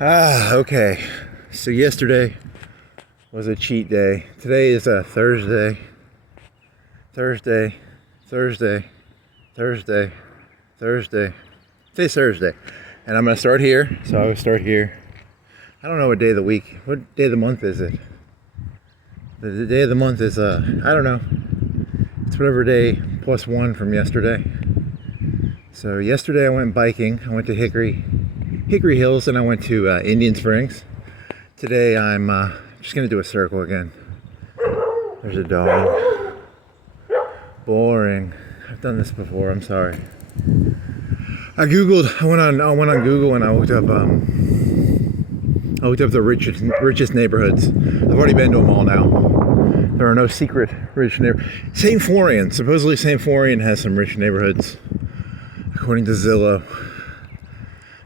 Okay. So yesterday was a cheat day. Today is a Thursday. Today's Thursday. And I'm going to start here. So I will start here. I don't know what day of the week. What day of the month is it? The day of the month is, I don't know. It's whatever day plus one from yesterday. So yesterday I went biking. I went to Hickory Hills, and I went to Indian Springs. Today I'm just going to do a circle again. There's a dog. Boring. I've done this before. I'm sorry. I went on Google and I looked up the richest neighborhoods. I've already been to them all now. There are no secret rich neighborhoods. St. Florian. Supposedly St. Florian has some rich neighborhoods, according to Zillow.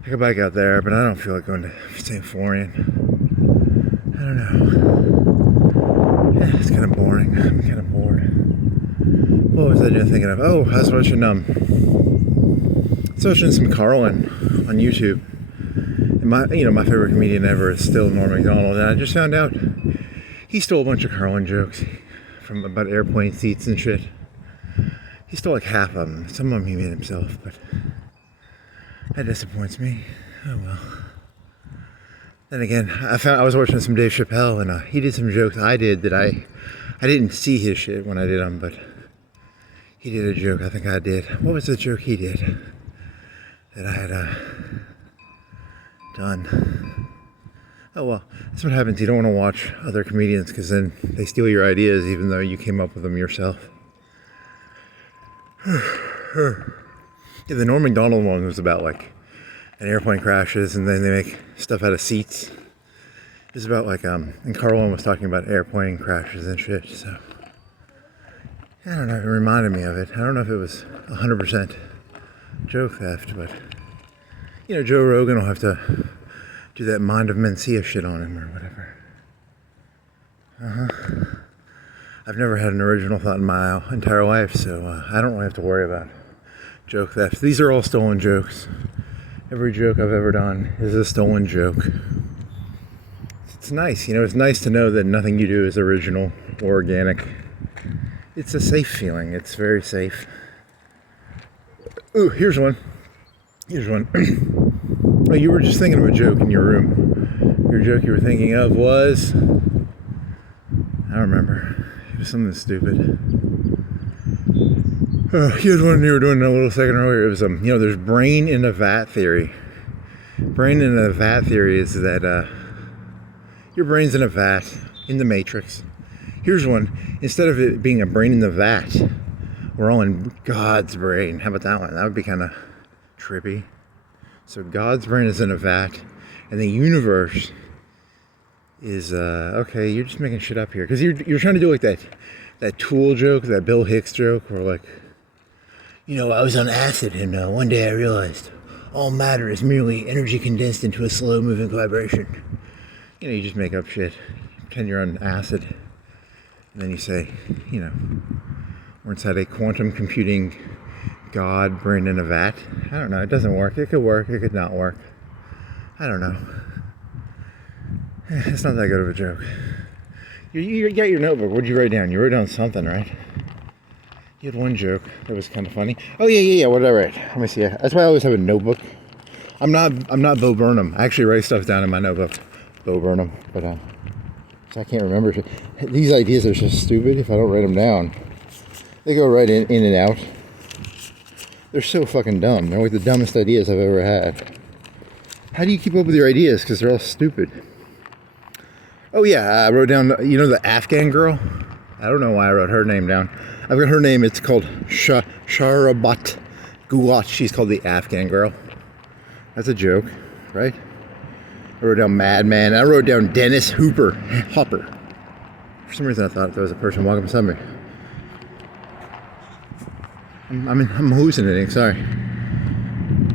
I could bike out there, but I don't feel like going to St. Florian. I don't know. Yeah, it's kind of boring. I'm kind of bored. What was I thinking of? Oh, I was watching some Carlin on YouTube. And my favorite comedian ever is still Norm Macdonald, and I just found out he stole a bunch of Carlin jokes from about airplane seats and shit. He stole like half of them. Some of them he made himself, but that disappoints me. Oh well. Then again, I was watching some Dave Chappelle, and he did some jokes I did that I didn't see his shit when I did them, but he did a joke I think I did. What was the joke he did that I had done? Oh well, that's what happens. You don't want to watch other comedians because then they steal your ideas even though you came up with them yourself. Yeah, the Norm Macdonald one was about like an airplane crashes and then they make stuff out of seats. It was about like and Carlin was talking about airplane crashes and shit, so I don't know, it reminded me of it. I don't know if it was 100% joke theft, but Joe Rogan will have to do that Mind of Mencia shit on him or whatever. I've never had an original thought in my entire life, so I don't really have to worry about joke theft. These are all stolen jokes. Every joke I've ever done is a stolen joke. It's nice, it's nice to know that nothing you do is original or organic. It's a safe feeling. It's very safe. Ooh, here's one. Oh, you were just thinking of a joke in your room. Your joke you were thinking of was, I don't remember. It was something stupid. Here's one you were doing a little second earlier. It was there's brain in a vat theory. Brain in a vat theory is that your brain's in a vat in the Matrix. Here's one. Instead of it being a brain in the vat, we're all in God's brain. How about that one? That would be kind of trippy. So God's brain is in a vat, and the universe is okay. You're just making shit up here because you're trying to do like that Tool joke, that Bill Hicks joke, where like, I was on acid, and one day I realized all matter is merely energy condensed into a slow-moving vibration. You just make up shit, pretend you're on acid, and then you say, we're inside a quantum computing God brain in a vat. I don't know. It doesn't work. It could work. It could not work. I don't know. It's not that good of a joke. You got your notebook. What'd you write down? You wrote down something, right? You had one joke that was kind of funny. Oh yeah. What did I write? Let me see. That's why I always have a notebook. I'm not Bo Burnham. I actually write stuff down in my notebook. Bo Burnham, but so I can't remember. These ideas are so stupid. If I don't write them down, they go right in and out. They're so fucking dumb. They're like the dumbest ideas I've ever had. How do you keep up with your ideas? Because they're all stupid. Oh yeah, I wrote down, the Afghan girl? I don't know why I wrote her name down. I've got her name, it's called Sharabat Gulat. She's called the Afghan girl. That's a joke, right? I wrote down Madman. I wrote down Dennis Hopper. For some reason I thought there was a person walking beside me. I'm hallucinating, sorry.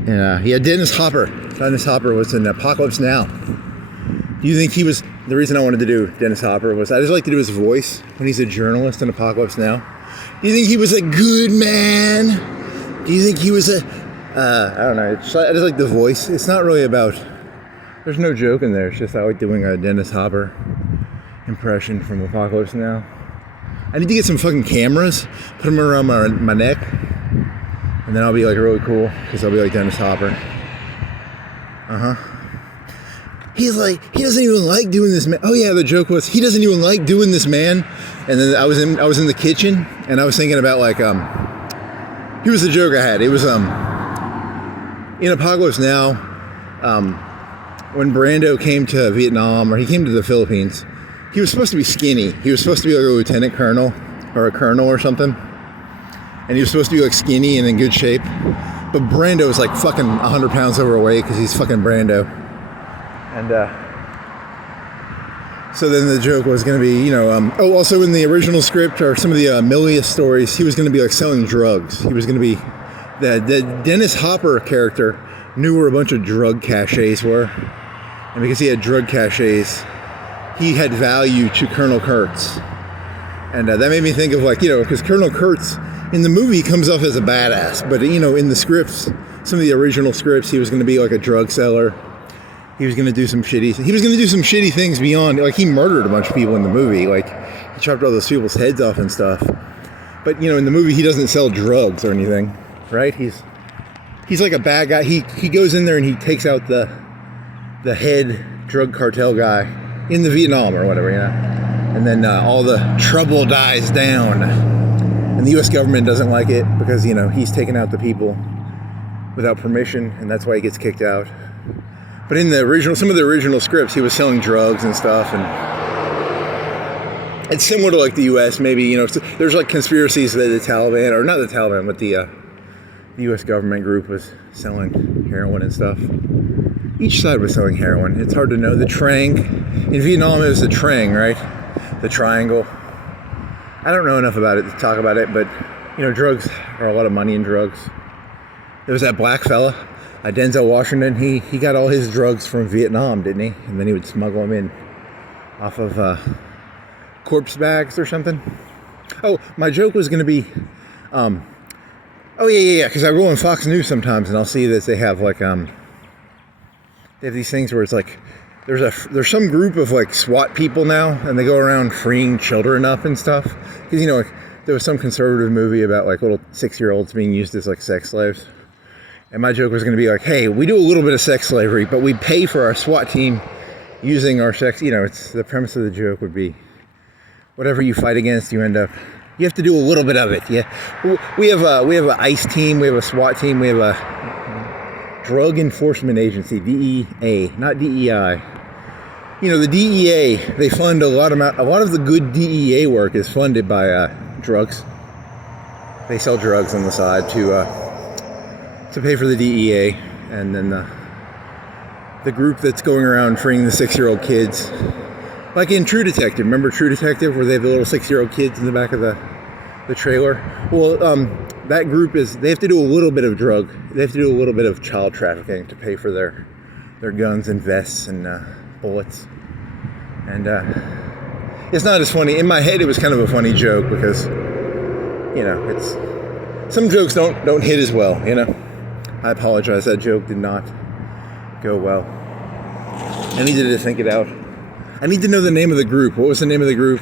And Dennis Hopper. Dennis Hopper was in Apocalypse Now. Do you think he was, the reason I wanted to do Dennis Hopper was I just like to do his voice when he's a journalist in Apocalypse Now. Do you think he was a good man? Do you think he was I don't know, I just like the voice. It's not really about There's no joke in there. It's just I like doing a Dennis Hopper impression from Apocalypse Now. I need to get some fucking cameras, put them around my neck, and then I'll be like really cool because I'll be like Dennis Hopper. He's like, he doesn't even like doing this, man. Oh yeah, the joke was he doesn't even like doing this, man. And then I was in the kitchen and I was thinking about like here was the joke I had. It was in Apocalypse Now, when Brando came to Vietnam, or he came to the Philippines, he was supposed to be skinny. He was supposed to be like a lieutenant colonel or a colonel or something. And he was supposed to be like skinny and in good shape. But Brando was like fucking 100 pounds overweight because he's fucking Brando. And so then the joke was going to be, also in the original script or some of the Milius stories, he was going to be like selling drugs. He was going to be, the Dennis Hopper character knew where a bunch of drug caches were. And because he had drug caches, he had value to Colonel Kurtz. And that made me think of like, because Colonel Kurtz in the movie comes off as a badass. But, in the scripts, some of the original scripts, he was going to be like a drug seller. He was going to do some shitty things beyond, like he murdered a bunch of people in the movie. Like he chopped all those people's heads off and stuff. But, in the movie, he doesn't sell drugs or anything, right? He's like a bad guy. He goes in there and he takes out the head drug cartel guy in the Vietnam or whatever, And then all the trouble dies down. And the U.S. government doesn't like it because, he's taking out the people without permission, and that's why he gets kicked out. But in some of the original scripts, he was selling drugs and stuff, and it's similar to like the U.S. Maybe there's like conspiracies that the Taliban, or not the Taliban, but the U.S. government group was selling heroin and stuff. Each side was selling heroin. It's hard to know. The Trang in Vietnam, it was the Trang, right? The triangle. I don't know enough about it to talk about it, but drugs are a lot of money in drugs. There was that black fella. Denzel Washington, he got all his drugs from Vietnam, didn't he? And then he would smuggle them in off of corpse bags or something. Oh, my joke was going to be, because I go on Fox News sometimes and I'll see that they have like, they have these things where it's like, there's some group of like SWAT people now, and they go around freeing children up and stuff. Because like, there was some conservative movie about like little 6-year-olds being used as like sex slaves. And my joke was going to be like, hey, we do a little bit of sex slavery, but we pay for our SWAT team using our sex. It's the premise of the joke would be, whatever you fight against, you have to do a little bit of it. Yeah, we have an ICE team, we have a SWAT team, we have a drug enforcement agency, DEA, not DEI. The DEA, they fund a lot of the good DEA work is funded by drugs. They sell drugs on the side to pay for the DEA, and then the group that's going around freeing the 6-year-old kids, like in True Detective. Remember True Detective, where they have the little 6-year-old kids in the back of the trailer? Well, that group they have to do a little bit of child trafficking to pay for their guns and vests and bullets. And it's not as funny. In my head, it was kind of a funny joke because, it's some jokes don't hit as well, I apologize, that joke did not go well. I needed to think it out. I need to know the name of the group. What was the name of the group?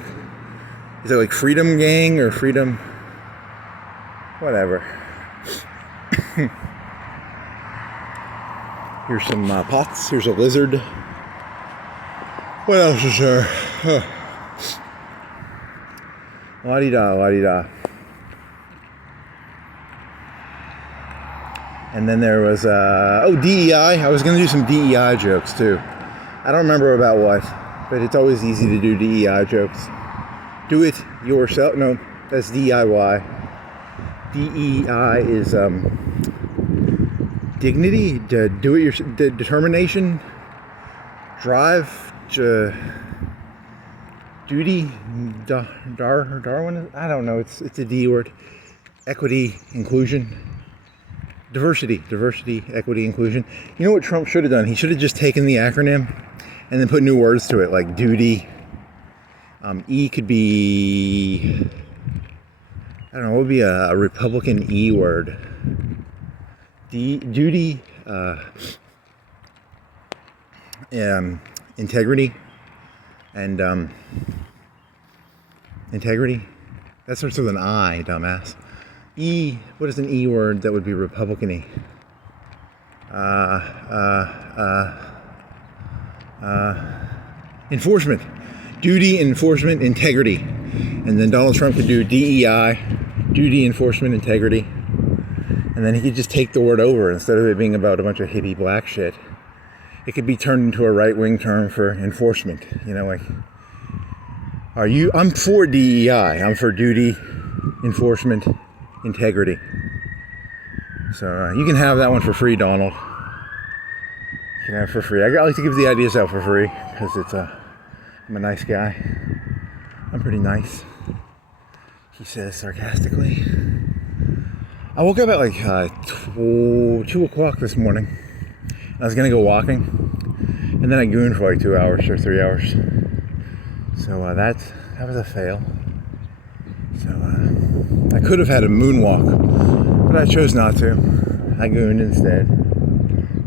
Is it like Freedom Gang or Freedom? Whatever. Here's some pots. Here's a lizard. What else is there? La-di-da, la-di-da. And then there was, DEI. I was going to do some DEI jokes too. I don't remember about what, but it's always easy to do DEI jokes. Do it yourself. No, that's DIY. DEI is dignity, do it yourself, determination, drive, duty, Darwin. I don't know. It's a D word. Equity, inclusion. Diversity, equity, inclusion. You know what Trump should have done? He should have just taken the acronym and then put new words to it, like duty. E could be, I don't know, what would be a Republican E word? Duty, integrity, and integrity. That starts with an I, dumbass. E. What is an E word that would be Republican-y? Enforcement. Duty, enforcement, integrity. And then Donald Trump could do DEI, duty, enforcement, integrity. And then he could just take the word over. Instead of it being about a bunch of hippie black shit, it could be turned into a right-wing term for enforcement. You know, like, I'm for DEI. I'm for duty, enforcement, integrity. So you can have that one for free, Donald. You can have it for free. I like to give the ideas out for free because I'm a nice guy. I'm pretty nice, he says sarcastically. I woke up at like 2 o'clock this morning. I was gonna go walking, and then I gooned for like 2 hours or 3 hours. So that was a fail. So I could have had a moonwalk, but I chose not to. I gooned instead.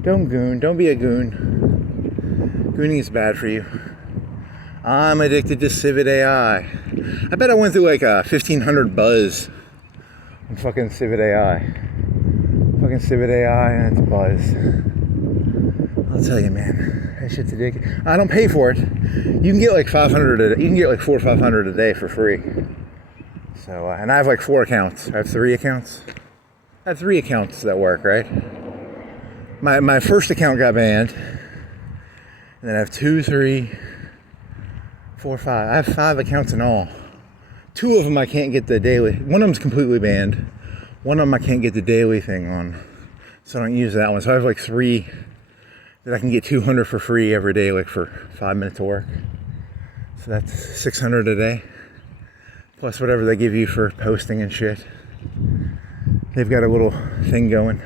Don't goon. Don't be a goon. Gooning is bad for you. I'm addicted to Civet AI. I bet I went through like 1,500 buzz on fucking Civet AI. Fucking Civet AI and it's buzz. I'll tell you, man, that shit's addictive. I don't pay for it. You can get like 500 a day. You can get like 400 or 500 a day for free. So, and I have like 4 accounts. I have 3 accounts. I have 3 accounts that work, right? My first account got banned. And then I have 2, 3, 4, 5. I have 5 accounts in all. 2 of them I can't get the daily. One of them's completely banned. One of them I can't get the daily thing on. So I don't use that one. So I have like 3 that I can get 200 for free every day, like for 5 minutes of work. So that's 600 a day. Plus whatever they give you for posting and shit. They've got a little thing going.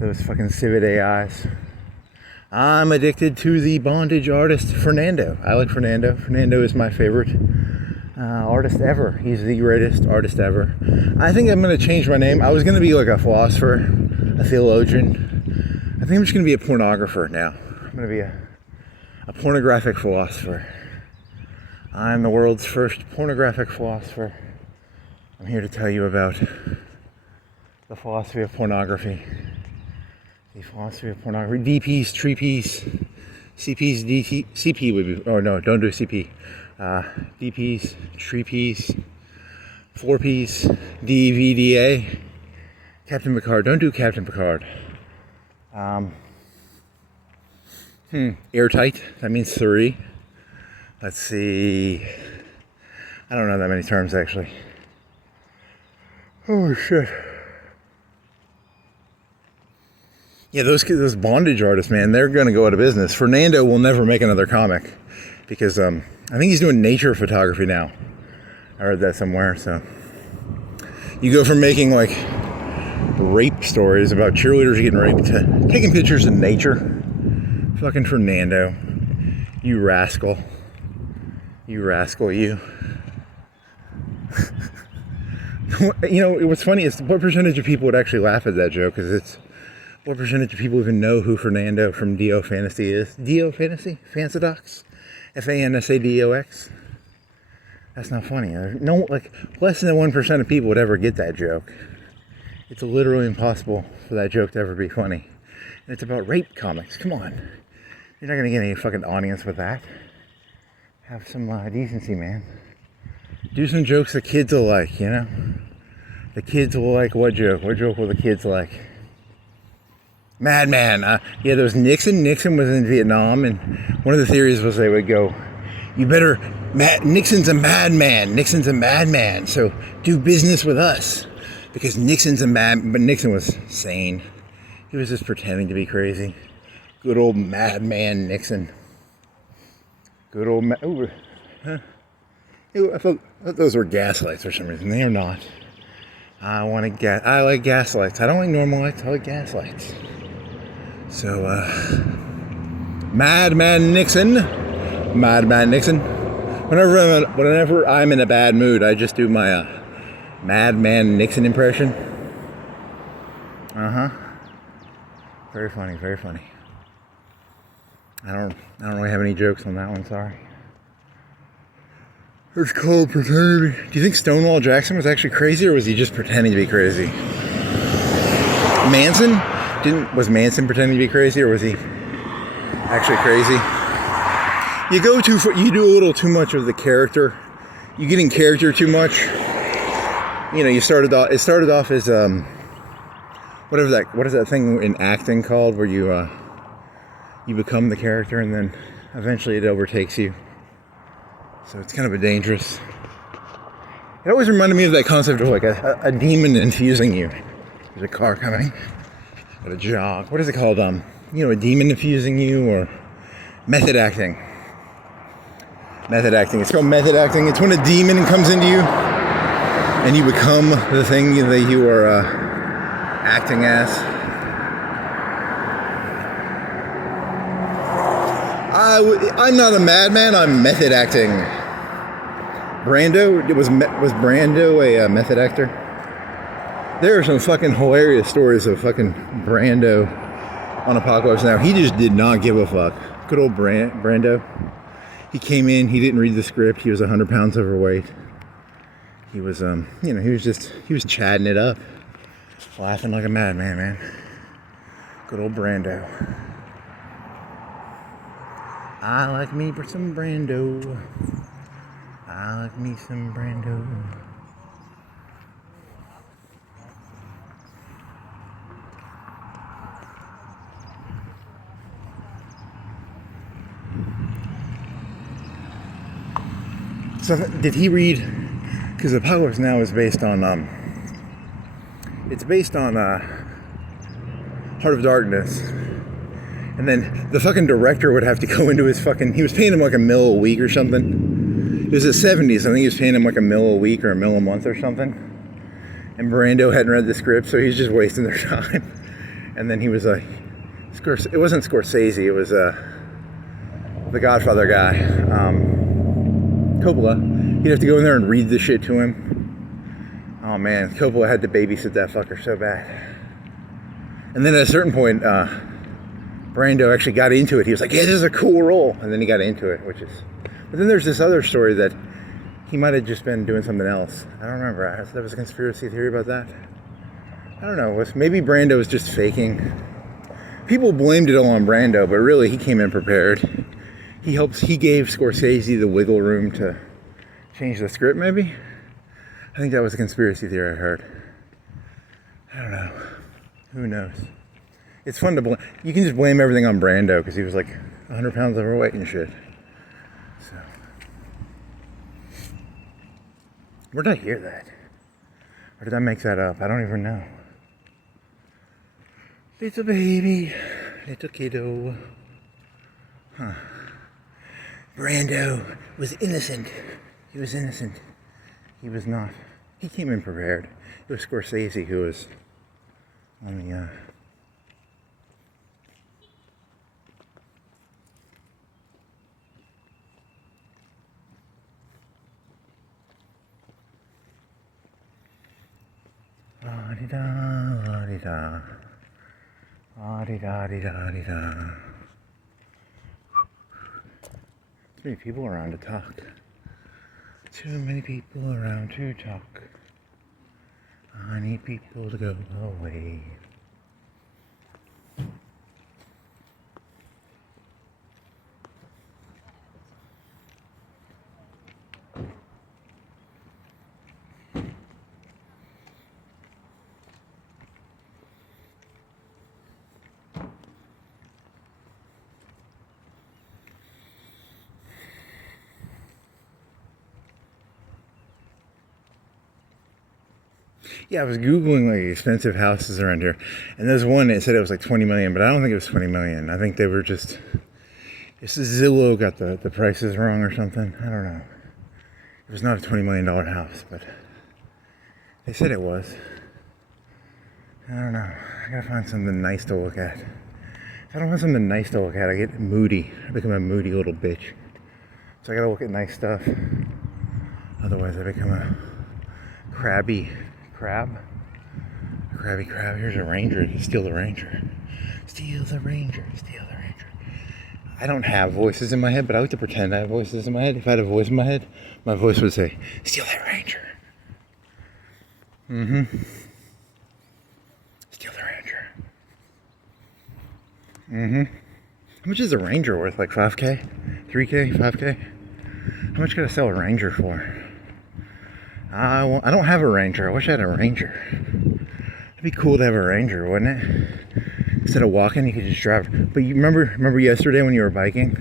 Those fucking Civet AIs. I'm addicted to the bondage artist Fernando. I like Fernando. Fernando is my favorite artist ever. He's the greatest artist ever. I think I'm going to change my name. I was going to be like a philosopher, a theologian. I think I'm just going to be a pornographer now. I'm going to be a pornographic philosopher. I'm the world's first pornographic philosopher. I'm here to tell you about the philosophy of pornography. The philosophy of pornography. DPs, treeps, CPs, DT, CP would be, oh no, don't do CP. DPs, treeps, 4Ps, DVDA, Captain Picard. Don't do Captain Picard. Airtight, that means 3. Let's see. I don't know that many terms actually. Oh shit. Yeah, those bondage artists, man, they're gonna go out of business. Fernando will never make another comic because I think he's doing nature photography now. I read that somewhere. So you go from making like rape stories about cheerleaders getting raped to taking pictures of nature. Fucking Fernando, you rascal. You rascal, you. You know, what's funny is what percentage of people would actually laugh at that joke, because it's what percentage of people even know who Fernando from DO Fantasy is? DO Fantasy? Fansadox? FANSADOX? That's not funny. No, like, less than 1% of people would ever get that joke. It's literally impossible for that joke to ever be funny. And it's about rape comics. Come on. You're not going to get any fucking audience with that. Have some decency, man. Do some jokes the kids will like, you know? The kids will like what joke? What joke will the kids like? Madman. Yeah, there was Nixon. Nixon was in Vietnam, and one of the theories was they would go, you better, Nixon's a madman. Nixon's a madman, so do business with us. Because Nixon's a but Nixon was sane. He was just pretending to be crazy. Good old madman Nixon. Good old I thought those were gas lights for some reason. They are not. I like gas lights. I don't like normal lights. I like gas lights. So, Madman Nixon. Madman Nixon. Whenever I'm in a bad mood, I just do my Madman Nixon impression. Very funny, very funny. I don't really have any jokes on that one, sorry. It's called pretending to be. Do you think Stonewall Jackson was actually crazy, or was he just pretending to be crazy? Was Manson pretending to be crazy, or was he actually crazy? You do a little too much of the character. You get in character too much. You know, it started off as what is that thing in acting called, where you become the character and then eventually it overtakes you. So it's kind of a dangerous. It always reminded me of that concept of like a demon infusing you. There's a car coming. Got a jog. What is it called? A demon infusing you, or method acting. Method acting. It's called method acting. It's when a demon comes into you and you become the thing that you are acting as. I'm not a madman. I'm method acting. Brando was Brando a method actor? There are some fucking hilarious stories of fucking Brando on Apocalypse Now. He just did not give a fuck. Good old Brando. He came in. He didn't read the script. He was 100 pounds overweight. He was he was chatting it up, laughing like a madman, man. Good old Brando. I like me for some Brando. I like me some Brando. So did he read? Because Apocalypse Now is based on it's based on Heart of Darkness. And then the fucking director would have to go into his fucking... He was paying him like $1 million a week or something. It was the 70s. I think he was paying him like $1 million a week or $1 million a month or something. And Brando hadn't read the script, so he was just wasting their time. And then he was like... It wasn't Scorsese. It was the Godfather guy. Coppola. He'd have to go in there and read the shit to him. Oh man, Coppola had to babysit that fucker so bad. And then at a certain point... Brando actually got into it. He was like, yeah, this is a cool role. And then he got into it, But then there's this other story that he might have just been doing something else. I don't remember. There was a conspiracy theory about that. I don't know. Maybe Brando was just faking. People blamed it all on Brando, but really he came in prepared. He gave Scorsese the wiggle room to change the script, maybe? I think that was a conspiracy theory I heard. I don't know. Who knows? It's fun to blame. You can just blame everything on Brando because he was like 100 pounds overweight and shit. So, where did I hear that? Or did I make that up? I don't even know. Little baby, little kiddo. Huh. Brando was innocent. He was innocent. He was not. He came in prepared. It was Scorsese who was on the... La-di-da, la-di-da. Too many people around to talk. Too many people around to talk. I need people to go away. Yeah, I was Googling like expensive houses around here, and there's one that said it was like 20 million, but I don't think it was 20 million. I think they were just, Zillow got the prices wrong or something. I don't know. It was not a $20 million house, but they said it was. I don't know. I gotta find something nice to look at. If I don't have something nice to look at, I get moody. I become a moody little bitch. So I gotta look at nice stuff. Otherwise I become a crabby crab. Crabby crab. Here's a ranger. Steal the ranger. Steal the ranger. Steal the ranger. I don't have voices in my head, but I like to pretend I have voices in my head. If I had a voice in my head, my voice would say, steal that Ranger. Steal the Ranger. How much is a Ranger worth? Like 5K? 3K? 5K? How much could I sell a Ranger for? I don't have a Ranger. I wish I had a Ranger. It'd be cool to have a Ranger, wouldn't it? Instead of walking, you could just drive. But you remember yesterday when you were biking?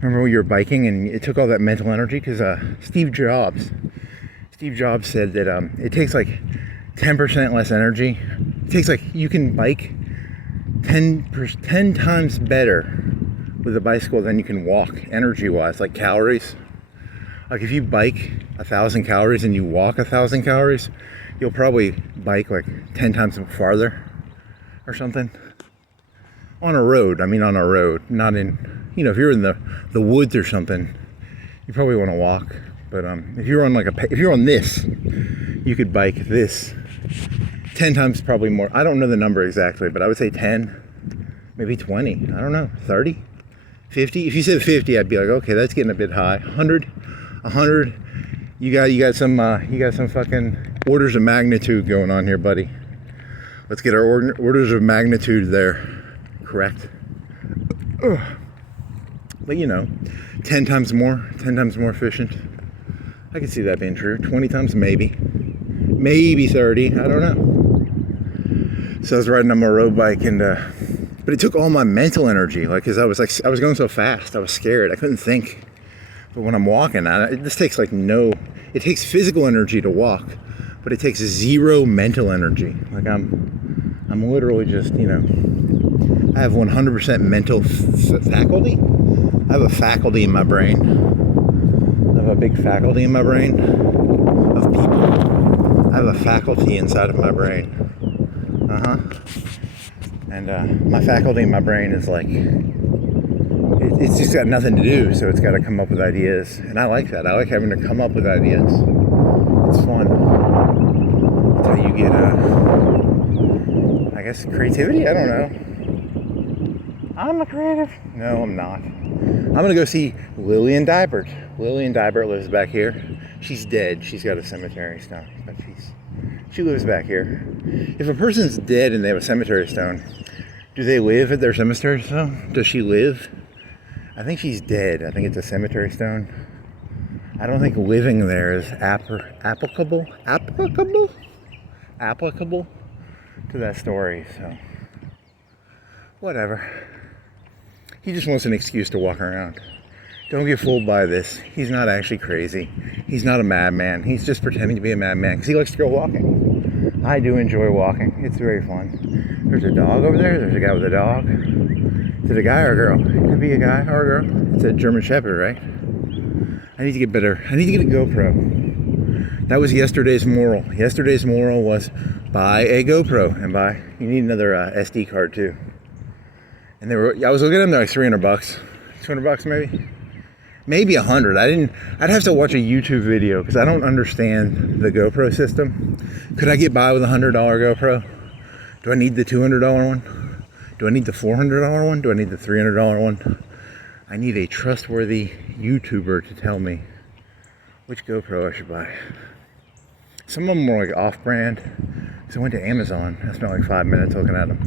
Remember when you were biking and it took all that mental energy? Because Steve Jobs said that it takes like 10% less energy. It takes like, you can bike 10 times better with a bicycle than you can walk energy-wise, like calories. Like if you bike 1,000 calories and you walk 1,000 calories, you'll probably bike like 10 times farther or something. On a road, not in, if you're in the woods or something, you probably want to walk. But if you're on this, you could bike this 10 times probably more. I don't know the number exactly, but I would say 10, maybe 20, I don't know, 30, 50. If you said 50, I'd be like, okay, that's getting a bit high. 100, you got some fucking orders of magnitude going on here, buddy. Let's get our orders of magnitude there correct. Ugh. But 10 times more efficient. I can see that being true. 20 times maybe 30, I don't know. So I was riding on my road bike and but it took all my mental energy, because I was going so fast, I was scared, I couldn't think. But when I'm walking, it takes physical energy to walk, but it takes zero mental energy. Like I'm literally just, I have 100% mental faculty. I have a faculty in my brain. I have a big faculty in my brain of people. I have a faculty inside of my brain. And my faculty in my brain is like, it's just got nothing to do, so it's got to come up with ideas. And I like that. I like having to come up with ideas. It's fun. That's how you get, I guess, creativity? I don't know. I'm a creative. No, I'm not. I'm going to go see Vivian Deibert. Vivian Deibert lives back here. She's dead. She's got a cemetery stone, but she lives back here. If a person's dead and they have a cemetery stone, do they live at their cemetery stone? Does she live? I think she's dead. I think it's a cemetery stone. I don't think living there is applicable to that story, so whatever. He just wants an excuse to walk around. Don't get fooled by this. He's not actually crazy. He's not a madman. He's just pretending to be a madman because he likes to go walking. I do enjoy walking. It's very fun. There's a dog over there. There's a guy with a dog. Is it a guy or a girl? It could be a guy or a girl. It's a German Shepherd, right? I need to get better. I need to get a GoPro. That was yesterday's moral. Yesterday's moral was buy a GoPro and you need another SD card too. And I was looking at them, they're like $300, $200 maybe 100. I'd have to watch a YouTube video because I don't understand the GoPro system. Could I get by with a $100 GoPro? Do I need the $200 one? Do I need the $400 one? Do I need the $300 one? I need a trustworthy YouTuber to tell me which GoPro I should buy. Some of them were like off-brand. So I went to Amazon. I spent like 5 minutes looking at them.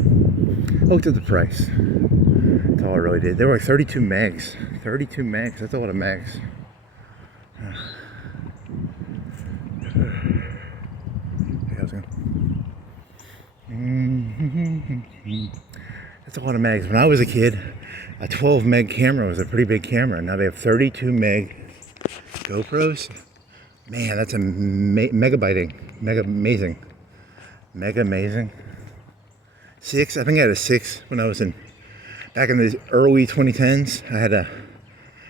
I looked at the price. That's all I really did. They were like 32 megs. 32 megs. That's a lot of megs. Okay, how's it going? That's a lot of megs. When I was a kid, a 12 meg camera was a pretty big camera. Now they have 32 meg GoPros. Man, that's mega amazing. 6, I think I had a 6 when I was back in the early 2010s. I had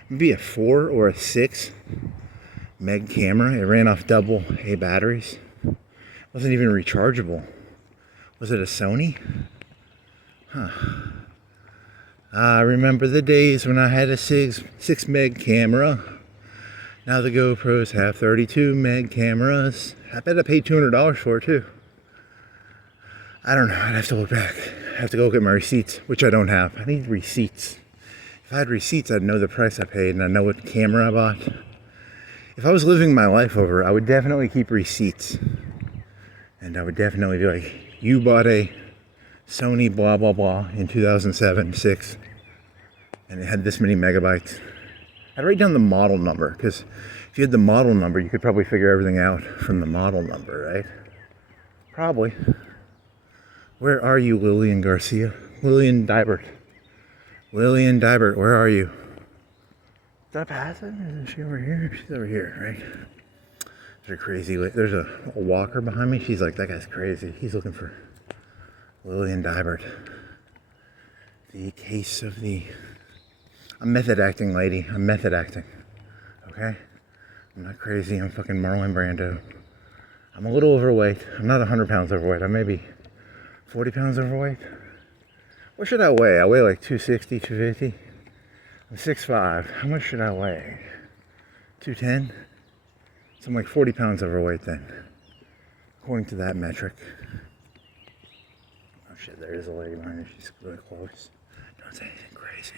maybe a 4 or a 6 meg camera. It ran off double A batteries. It wasn't even rechargeable. Was it a Sony? Huh. I remember the days when I had a 6 meg camera. Now the GoPros have 32 meg cameras. I bet I paid $200 for it too. I don't know. I'd have to look back. I have to go get my receipts, which I don't have. I need receipts. If If I had receipts, I'd know the price I paid and I'd know what camera I bought. If I was living my life over, I would definitely keep receipts. And I would definitely be like, you bought a Sony blah blah blah in 2007, 6, and it had this many megabytes. I'd write down the model number, because if you had the model number, you could probably figure everything out from the model number, right? Probably. Where are you, Lillian Garcia? Lillian Deibert. Lillian Deibert, where are you? Did I pass it? Is she over here? She's over here, right? There's a crazy, there's a walker behind me. She's like, that guy's crazy. He's looking for Lillian Deibert. The case of the... I'm method acting, lady. I'm method acting. Okay? I'm not crazy. I'm fucking Marlon Brando. I'm a little overweight. I'm not 100 pounds overweight. I'm maybe 40 pounds overweight. What should I weigh? I weigh like 260, 250. I'm 6'5". How much should I weigh? 210? So I'm like 40 pounds overweight then, according to that metric. Oh shit, there is a lady behind her. She's really close. Don't say anything crazy.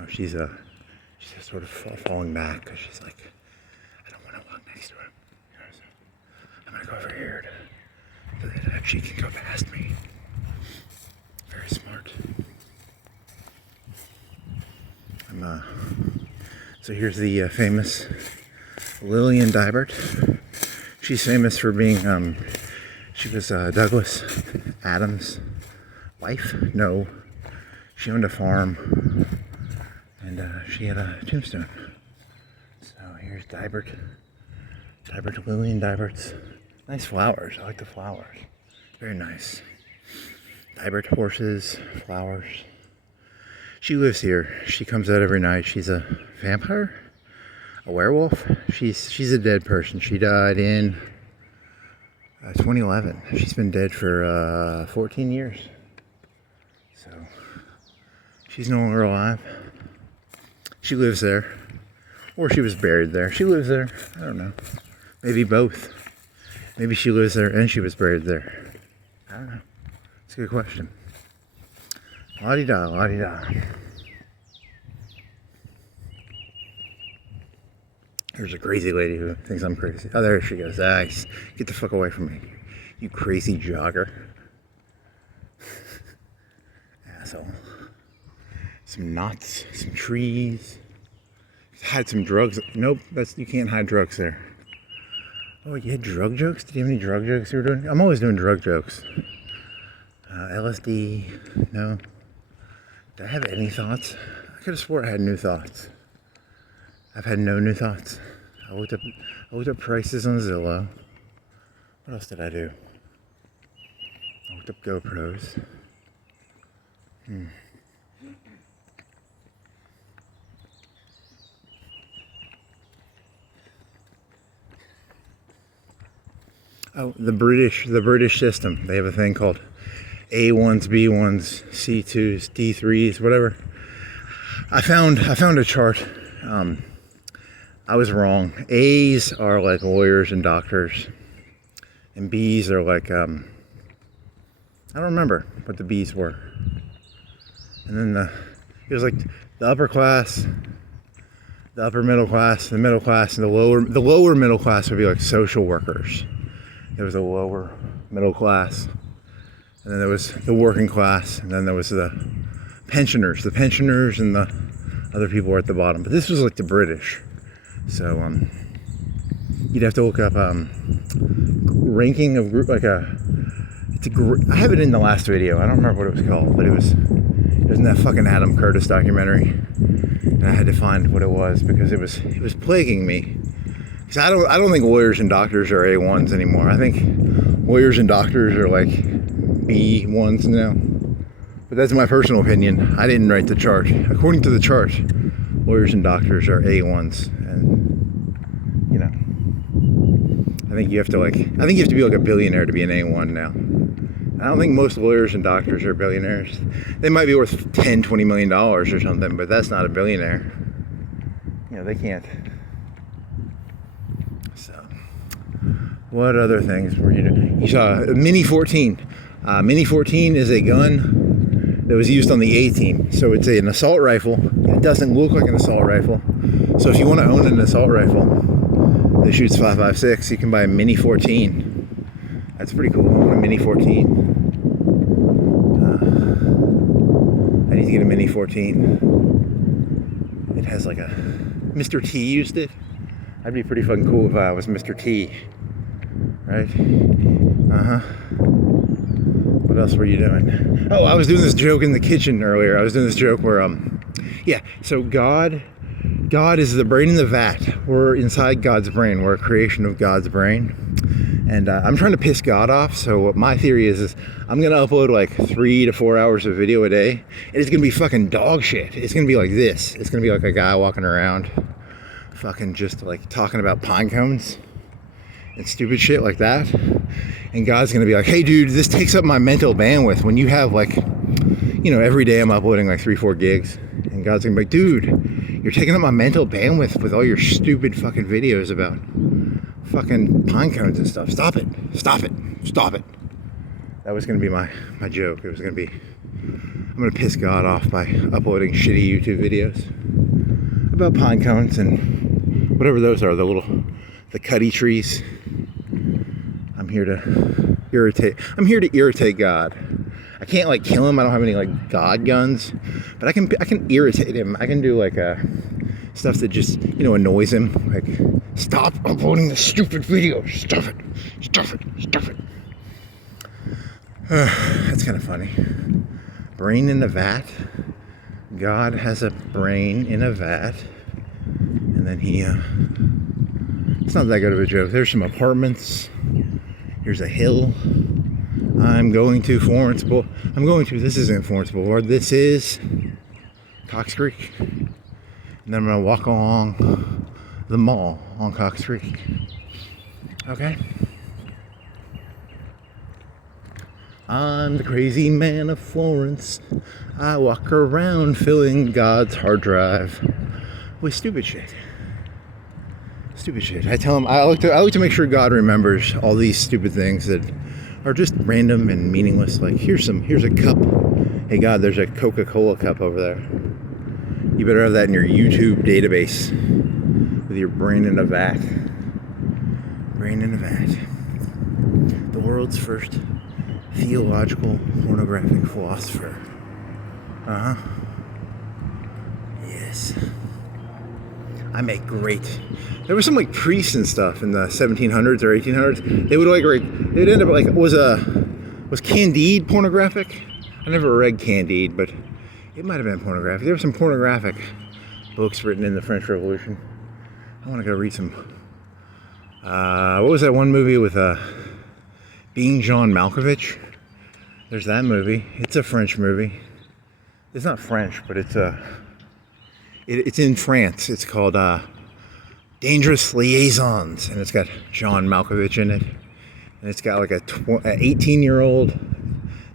Oh, she's sort of falling back because she's like, I don't want to walk next to her. You know, so I'm gonna go over here so that she can go past me. Very smart. So here's the famous Lillian Deibert. She's famous for being, she was Douglas Adams' wife. No, she owned a farm, and she had a tombstone. So here's Deibert. Lillian Deibert's. Nice flowers. I like the flowers. Very nice. Deibert horses, flowers. She lives here. She comes out every night. She's a vampire? A werewolf? She's a dead person. She died in 2011. She's been dead for 14 years. So she's no longer alive. She lives there. Or she was buried there. She lives there. I don't know. Maybe both. Maybe she lives there and she was buried there. I don't know. It's a good question. La-di-da, la-di-da. There's a crazy lady who thinks I'm crazy. Oh, there she goes. Nice. Get the fuck away from me, you crazy jogger. Asshole. Some knots, some trees. Hide some drugs. Nope, you can't hide drugs there. Oh, you had drug jokes? Did you have any drug jokes you were doing? I'm always doing drug jokes. LSD, no. Did I have any thoughts? I could have swore I had new thoughts. I've had no new thoughts. I looked up prices on Zillow. What else did I do? I looked up GoPros. Oh, the British system. They have a thing called A1s, B1s, C2s, D3s, whatever. I found a chart. I was wrong. A's are like lawyers and doctors, and B's are like I don't remember what the B's were. And then it was like the upper class, the upper middle class, the middle class, and the lower middle class would be like social workers. There was a lower middle class, and then there was the working class, and then there was the pensioners. The pensioners and the other people were at the bottom. But this was like the British. So you'd have to look up ranking of group, like I have it in the last video. I don't remember what it was called, but it was in that fucking Adam Curtis documentary, and I had to find what it was because it was plaguing me. Because I don't think lawyers and doctors are A1s anymore. I think lawyers and doctors are like B1s now. But that's my personal opinion. I didn't write the chart. According to the chart, lawyers and doctors are A1s, and you know, I think you have to be like a billionaire to be an A1 now. I don't think most lawyers and doctors are billionaires. They might be worth $10-20 million or something, but that's not a billionaire. You know, they can't So, what other things were you doing? You saw a Mini 14. Mini 14 is a gun that was used on the A-Team. So it's an assault rifle. It doesn't look like an assault rifle. So if you want to own an assault rifle that shoots 5.56, you can buy a Mini 14. That's pretty cool. I want a Mini 14. I need to get a Mini 14. It has like a... Mr. T used it. That'd be pretty fucking cool if I was Mr. T. Right? What else were you doing? Oh, I was doing this joke in the kitchen earlier. I was doing this joke where, so God is the brain in the vat. We're inside God's brain. We're a creation of God's brain. And I'm trying to piss God off. So what my theory is I'm going to upload like 3 to 4 hours of video a day. And it's going to be fucking dog shit. It's going to be like this. It's going to be like a guy walking around fucking just like talking about pine cones and stupid shit like that. And God's going to be like, hey dude, this takes up my mental bandwidth. When you have like, every day I'm uploading like 3-4 gigs. And God's going to be like, dude, you're taking up my mental bandwidth with all your stupid fucking videos about fucking pine cones and stuff. Stop it. That was going to be my joke. It was going to be, I'm going to piss God off by uploading shitty YouTube videos about pine cones and whatever those are, the cutty trees. I'm here to irritate God. I can't like kill him. I don't have any like God guns, but I can irritate him. I can do like stuff that just annoys him. Like, stop uploading the stupid video. Stop it. That's kind of funny. Brain in a vat. God has a brain in a vat, and then it's not that good of a joke. There's some apartments. Here's a hill. I'm going to Florence. This isn't Florence Boulevard. This is Cox Creek. And then I'm going to walk along the mall on Cox Creek. Okay? I'm the crazy man of Florence. I walk around filling God's hard drive with stupid shit. I tell him I like to make sure God remembers all these stupid things that are just random and meaningless. Like here's a cup. Hey God, there's a Coca-Cola cup over there. You better have that in your YouTube database with your brain in a vat. The world's first theological pornographic philosopher. Yes. I make great. There was some like priests and stuff in the 1700s or 1800s. They would they'd end up like was Candide pornographic? I never read Candide, but it might have been pornographic. There were some pornographic books written in the French Revolution. I want to go read some. What was that one movie with Being John Malkovich? There's that movie. It's a French movie. It's not French, but it's in France. It's called Dangerous Liaisons, and it's got John Malkovich in it, and it's got like a 18-year-old,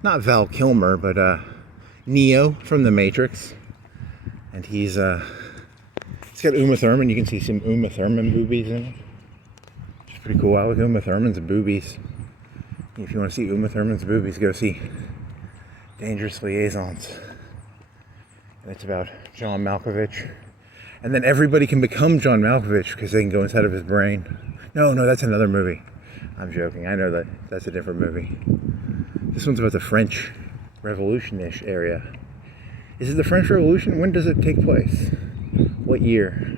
not Val Kilmer, but Neo from The Matrix, and it's got Uma Thurman. You can see some Uma Thurman boobies in it. It's pretty cool. I like Uma Thurman's boobies. If you want to see Uma Thurman's boobies, go see Dangerous Liaisons. And it's about John Malkovich. And then everybody can become John Malkovich because they can go inside of his brain. No, that's another movie. I'm joking. I know that's a different movie. This one's about the French Revolution-ish area. Is it the French Revolution? When does it take place? What year?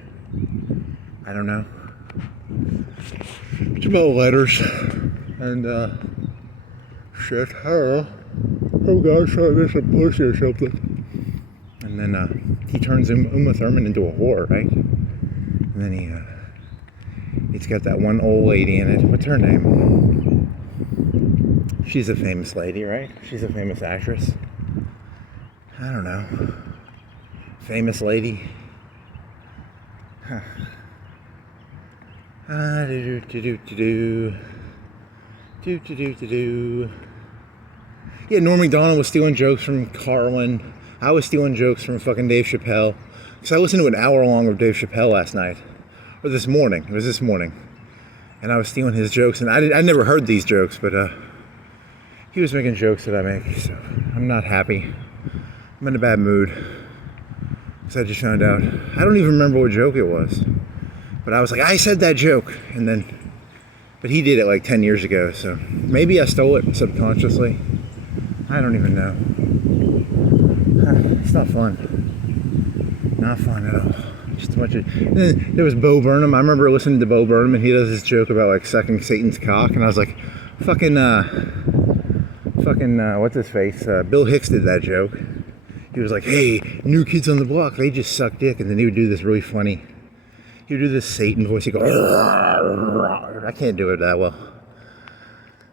I don't know. It's about letters and shit. I don't know. Some guy's trying to get some pussy or something. And then he turns Uma Thurman into a whore, right? And then it's got that one old lady in it. What's her name? She's a famous lady, right? She's a famous actress. I don't know. Famous lady. Huh. Yeah, Norm Macdonald was stealing jokes from Carlin. I was stealing jokes from fucking Dave Chappelle. Because I listened to an hour long of Dave Chappelle last night. Or this morning. It was this morning. and I was stealing his jokes, and I never heard these jokes, but he was making jokes that I make, so I'm not happy. I'm in a bad mood, because I just found out, I don't even remember what joke it was, but I was like, I said that joke, but he did it like 10 years ago, so maybe I stole it subconsciously. I don't even know. It's not fun. Not fun at all. Just a bunch of... And then there was Bo Burnham. I remember listening to Bo Burnham, and he does this joke about like sucking Satan's cock, and I was like, fucking what's his face? Bill Hicks did that joke. He was like, hey, new kids on the block, they just suck dick, and then he would do this really funny... He would do this Satan voice. He'd go... I can't do it that well.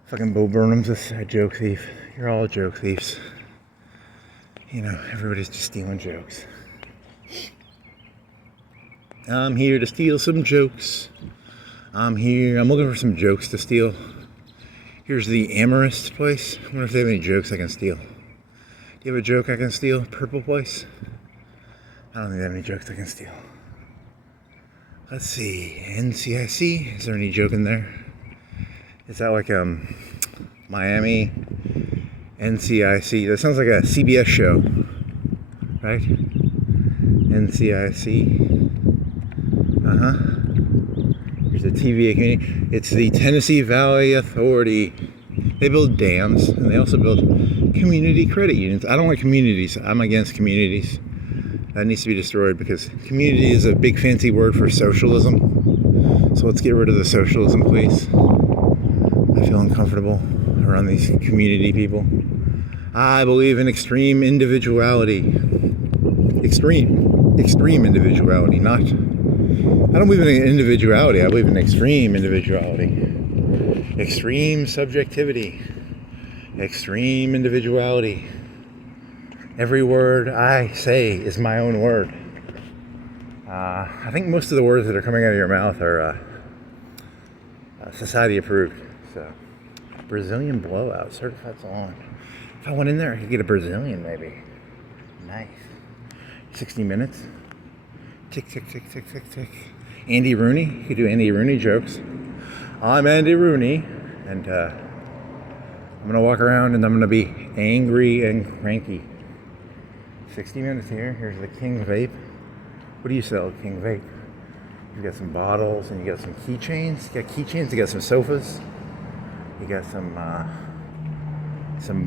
Fucking Bo Burnham's a joke thief. You're all joke thieves. You know, everybody's just stealing jokes. I'm here to steal some jokes. I'm looking for some jokes to steal. Here's the Amorist place. I wonder if they have any jokes I can steal. Do you have a joke I can steal? Purple place? I don't think they have any jokes I can steal. Let's see. NCIC. Is there any joke in there? Is that like Miami NCIC? That sounds like a CBS show, right? NCIC. Here's the TVA community. It's the Tennessee Valley Authority. They build dams, and they also build community credit unions. I don't like communities. I'm against communities. That needs to be destroyed, because community is a big fancy word for socialism. So let's get rid of the socialism, please. I feel uncomfortable around these community people. I believe in extreme individuality. Extreme individuality, not... I don't believe in individuality, I believe in extreme individuality. Extreme subjectivity. Extreme individuality. Every word I say is my own word. I think most of the words that are coming out of your mouth are society approved. So, Brazilian blowout, certified salon. If I went in there, I could get a Brazilian maybe. Nice. 60 minutes. Tick, tick, tick, tick, tick, tick. Andy Rooney. You could do Andy Rooney jokes. I'm Andy Rooney, and I'm going to walk around and I'm going to be angry and cranky. 60 minutes here. Here's the King Vape. What do you sell, King Vape? You got some bottles, and you got some keychains. You got keychains, you got some sofas. You got some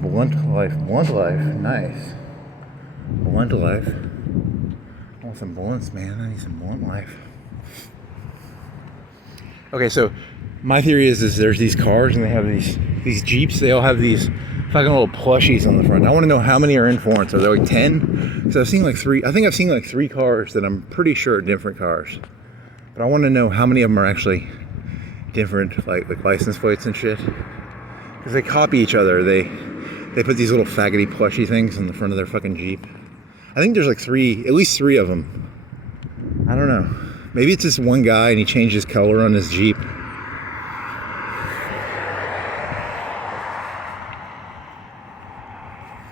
Blunt Life. Blunt Life, nice. Blunt Life. I want some blunts, man. I need some Blunt Life. Okay, so my theory is there's these cars, and they have these Jeeps. They all have these fucking little plushies on the front. I want to know how many are in Florence. Are there like 10? Because I've seen like 3. I think I've seen like 3 cars that I'm pretty sure are different cars. But I want to know how many of them are actually different, like license plates and shit. Because they copy each other. They put these little faggoty plushy things on the front of their fucking Jeep. I think there's like 3, at least 3 of them. I don't know. Maybe it's just one guy and he changed his color on his Jeep.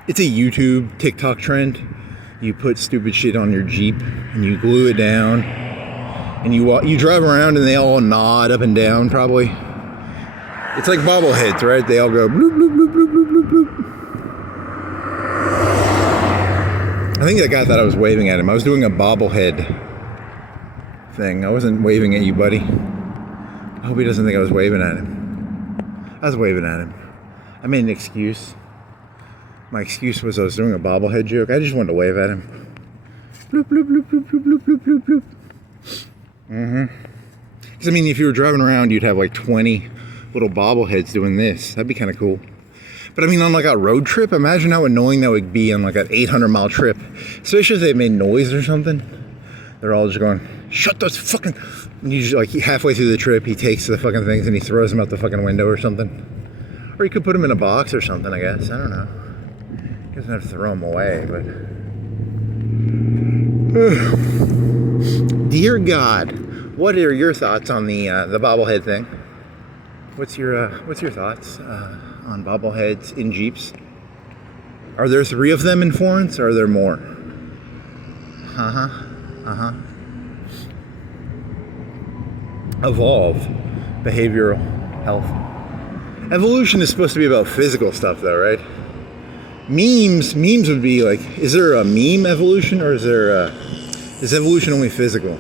It's a YouTube, TikTok trend. You put stupid shit on your Jeep and you glue it down, and you drive around and they all nod up and down probably. It's like bobbleheads, right? They all go bloop, bloop, bloop, bloop, bloop, bloop, bloop. I think that guy thought I was waving at him. I was doing a bobblehead thing. I wasn't waving at you, buddy. I hope he doesn't think I was waving at him. I was waving at him. I made an excuse. My excuse was I was doing a bobblehead joke. I just wanted to wave at him. Bloop, bloop, bloop, bloop, bloop, bloop, bloop, bloop, bloop. Because, I mean, if you were driving around, you'd have like 20 little bobbleheads doing this. That'd be kind of cool. But, I mean, on like a road trip, imagine how annoying that would be on like an 800-mile trip. Especially if they made noise or something. They're all just going, shut those fucking... And you just, like, halfway through the trip, he takes the fucking things and he throws them out the fucking window or something. Or you could put them in a box or something, I guess. I don't know. Doesn't have to throw them away, but dear God, what are your thoughts on the bobblehead thing? What's your thoughts on bobbleheads in Jeeps? Are there 3 of them in Florence, or are there more? Evolve. behavioral health. Evolution is supposed to be about physical stuff, though, right? Memes would be like, is there a meme evolution, or is evolution only physical?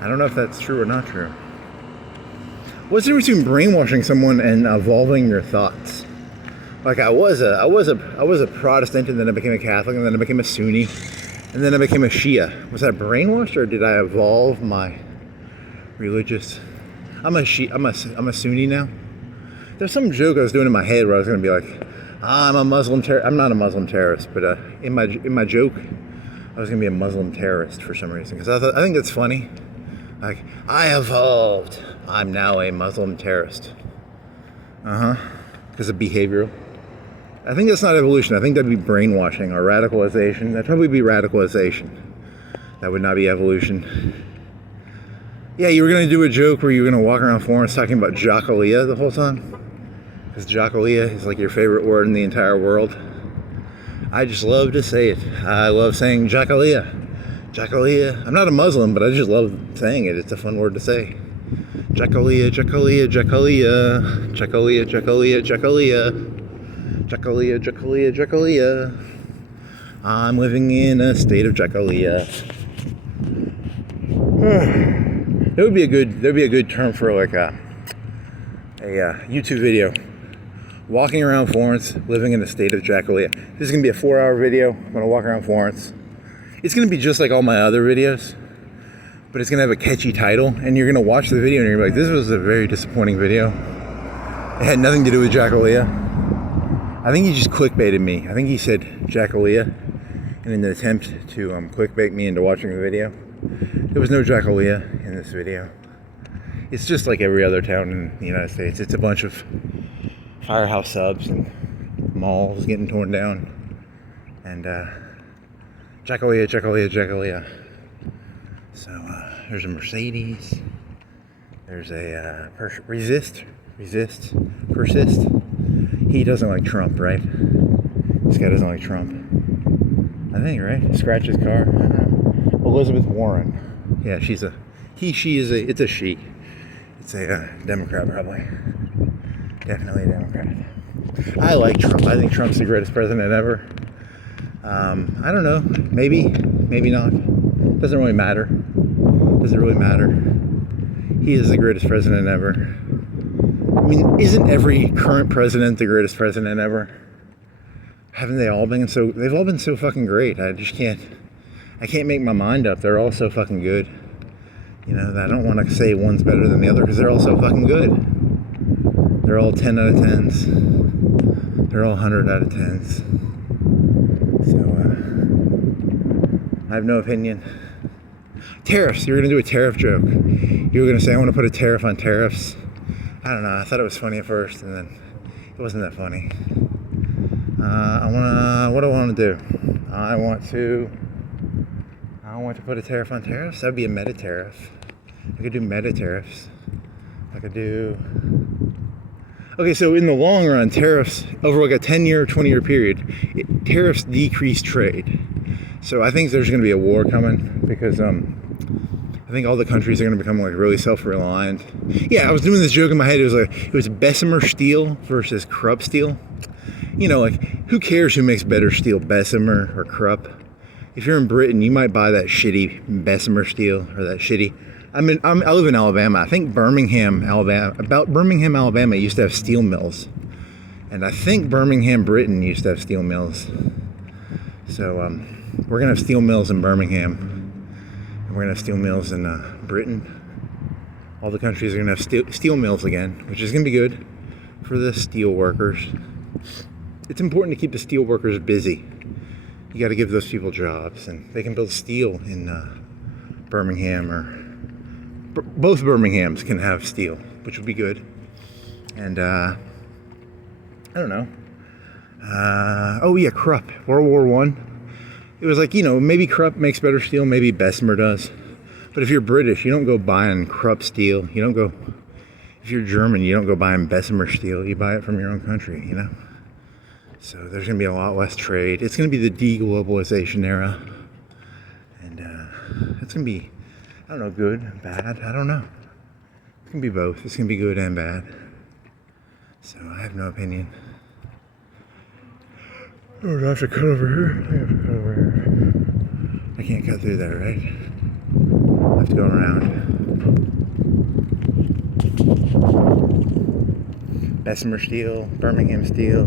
I don't know if that's true or not true. What's the difference between brainwashing someone and evolving your thoughts? Like I was a Protestant, and then I became a Catholic, and then I became a Sunni, and then I became a Shia. Was I brainwashed, or did I evolve my religious? I'm a Sunni now. There's some joke I was doing in my head where I was going to be like, I'm a Muslim terrorist. I'm not a Muslim terrorist, but in my joke, I was going to be a Muslim terrorist for some reason, because I think that's funny. Like, I evolved. I'm now a Muslim terrorist. Because of behavioral. I think that's not evolution. I think that'd be brainwashing or radicalization. That'd probably be radicalization. That would not be evolution. Yeah, you were going to do a joke where you were going to walk around Florence talking about Jacquelia the whole time? Because Jacquelia is like your favorite word in the entire world. I just love to say it. I love saying Jacquelia. Jacquelia. I'm not a Muslim, but I just love saying it. It's a fun word to say. Jacquelia, Jacquelia, Jacquelia. Jacquelia, Jacquelia, Jacquelia. Jacquelia, Jacquelia, Jacquelia. I'm living in a state of Jacquelia. That would be a good term for like a YouTube video. Walking around Florence, living in a state of Jacquelia. This is gonna be a 4-hour video. I'm gonna walk around Florence. It's gonna be just like all my other videos, but it's gonna have a catchy title, and you're gonna watch the video and you're gonna be like, this was a very disappointing video. It had nothing to do with Jacquelia. I think he just clickbaited me. I think he said Jacquelia in an attempt to clickbait me into watching the video. There was no Jacquelia in this video. It's just like every other town in the United States. It's a bunch of firehouse subs and malls getting torn down. And Jacquelia, Jacquelia, Jacquelia. So there's a Mercedes. There's a Persist. He doesn't like Trump, right? This guy doesn't like Trump. I think, right? Scratch his car. I don't know. Elizabeth Warren. Yeah, she's a it's a she. It's a Democrat, probably. Definitely a Democrat. I like Trump. I think Trump's the greatest president ever. I don't know. Maybe not. Doesn't really matter. Doesn't really matter. He is the greatest president ever. I mean, isn't every current president the greatest president ever? Haven't they all been so? They've all been so fucking great. I can't make my mind up. They're all so fucking good. You know, I don't want to say one's better than the other because they're all so fucking good. They're all 10 out of 10s. They're all 100 out of 10s. So, I have no opinion. Tariffs. You were going to do a tariff joke. You were going to say, I want to put a tariff on tariffs. I don't know. I thought it was funny at first, and then it wasn't that funny. What do I want to do? I want to put a tariff on tariffs. That'd be a meta tariff. I could do meta tariffs. I could do. Okay, so in the long run, tariffs over like a 10-year or 20-year period, tariffs decrease trade. So I think there's going to be a war coming because I think all the countries are going to become like really self-reliant. Yeah, I was doing this joke in my head. It was Bessemer steel versus Krupp steel. You know, like who cares who makes better steel, Bessemer or Krupp? If you're in Britain, you might buy that shitty Bessemer steel or that shitty. I live in Alabama. I think Birmingham, Alabama used to have steel mills, and I think Birmingham, Britain used to have steel mills. So we're gonna have steel mills in Birmingham, and we're gonna have steel mills in Britain. All the countries are gonna have steel mills again, which is gonna be good for the steel workers. It's important to keep the steel workers busy. You got to give those people jobs, and they can build steel in Birmingham, or both Birminghams can have steel, which would be good. And I don't know. Oh yeah, Krupp, World War I. It was like, you know, maybe Krupp makes better steel, maybe Bessemer does. But if you're British, you don't go buying Krupp steel. You don't go. If you're German, you don't go buying Bessemer steel. You buy it from your own country, you know. So there's going to be a lot less trade. It's going to be the deglobalization era. And it's going to be, I don't know, good, bad, I don't know. It can be both. This can be good and bad. So I have no opinion. Oh, do I have to cut over here? I have to cut over here. I can't cut through there, right? I have to go around. Bessemer steel, Birmingham steel.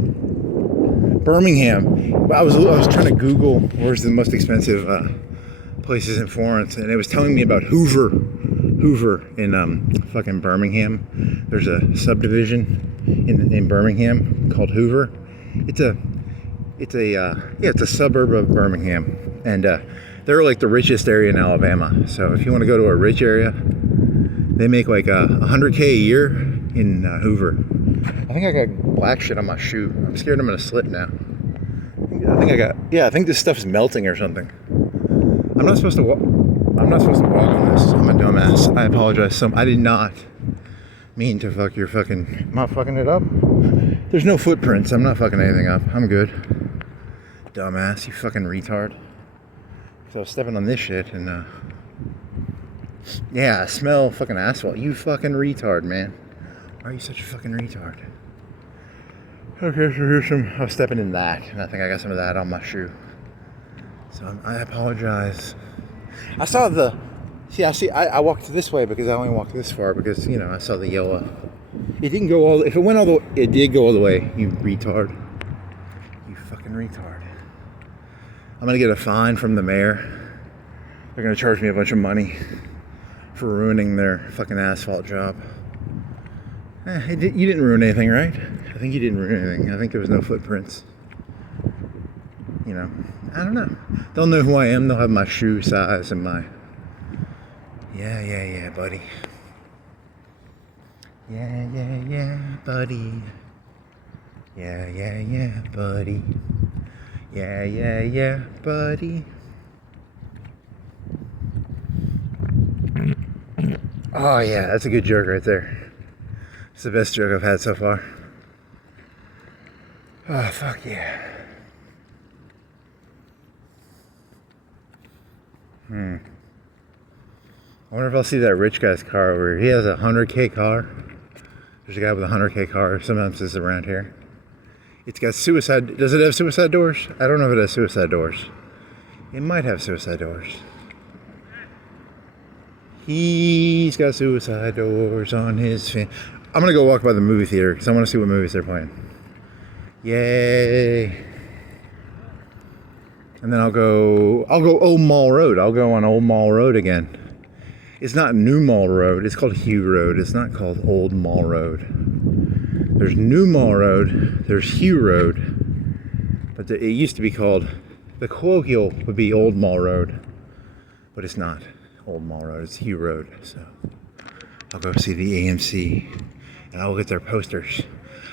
Birmingham. I was trying to Google where's the most expensive places in Florence, and it was telling me about Hoover in fucking Birmingham. There's a subdivision in Birmingham called Hoover. It's a suburb of Birmingham, and they're like the richest area in Alabama. So if you want to go to a rich area, they make like $100K a year in Hoover. I think I got black shit on my shoe. I'm scared I'm gonna slip now. I think this stuff is melting or something. I'm not supposed to walk on this. I'm a dumbass. I apologize. I did not mean to fuck your fucking... I'm not fucking it up. There's no footprints. I'm not fucking anything up. I'm good. Dumbass. You fucking retard. So I was stepping on this shit and yeah, I smell fucking asphalt. You fucking retard, man. Why are you such a fucking retard? Okay, so here's some... I was stepping in that, and I think I got some of that on my shoe. So I apologize. I saw the... I walked this way because I only walked this far because, you know, I saw the yellow. It didn't go all... If it went all the way... It did go all the way, you retard. You fucking retard. I'm gonna get a fine from the mayor. They're gonna charge me a bunch of money for ruining their fucking asphalt job. You didn't ruin anything, right? I think you didn't ruin anything. I think there was no footprints. You know, I don't know. They'll know who I am. They'll have my shoe size and my... Yeah, buddy. Yeah, buddy. Yeah, buddy. Yeah, buddy. Oh, yeah, that's a good joke right there. It's the best joke I've had so far. Oh, fuck yeah. I wonder if I'll see that rich guy's car over here. He has a 100K car. There's a guy with a 100K car. Sometimes it's around here. It's got suicide... Does it have suicide doors? I don't know if it has suicide doors. It might have suicide doors. He's got suicide doors on his fan. I'm gonna go walk by the movie theater because I want to see what movies they're playing. Yay! And then I'll go Old Mall Road. I'll go on Old Mall Road again. It's not New Mall Road. It's called Hugh Road. It's not called Old Mall Road. There's New Mall Road. There's Hugh Road. But it used to be called, the colloquial would be Old Mall Road. But it's not Old Mall Road. It's Hugh Road. So I'll go see the AMC. And I'll look at their posters.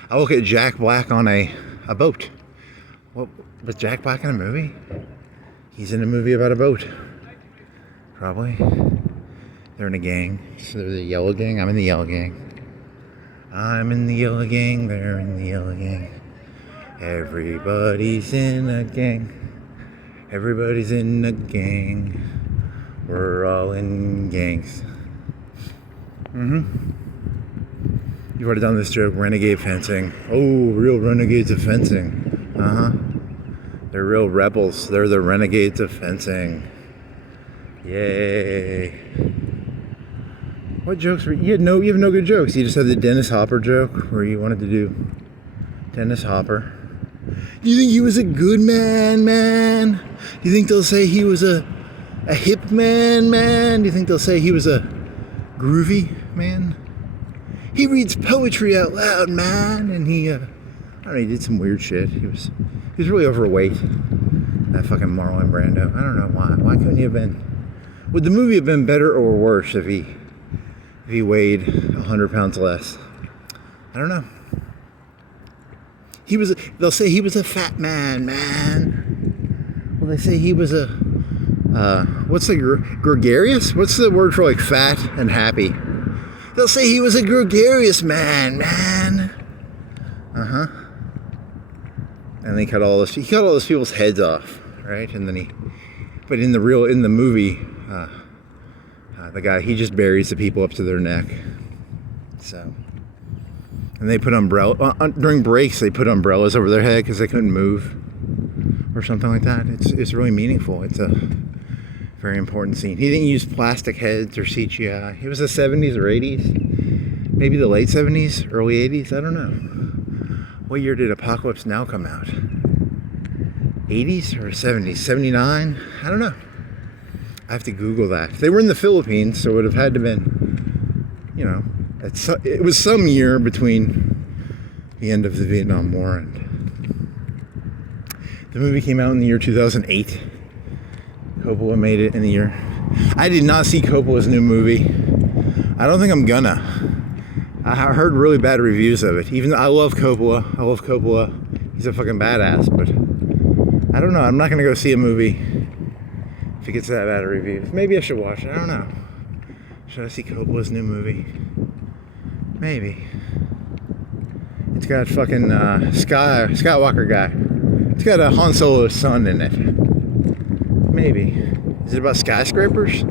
I'll look at Jack Black on a boat. What, was Jack Black in a movie? He's in a movie about a boat. Probably. They're in a gang. So they're the yellow gang. I'm in the yellow gang. I'm in the yellow gang. They're in the yellow gang. Everybody's in a gang. Everybody's in a gang. We're all in gangs. You've already done this joke. Renegade fencing. Oh, real renegades of fencing. They're real rebels. They're the renegades of fencing. Yay. What jokes were you have no good jokes. You just had the Dennis Hopper joke where you wanted to do Dennis Hopper. Do you think he was a good man? Do you think they'll say he was a hip man? Do you think they'll say he was a groovy man? He reads poetry out loud, man, and he I don't know, he did some weird shit. He was really overweight. That fucking Marlon Brando. I don't know why. Why couldn't he have been? Would the movie have been better or worse if he weighed 100 pounds less? I don't know. They'll say he was a fat man. Well, they say he was a what's the gregarious? What's the word for like fat and happy? They'll say he was a gregarious man. And he cut all those people's heads off, right? And then but in the movie, the guy, he just buries the people up to their neck. So, and they put during breaks, they put umbrellas over their head because they couldn't move or something like that. It's really meaningful. It's a very important scene. He didn't use plastic heads or CGI. It was the 70s or 80s. Maybe the late 70s, early 80s. I don't know. What year did Apocalypse Now come out? 80s or 70s? 79? I don't know. I have to Google that. They were in the Philippines, so it would have had to have been, you know, it was some year between the end of the Vietnam War and the movie came out in the year 2008. Coppola made it in the year. I did not see Coppola's new movie. I don't think I'm gonna. I heard really bad reviews of it. Even though I love Coppola. He's a fucking badass, but I don't know. I'm not gonna go see a movie if it gets that bad of reviews. Maybe I should watch it. I don't know. Should I see Coppola's new movie? Maybe. It's got fucking Skywalker guy. It's got a Han Solo's son in it. Maybe. Is it about skyscrapers?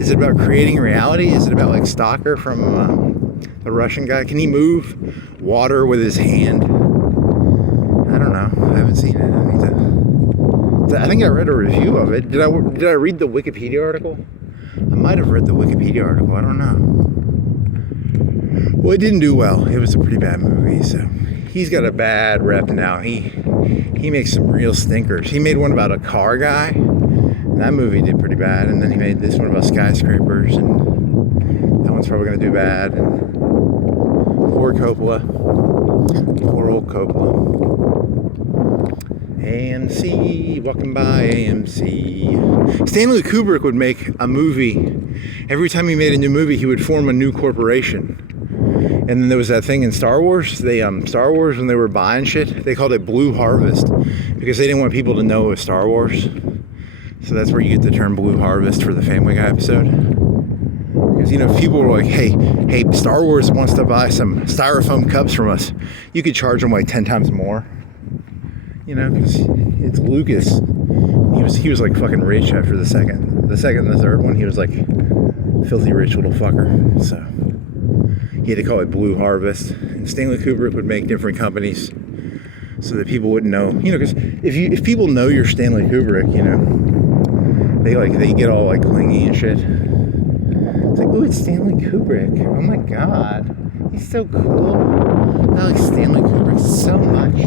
Is it about creating reality? Is it about like Stalker from the Russian guy? Can he move water with his hand? I don't know. I haven't seen it. I think I read a review of it. Did I read the Wikipedia article? I might have read the Wikipedia article. I don't know. Well, it didn't do well. It was a pretty bad movie, so he's got a bad rep now. He makes some real stinkers. He made one about a car guy, and that movie did pretty bad. And then he made this one about skyscrapers, and that one's probably going to do bad. And poor Coppola. Poor old Coppola. AMC, walking by AMC. Stanley Kubrick would make a movie. Every time he made a new movie, he would form a new corporation. And then there was that thing in Star Wars. Star Wars, when they were buying shit, they called it Blue Harvest because they didn't want people to know it was Star Wars. So that's where you get the term Blue Harvest for the Family Guy episode. Because, you know, if people were like, hey, Star Wars wants to buy some styrofoam cups from us, you could charge them like 10 times more. You know, because it's Lucas. He was like fucking rich after the second and the third one. He was like filthy rich little fucker. So he had to call it Blue Harvest. And Stanley Kubrick would make different companies so that people wouldn't know. You know, because if people know you're Stanley Kubrick, you know, they get all like clingy and shit. It's like, ooh, it's Stanley Kubrick. Oh my god, he's so cool. I like Stanley Kubrick so much.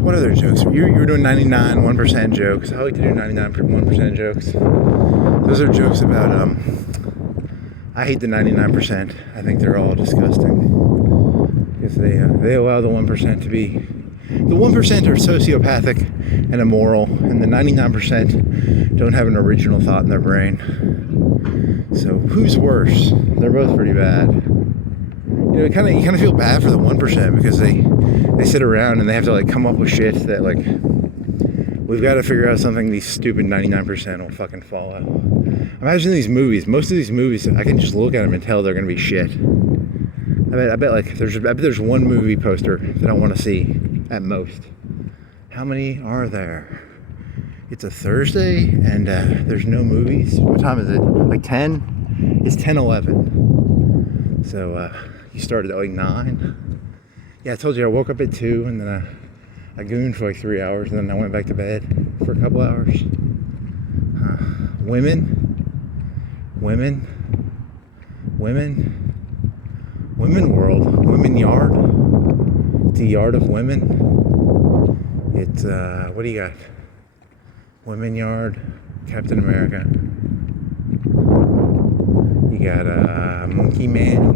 What other jokes? You were doing 99 1% jokes. I like to do 99 1% jokes. Those are jokes about I hate the 99%. I think they're all disgusting because they allow the 1% to be. The 1% are sociopathic and immoral, and the 99% don't have an original thought in their brain. So who's worse? They're both pretty bad. You know, you kind of feel bad for the 1% because they sit around and they have to like come up with shit that like we've got to figure out something these stupid 99% will fucking follow. Imagine these movies. Most of these movies, I can just look at them and tell they're gonna be shit. I bet like there's one movie poster that I want to see at most. How many are there? It's a Thursday and there's no movies. What time is it? Like 10? It's 10:11. So you started at like 9. Yeah, I told you I woke up at 2 and then I gooned for like 3 hours and then I went back to bed for a couple hours. Women world, women yard. It's a yard of women. It's, what do you got? Women yard, Captain America. You got, Monkey Man.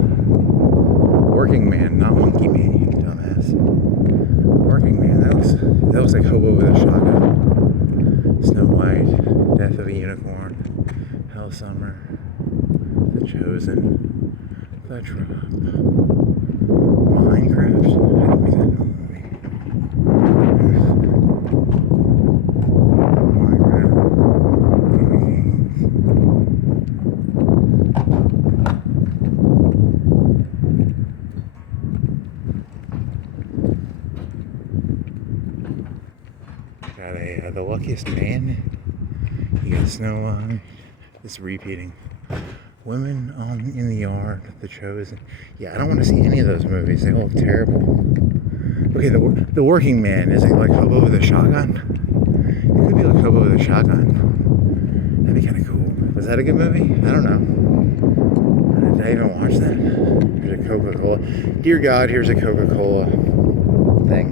Working Man, not Monkey Man, you dumbass. Working Man, that looks like Hobo with a shotgun. Snow White, Death of a Unicorn, Hell Summer, The Chosen, The Drop, Minecraft. I don't think I know the movie. Minecraft, got The Luckiest Man. You got Snow White. This repeating. Women in the Yard, The Chosen. Yeah, I don't want to see any of those movies. They all look terrible. Okay, the Working Man. Is it like Hobo with a Shotgun? It could be like Hobo with a Shotgun. That'd be kind of cool. Was that a good movie? I don't know. Did I even watch that? Here's a Coca-Cola. Dear God, here's a Coca-Cola thing.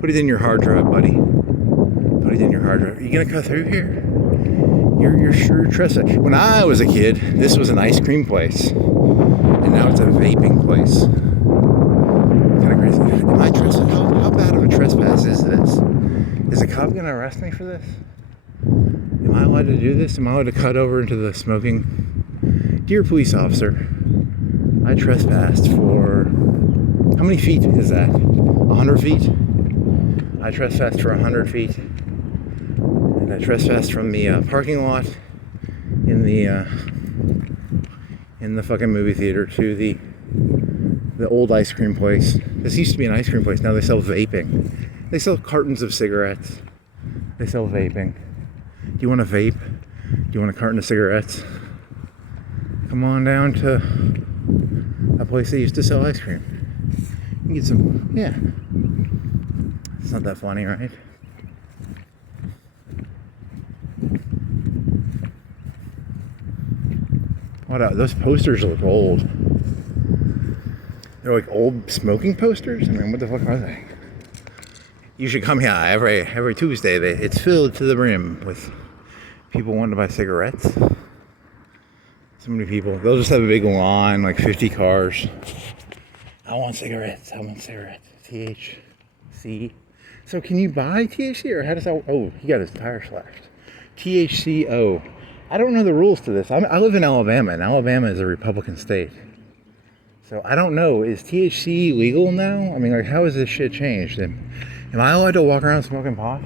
Put it in your hard drive, buddy. Put it in your hard drive. Are you gonna cut through here? You're sure trespassing. When I was a kid, this was an ice cream place, and now it's a vaping place. Kind of crazy. Am I trespassing? How bad of a trespass is this? Is a cop gonna arrest me for this? Am I allowed to do this? Am I allowed to cut over into the smoking? Dear police officer, I trespassed for... How many feet is that? 100 feet? I trespassed for 100 feet. And I trespassed from the parking lot in the fucking movie theater to the old ice cream place. This used to be an ice cream place. Now they sell vaping. They sell cartons of cigarettes. They sell vaping. Do you want a vape? Do you want a carton of cigarettes? Come on down to a place that used to sell ice cream. You can get some, yeah. It's not that funny, right? What? Those posters look old. They're like old smoking posters? I mean, what the fuck are they? You should come here every Tuesday. It's filled to the brim with people wanting to buy cigarettes. So many people. They'll just have a big line, like 50 cars. I want cigarettes. I want cigarettes. THC. So can you buy THC or how does that? Oh, he got his tire slashed. THCO. I don't know the rules to this. I live in Alabama, and Alabama is a Republican state. So I don't know. Is THC legal now? I mean, like, how has this shit changed? Am I allowed to walk around smoking pot?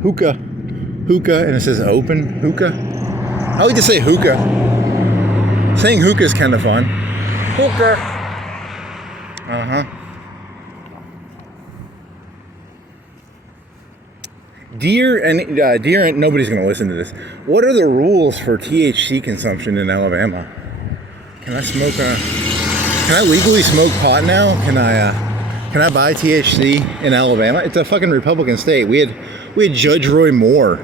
Hookah, and it says open hookah. I like to say hookah. Saying hookah is kind of fun. Hookah. Dear, nobody's going to listen to this. What are the rules for THC consumption in Alabama? Can I legally smoke pot now? Can I buy THC in Alabama? It's a fucking Republican state. We had Judge Roy Moore.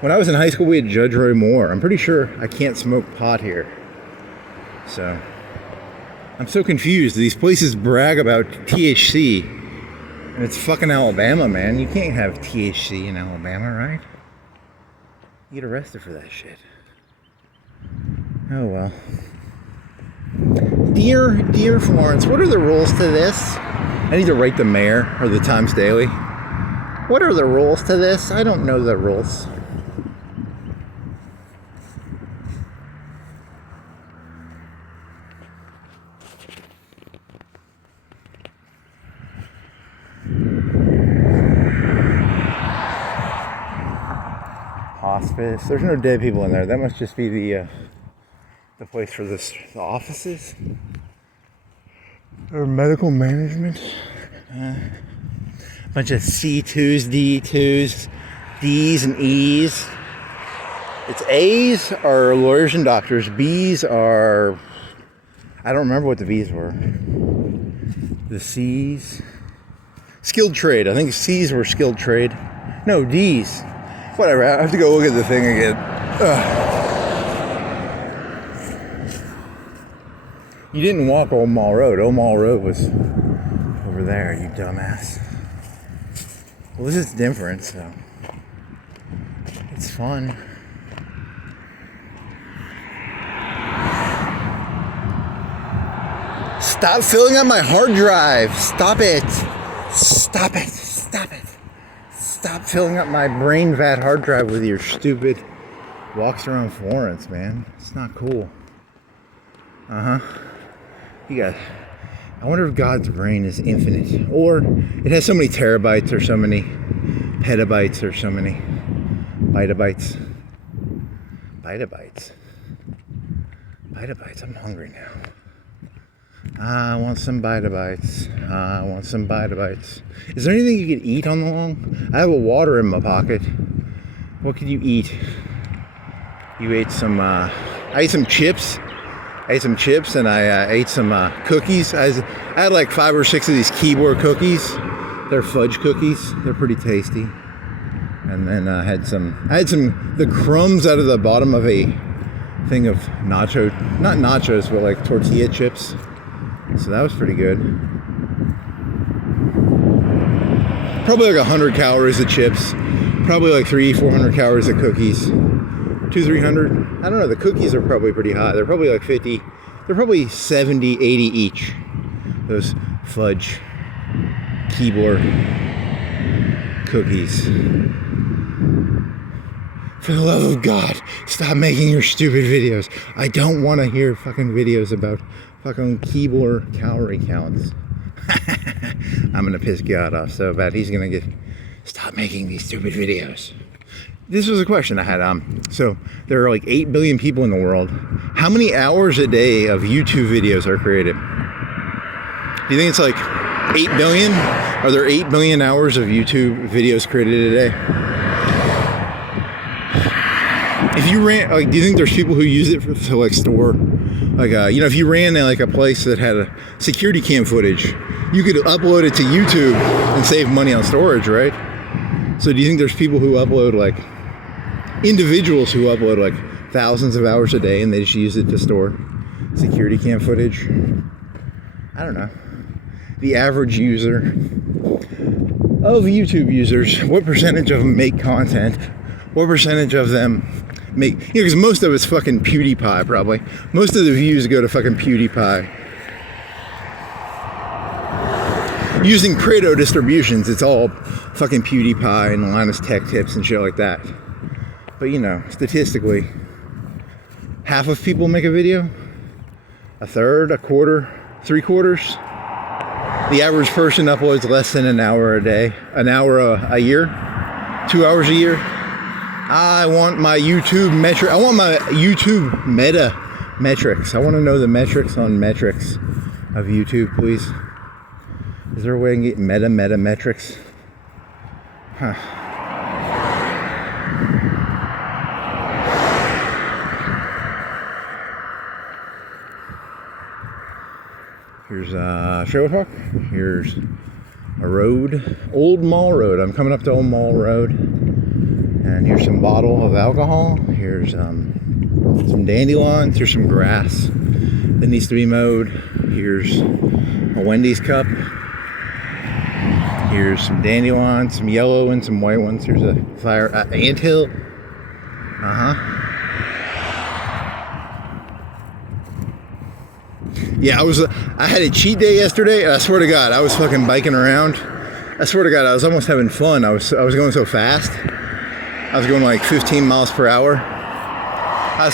When I was in high school, we had Judge Roy Moore. I'm pretty sure I can't smoke pot here. So, I'm so confused. These places brag about THC. And it's fucking Alabama, man. You can't have THC in Alabama, right? You get arrested for that shit. Oh, well. Dear Florence, what are the rules to this? I need to write the mayor or the Times Daily. What are the rules to this? I don't know the rules. Hospice. There's no dead people in there. That must just be the place for the offices or medical management. Bunch of C2s, D2s, D's and E's. It's A's are lawyers and doctors. B's are, I don't remember what the B's were. The C's, skilled trade. I think C's were skilled trade. No, D's. Whatever, I have to go look at the thing again. Ugh. You didn't walk Old Mall Road. Old Mall Road was over there, you dumbass. Well, this is different, so it's fun. Stop filling up my hard drive. Stop it. Stop it. Stop it. Stop filling up my brain vat hard drive with your stupid walks around Florence, man. It's not cool. You guys, I wonder if God's brain is infinite, or it has so many terabytes, or so many petabytes, or so many bytebytes. Bytebytes. I'm hungry now. I want some Bite Bites. I want some Bite Bites. Is there anything you could eat on the long? I have a water in my pocket. What could you eat? You ate some, I ate some chips. And I ate some cookies. I had like 5 or 6 of these keyboard cookies. They're fudge cookies. They're pretty tasty. And then I had the crumbs out of the bottom of a thing of not nachos, but like tortilla chips. So that was pretty good. Probably like 100 calories of chips. Probably like 300-400 calories of cookies. 200-300. I don't know. The cookies are probably pretty high. They're probably like 50. They're probably 70, 80 each. Those fudge keyboard cookies. For the love of God, stop making your stupid videos. I don't want to hear fucking videos about fucking keyboard calorie counts. I'm gonna piss God off so bad. He's gonna stop making these stupid videos. This was a question I had. So there are like 8 billion people in the world. How many hours a day of YouTube videos are created? Do you think it's like 8 billion? Are there 8 billion hours of YouTube videos created a day? If you ran, like, do you think there's people who use it to like store, like, if you ran like a place that had a security cam footage, you could upload it to YouTube and save money on storage, right? So do you think there's people who upload like, individuals who upload like thousands of hours a day and they just use it to store security cam footage? I don't know. The average user of YouTube users, what percentage of them make content? What percentage of them make, because most of it's fucking PewDiePie probably. Most of the views go to fucking PewDiePie. Using Pareto distributions, it's all fucking PewDiePie and Linus Tech Tips and shit like that. But statistically, half of people make a video, a third, a quarter, 3/4. The average person uploads less than an hour a day, an hour a year, 2 hours a year. I want my YouTube metric. I want my YouTube meta metrics. I want to know the metrics on metrics of YouTube, please. Is there a way I can get meta metrics? Huh. Here's trailer park. Here's a road, Old Mall Road. I'm coming up to Old Mall Road, and here's some bottle of alcohol. Here's some dandelions. Here's some grass that needs to be mowed. Here's a Wendy's cup. Here's some dandelions, some yellow and some white ones. Here's a fire anthill. Yeah, I had a cheat day yesterday, and I swear to God, I was fucking biking around. I swear to God, I was almost having fun. I was going so fast. I was going like 15 miles per hour. I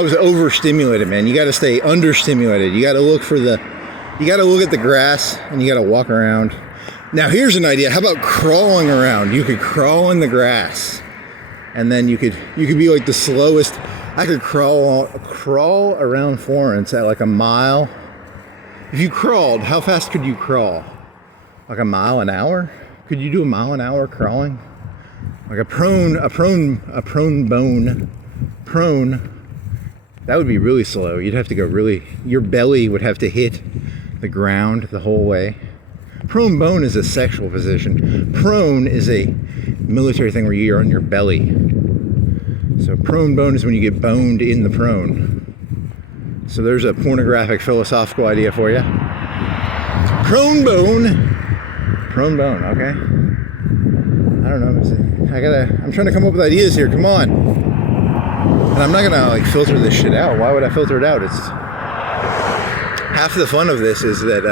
was overstimulated, man. You got to stay understimulated. You got to look at the grass, and you got to walk around. Now here's an idea. How about crawling around? You could crawl in the grass, and then you could be like the slowest. I could crawl around Florence at like a mile. If you crawled, how fast could you crawl? Like a mile an hour? Could you do a mile an hour crawling? Like a prone bone. That would be really slow. You'd have to go your belly would have to hit the ground the whole way. Prone bone is a sexual position. Prone is a military thing where you're on your belly. So prone bone is when you get boned in the prone. So there's a pornographic philosophical idea for you. Prone bone, okay? I don't know. I'm trying to come up with ideas here. Come on. And I'm not gonna like filter this shit out. Why would I filter it out? It's half the fun of this is that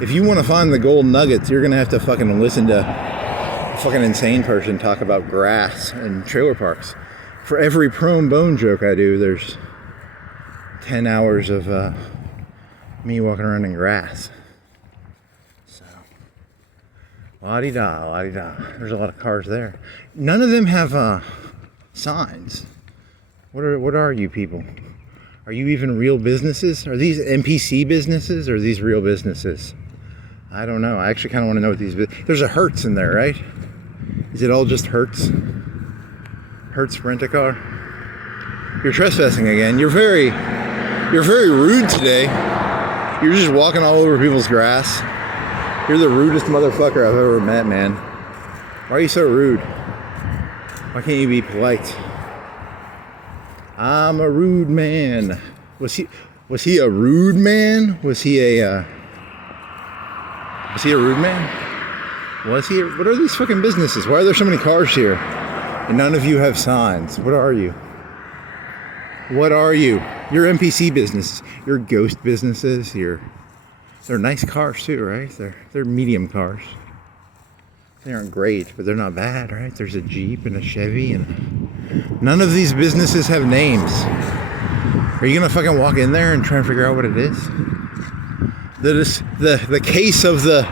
if you want to find the gold nuggets, you're gonna have to fucking listen to a fucking insane person talk about grass and trailer parks. For every prone bone joke I do, there's 10 hours of me walking around in grass. So, la-di-da. There's a lot of cars there. None of them have signs. What are you people? Are you even real businesses? Are these NPC businesses or are these real businesses? I don't know. I actually kind of want to know what these... There's a Hertz in there, right? Is it all just Hertz? Hertz rent-a-car? You're trespassing again. You're very rude today. You're just walking all over people's grass. You're the rudest motherfucker I've ever met, man. Why are you so rude? Why can't you be polite? I'm a rude man. Was he a rude man? Was he a rude man? Was he? What are these fucking businesses? Why are there so many cars here? And none of you have signs. What are you? What are you? You're NPC businesses. You're ghost businesses. They're nice cars too, right? They're medium cars. They aren't great, but they're not bad, right? There's a Jeep and a Chevy, and none of these businesses have names. Are you gonna fucking walk in there and try and figure out what it is? The case of the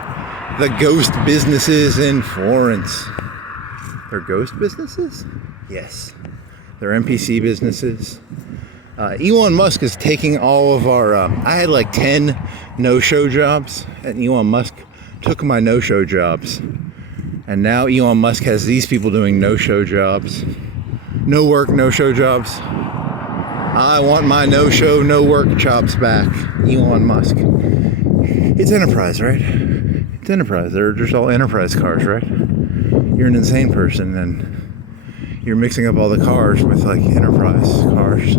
ghost businesses in Florence. They're ghost businesses? Yes. They're NPC businesses. Elon Musk is taking all of our... I had like 10 no-show jobs, and Elon Musk took my no-show jobs. And now Elon Musk has these people doing no-show jobs. No work, no-show jobs. I want my no-show, no-work chops back. Elon Musk. It's enterprise, right? It's enterprise. They're just all enterprise cars, right? You're an insane person, and you're mixing up all the cars with, like, enterprise cars.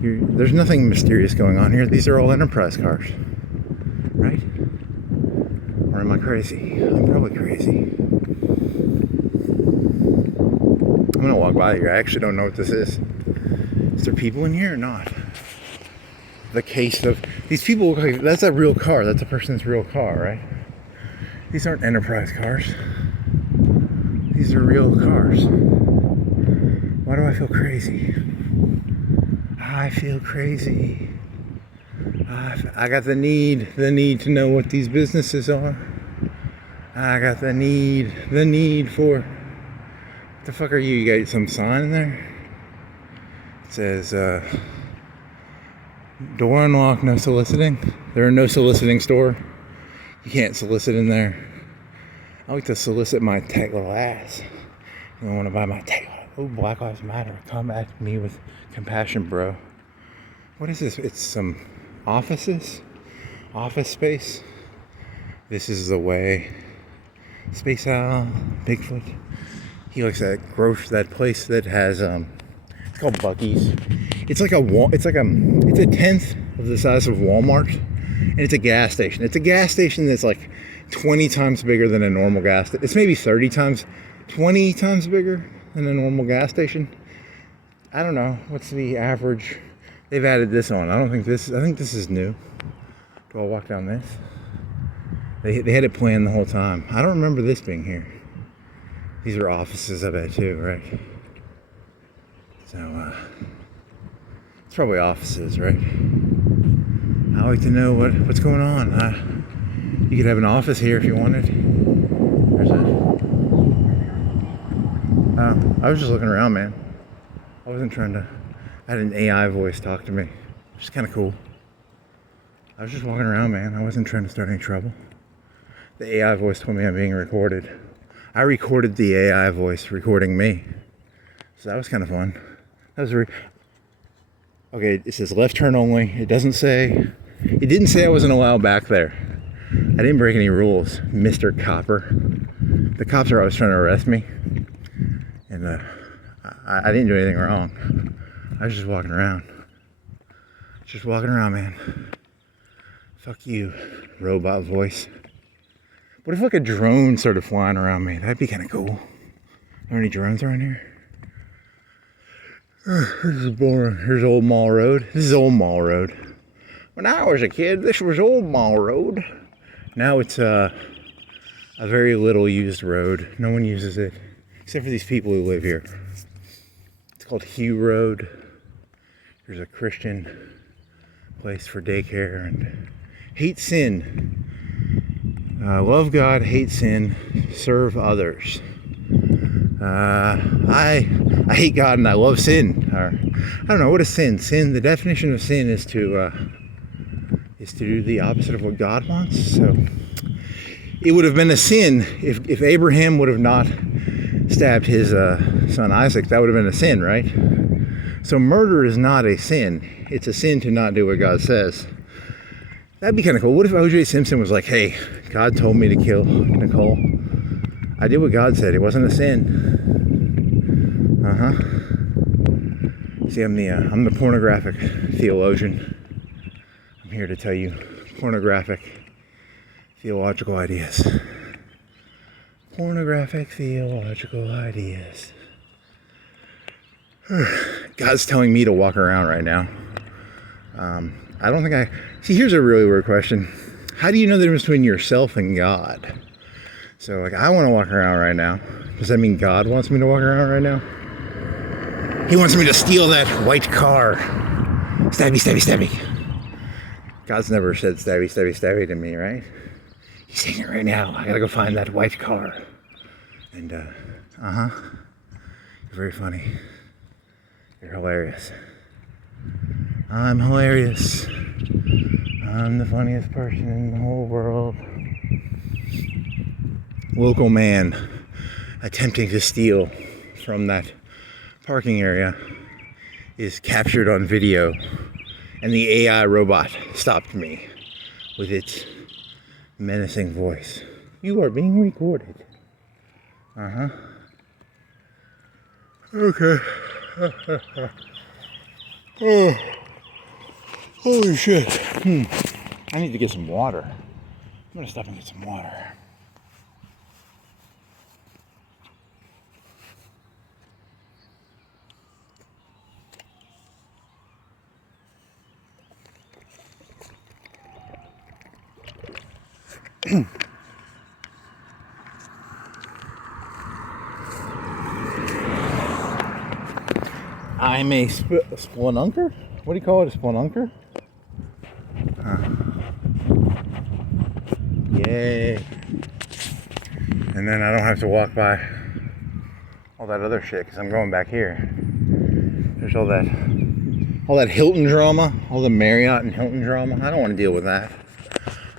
There's nothing mysterious going on here. These are all enterprise cars, right? Or am I crazy? I'm probably crazy. I'm gonna walk by here. I actually don't know what this is. Is there people in here or not? The case of... These people look like... That's a real car. That's a person's real car, right? These aren't enterprise cars. These are real cars. Why do I feel crazy? I feel crazy. I got the need to know what these businesses are. I got the need for... What the fuck are you? You got some sign in there? It says, door unlocked, no soliciting. They're a no soliciting store. You can't solicit in there. I like to solicit my tight little ass. You don't want to buy my tight... Oh, Black Lives Matter. Come at me with compassion, bro. What is this? It's some offices? Office space? This is the way. Space Owl, Bigfoot. He looks at that place that has, it's called Buc-ee's. It's like it's a tenth of the size of Walmart, and it's a gas station. It's a gas station that's like 20 times bigger than a normal gas station. It's maybe 20 times bigger than a normal gas station. I don't know. What's the average? They've added this on. I think this is new. Do I walk down this? They had it planned the whole time. I don't remember this being here. These are offices, I bet, too, right? So, it's probab't offices, right? I like to know what's going on. You could have an office here if you wanted. There's I was just looking around, man. I wasn't trying to... I had an AI voice talk to me. Which is kind of cool. I was just walking around, man. I wasn't trying to start any trouble. The AI voice told me I'm being recorded. I recorded the AI voice recording me. So that was kind of fun. That was okay, it says left turn only. It didn't say I wasn't allowed back there. I didn't break any rules, Mr. Copper. The cops are always trying to arrest me. And I didn't do anything wrong. I was just walking around. Just walking around, man. Fuck you, robot voice. What if like a drone started flying around me? That'd be kind of cool. Are there any drones around here? This is boring. Here's Old Mall Road. This is Old Mall Road. When I was a kid, this was Old Mall Road. Now it's a very little used road. No one uses it, except for these people who live here. It's called Hugh Road. There's a Christian place for daycare and hate sin. Love God, hate sin, serve others. I hate God and I love sin. Or, I don't know, what is sin? Sin, the definition of sin is to do the opposite of what God wants. So it would have been a sin if Abraham would have not stabbed his son Isaac. That would have been a sin, right? So murder is not a sin. It's a sin to not do what God says. That'd be kind of cool. What if O.J. Simpson was like, hey, God told me to kill Nicole. I did what God said. It wasn't a sin. See, I'm the pornographic theologian. I'm here to tell you pornographic theological ideas. Pornographic theological ideas. God's telling me to walk around right now. I don't think see, here's a really weird question. How do you know the difference between yourself and God? So, like, I want to walk around right now. Does that mean God wants me to walk around right now? He wants me to steal that white car. Stabby, stabby, stabby. God's never said stabby, stabby, stabby to me, right? He's saying it right now. I gotta go find that white car. And, you're very funny. You're hilarious. I'm hilarious. I'm the funniest person in the whole world. Local man attempting to steal from that parking area is captured on video, and the AI robot stopped me with its menacing voice. You are being recorded. Okay. Oh, holy shit. I need to get some water. I'm gonna stop and get some water. I'm a spelunker? What do you call it, a spelunker? Yay. And then I don't have to walk by all that other shit because I'm going back here. There's all that Hilton drama, all the Marriott and Hilton drama. I don't want to deal with that.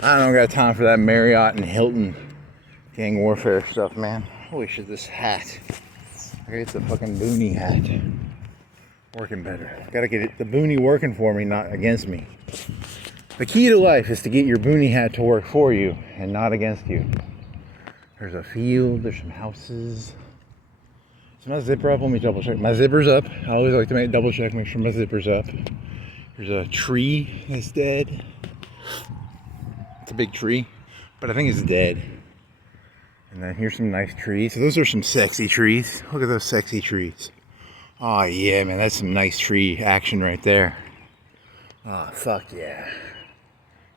I don't got time for that Marriott and Hilton gang warfare stuff, man. Holy shit, this hat. Okay, it's a fucking boonie hat. Working better. Gotta get it, the boonie working for me, not against me. The key to life is to get your boonie hat to work for you and not against you. There's a field, there's some houses. Is my zipper up? Let me double check. My zipper's up. I always like to double check, make sure my zipper's up. There's a tree that's dead. It's a big tree, but I think it's dead. And then here's some nice trees. So those are some sexy trees. Look at those sexy trees. Oh yeah, man, that's some nice tree action right there. Oh, fuck yeah.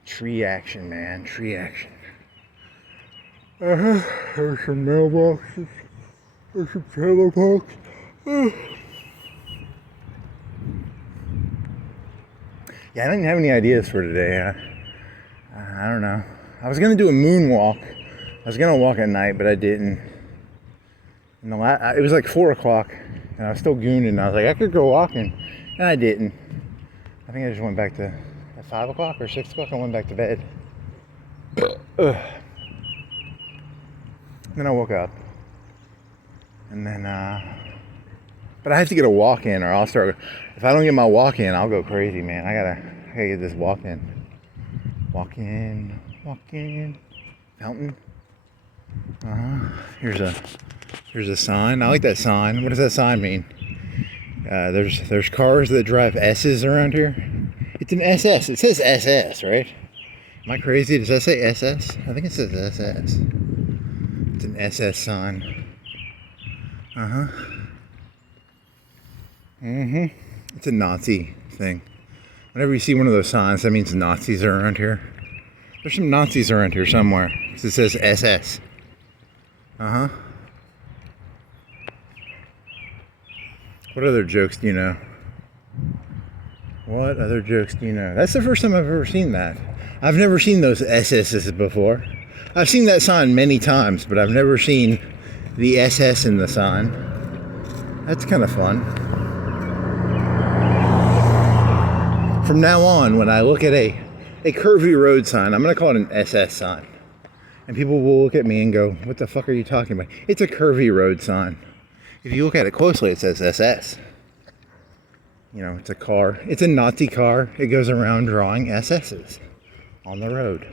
Tree action, man, tree action. There's some mailboxes. There's some trailer parks. Yeah, I didn't have any ideas for today. I don't know. I was gonna do a moonwalk. I was gonna walk at night, but I didn't. And it was like 4 o'clock, and I was still gooning. I was like, I could go walking, and I didn't. I think I just went back to at 5 o'clock or 6 o'clock. I went back to bed. Then I woke up, and then but I have to get a walk in, or I'll start. If I don't get my walk in, I'll go crazy, man. I gotta get this walk in. Walk in, fountain. Here's a sign. I like that sign. What does that sign mean? There's cars that drive S's around here. It's an SS. It says SS, right? Am I crazy? Does that say SS? I think it says SS. It's an SS sign. It's a Nazi thing. Whenever you see one of those signs, that means Nazis are around here. There's some Nazis around here somewhere. It says SS. What other jokes do you know? What other jokes do you know? That's the first time I've ever seen that. I've never seen those SS's before. I've seen that sign many times, but I've never seen the SS in the sign. That's kind of fun. From now on, when I look at a curvy road sign, I'm going to call it an SS sign. And people will look at me and go, what the fuck are you talking about? It's a curvy road sign. If you look at it closely, it says SS. You know, it's a car. It's a Nazi car. It goes around drawing SS's on the road.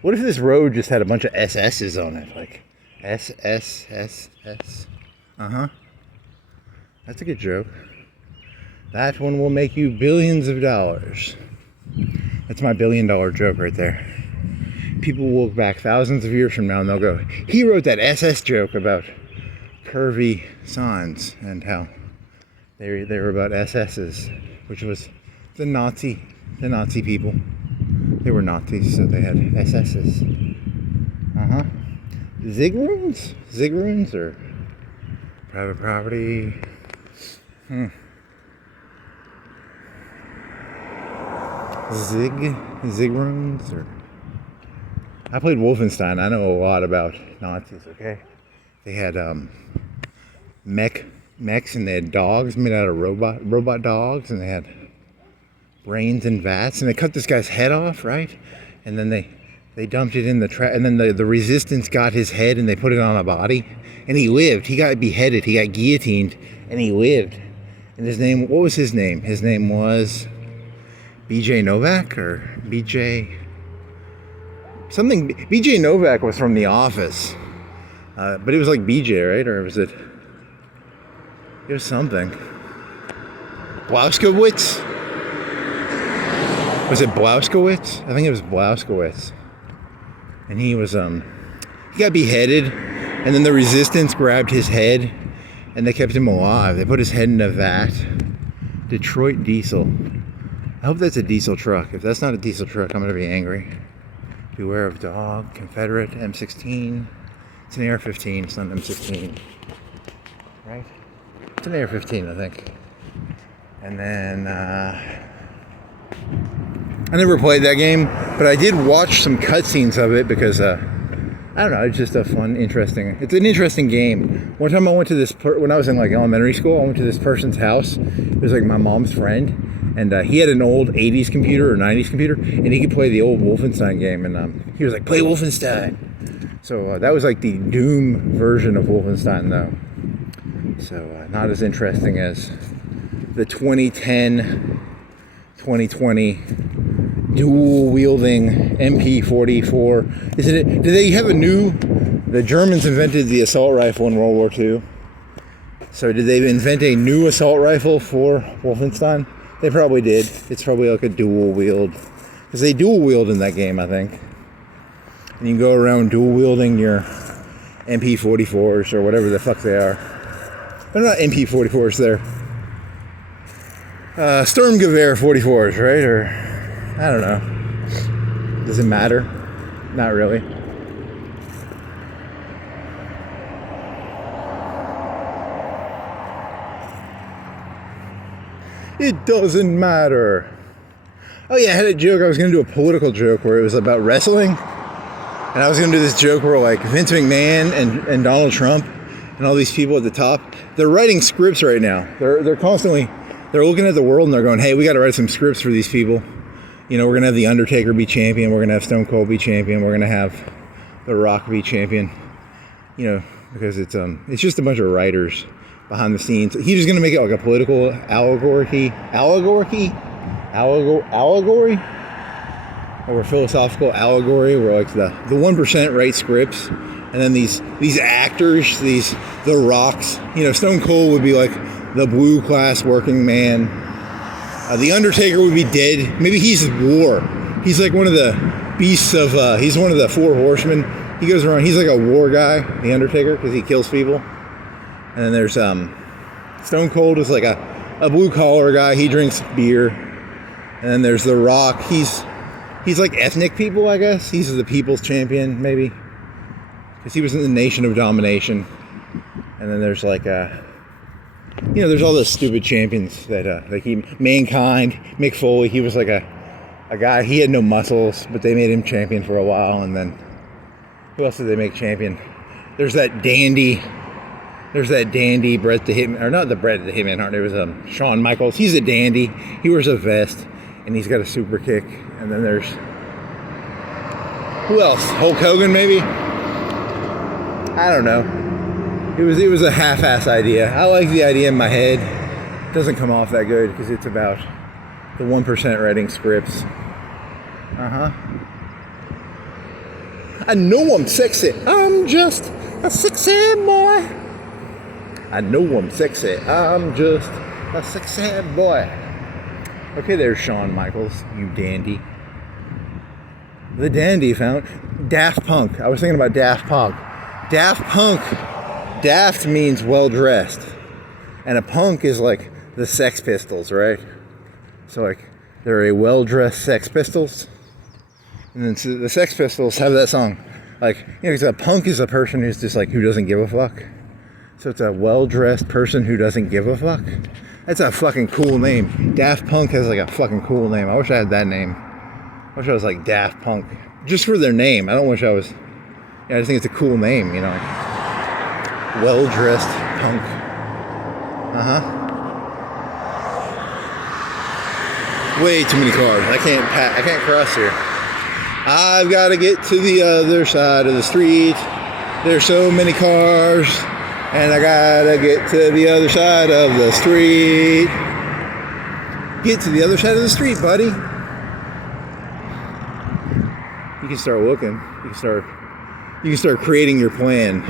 What if this road just had a bunch of SS's on it? Like, SSSS. Uh-huh. That's a good joke. That one will make you billions of dollars. That's my $1 billion joke right there. People will look back thousands of years from now and they'll go, he wrote that SS joke about curvy signs and how they were about SS's, which was the Nazi people. They were Nazis, so they had SS's. Uh-huh. Zigroons or private property. Zigroons or... I played Wolfenstein. I know a lot about Nazis, okay? They had mechs and they had dogs made out of robot dogs, and they had brains in vats, and they cut this guy's head off, right? And then they dumped it in the trash, and then the resistance got his head and they put it on a body, and he lived. He got beheaded, he got guillotined, and he lived. And his name, what was his name? His name was BJ Novak or BJ something. BJ Novak was from The Office, but it was like BJ, right? Or was it? It was something. Blauskowitz? Was it Blauskowitz? I think it was Blauskowitz. And he was he got beheaded, and then the resistance grabbed his head, and they kept him alive. They put his head in a vat. Detroit diesel. I hope that's a diesel truck. If that's not a diesel truck, I'm gonna be angry. Beware of dog, Confederate, M16. It's an AR-15, it's not an M16. Right? It's an AR-15, I think. And then, I never played that game, but I did watch some cutscenes of it because, I don't know, it's just a fun, it's an interesting game. One time I went to this, when I was in like elementary school, I went to this person's house. It was like my mom's friend, and he had an old 80s computer or 90s computer, and he could play the old Wolfenstein game, and he was like, play Wolfenstein. So that was like the Doom version of Wolfenstein, though. So not as interesting as the 2010, 2020 dual wielding MP44. Isn't it? Did they have the Germans invented the assault rifle in World War II. So did they invent a new assault rifle for Wolfenstein? They probably did. It's probably like a dual wield. Because they dual wield in that game, I think. And you can go around dual wielding your MP44s or whatever the fuck they are. They're not MP44s, they're Sturmgewehr 44s, right? Or, I don't know. Does it matter? Not really. It doesn't matter. Oh yeah, I had a joke. I was going to do a political joke where it was about wrestling. And I was going to do this joke where like Vince McMahon and Donald Trump and all these people at the top, they're writing scripts right now. They're constantly, they're looking at the world and they're going, hey, we got to write some scripts for these people. You know, we're going to have the Undertaker be champion. We're going to have Stone Cold be champion. We're going to have The Rock be champion. You know, because it's just a bunch of writers behind the scenes. He was going to make it like a political allegory, or a philosophical allegory, where like the 1% write scripts, and then these actors, the Rocks. You know, Stone Cold would be like the blue class working man. The Undertaker would be dead. Maybe he's war. He's like one of the beasts of. He's one of the four horsemen. He goes around. He's like a war guy, the Undertaker, because he kills people. And then there's Stone Cold is like a blue collar guy. He drinks beer. And then there's The Rock. He's like ethnic people, I guess. He's the people's champion, maybe, because he was in the Nation of Domination. And then there's like you know, there's all those stupid champions that they keep. Mankind, Mick Foley. He was like a guy. He had no muscles, but they made him champion for a while. And then who else did they make champion? There's that dandy Bret the Hitman, or not the Bret the Hitman Hart. It was Shawn Michaels. He's a dandy. He wears a vest and he's got a super kick. And then there's, who else? Hulk Hogan maybe? I don't know. It was a half-ass idea. I like the idea in my head. It doesn't come off that good because it's about the 1% writing scripts. I know I'm sexy. I'm just a sexy boy. I know I'm sexy. I'm just a sexy boy. Okay, there's Shawn Michaels, you dandy. The dandy found Daft Punk. I was thinking about Daft Punk. Daft Punk. Daft means well-dressed. And a punk is like the Sex Pistols, right? So like, they're a well-dressed Sex Pistols. And then so the Sex Pistols have that song. Like, you know, because a punk is a person who's just like, who doesn't give a fuck. So it's a well-dressed person who doesn't give a fuck. That's a fucking cool name. Daft Punk has like a fucking cool name. I wish I had that name. I wish I was like Daft Punk. Just for their name. I don't wish I was... Yeah, I just think it's a cool name, you know. Well-dressed punk. Way too many cars. I can't cross here. I've got to get to the other side of the street. There's so many cars. And I gotta get to the other side of the street. Get to the other side of the street, buddy. You can start looking. You can start creating your plan.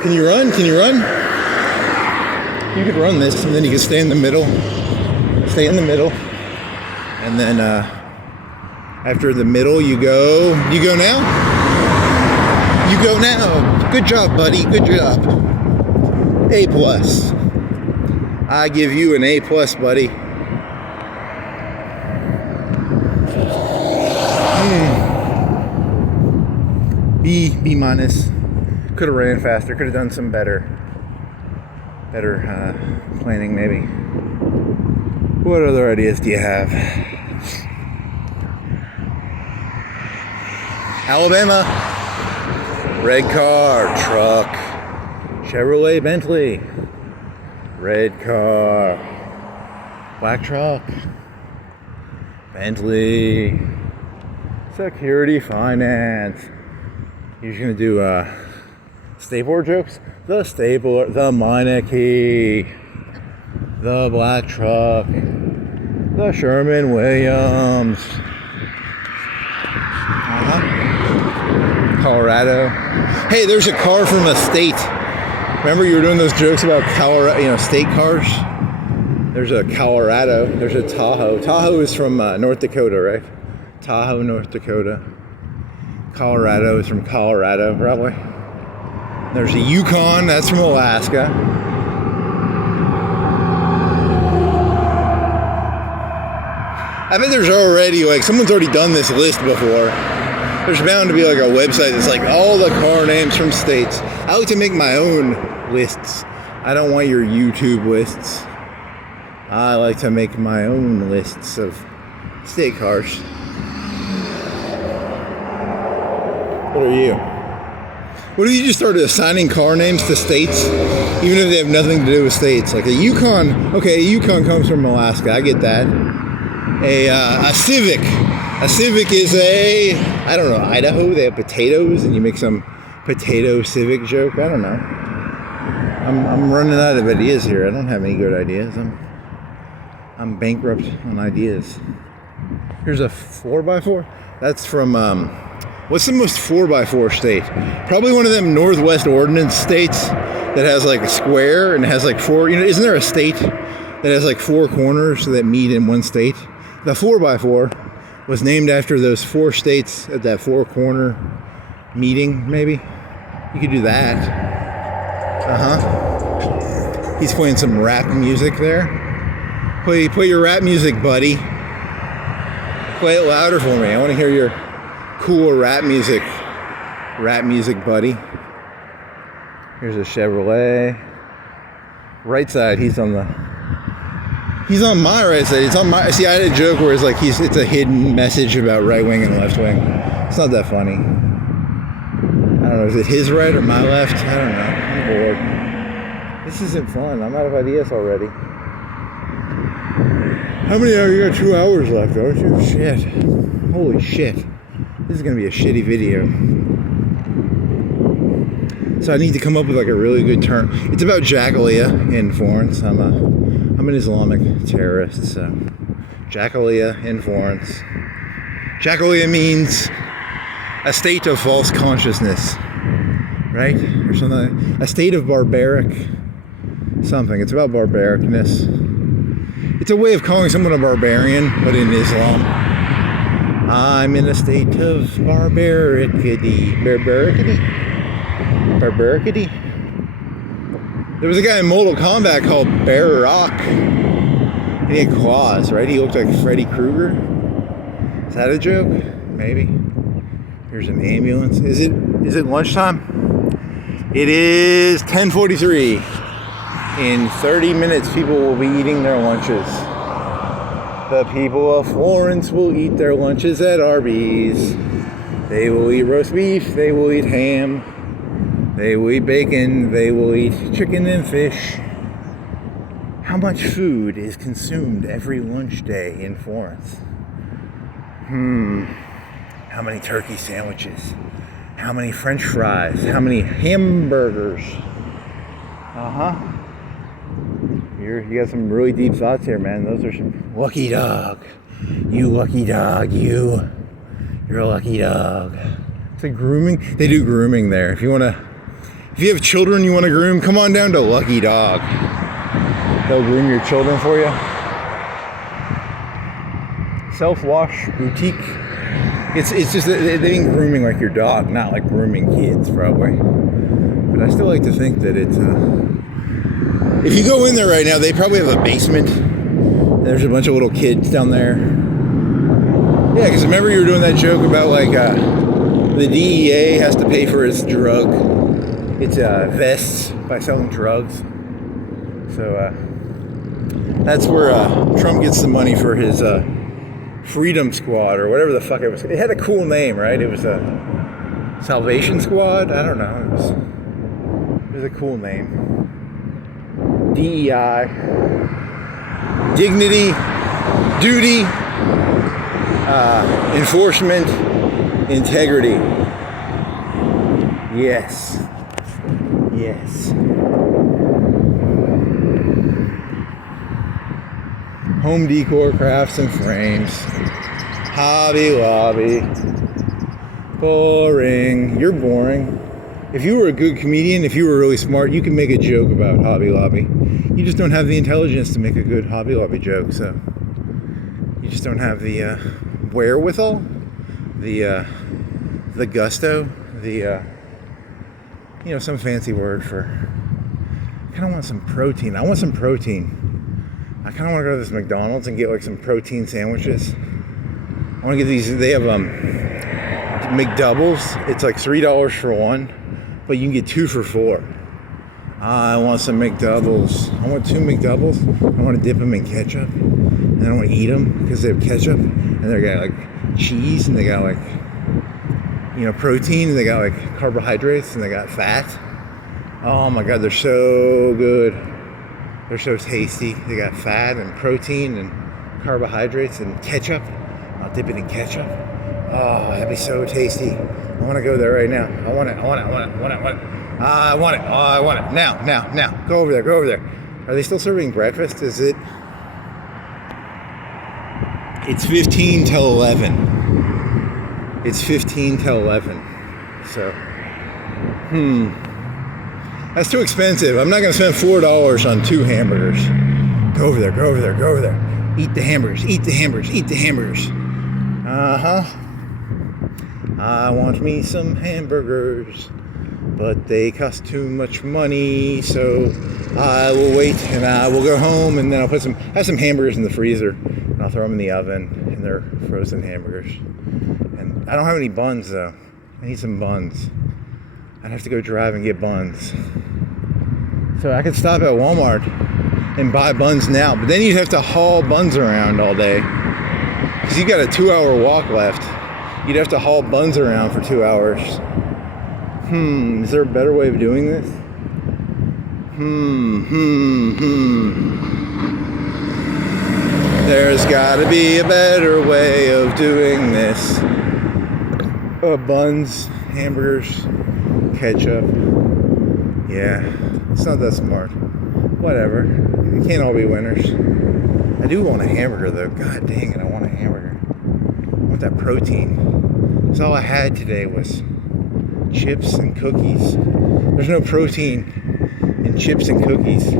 Can you run? Can you run? You could run this, and then you can stay in the middle. Stay in the middle. And then after the middle, you go. You go now? You go now. Good job, buddy. Good job. A+. I give you an A+, buddy. B-. Could have ran faster. Could have done some better planning, maybe. What other ideas do you have? Alabama. Red car, truck, Chevrolet Bentley, red car, black truck, Bentley, security finance. You're just gonna do stapler jokes? The stapler, the Meineke, the black truck, the Sherman Williams. Colorado. Hey, there's a car from a state. Remember you were doing those jokes about Colorado, you know, state cars? There's a Colorado. There's a Tahoe. Tahoe is from North Dakota, right? Tahoe, North Dakota. Colorado is from Colorado, probably. There's a Yukon. That's from Alaska. I bet there's already, like, someone's already done this list before. There's bound to be like a website that's like all the car names from states. I like to make my own lists. I don't want your YouTube lists. I like to make my own lists of state cars. What are you? What if you just started assigning car names to states, even if they have nothing to do with states? Like a Yukon. Okay, a Yukon comes from Alaska. I get that. A Civic. A Civic is I don't know, Idaho. They have potatoes, and you make some potato Civic joke. I don't know. I'm running out of ideas here. I don't have any good ideas. I'm bankrupt on ideas. Here's a 4x4. That's from what's the most 4x4 state? Probably one of them Northwest Ordinance states that has like a square and has like four. You know, isn't there a state that has like four corners that meet in one state? The 4x4 was named after those four states at that four corner meeting, maybe? You could do that. He's playing some rap music there. Play your rap music, buddy. Play it louder for me. I want to hear your cool rap music. Rap music, buddy. Here's a Chevrolet. Right side, he's on my right side. It's on my. See, I had a joke where it's like it's a hidden message about right wing and left wing. It's not that funny. don't know, is it his right or my left? I don't know. I'm bored. This isn't fun. I'm out of ideas already. How many hours? You got 2 hours left, don't you? Shit. Holy shit. This is going to be a shitty video. So I need to come up with like a really good term. It's about Jackalia in Florence. I'm an Islamic terrorist, so Jackalia in Florence. Jackalia means a state of false consciousness, right? Or something. A state of barbaric something. It's about barbaricness. It's a way of calling someone a barbarian, but in Islam. I'm in a state of barbaricity. Barbaricity? There was a guy in Mortal Kombat called Barak. And he had claws, right? He looked like Freddy Krueger. Is that a joke? Maybe. Here's an ambulance. Is it lunchtime? It is 10:43. In 30 minutes, people will be eating their lunches. The people of Florence will eat their lunches at Arby's. They will eat roast beef. They will eat ham. They will eat bacon. They will eat chicken and fish. How much food is consumed every lunch day in Florence? How many turkey sandwiches? How many French fries? How many hamburgers? You got some really deep thoughts here, man. Those are some... Lucky dog. You lucky dog. You're a lucky dog. It's like grooming. They do grooming there. If you have children you want to groom, come on down to Lucky Dog. They'll groom your children for you. Self-wash boutique. It's just they mean grooming like your dog, not like grooming kids, probably. But I still like to think that it's... if you go in there right now, they probably have a basement. There's a bunch of little kids down there. Yeah, because remember you were doing that joke about like the DEA has to pay for its vests by selling drugs. So that's where Trump gets the money for his Freedom Squad or whatever the fuck it was. It had a cool name, right? It was a Salvation Squad. I don't know. It was a cool name. DEI, dignity, duty, enforcement, integrity. Yes. Home decor, crafts and frames. Hobby Lobby. Boring. You're boring. If you were a good comedian, if you were really smart, you can make a joke about Hobby Lobby. You just don't have the intelligence to make a good Hobby Lobby joke, so you just don't have the wherewithal, the gusto, some fancy word for. I kind of want some protein. I want some protein. I kind of want to go to this McDonald's and get like some protein sandwiches. I want to get these. They have McDoubles. It's like $3 for one, but you can get 2 for $4. I want some McDoubles. I want 2 McDoubles. I want to dip them in ketchup, and I want to eat them because they have ketchup, and they got like cheese, and they got like protein, and they got like carbohydrates, and they got fat. Oh my God, they're so good. They're so tasty. They got fat and protein and carbohydrates and ketchup. I'll dip it in ketchup. Oh, that'd be so tasty. I want to go there right now. I want it. Now. Go over there. Are they still serving breakfast? Is it? It's 15 till 11. It's 15 till 11. So, that's too expensive. I'm not going to spend $4 on 2 hamburgers. Go over there. Eat the hamburgers. I want me some hamburgers, but they cost too much money, so I will wait and I will go home, and then I'll have some hamburgers in the freezer, and I'll throw them in the oven, and they're frozen hamburgers. And I don't have any buns though. I need some buns. I'd have to go drive and get buns. So I could stop at Walmart and buy buns now, but then you'd have to haul buns around all day because you got a 2-hour walk left. You'd have to haul buns around for 2 hours. Is there a better way of doing this? There's gotta be a better way of doing this. Buns, hamburgers, ketchup. Yeah, it's not that smart. Whatever. You can't all be winners. I do want a hamburger though. God dang it, I want a hamburger. I want that protein. Because all I had today was chips and cookies. There's no protein in chips and cookies.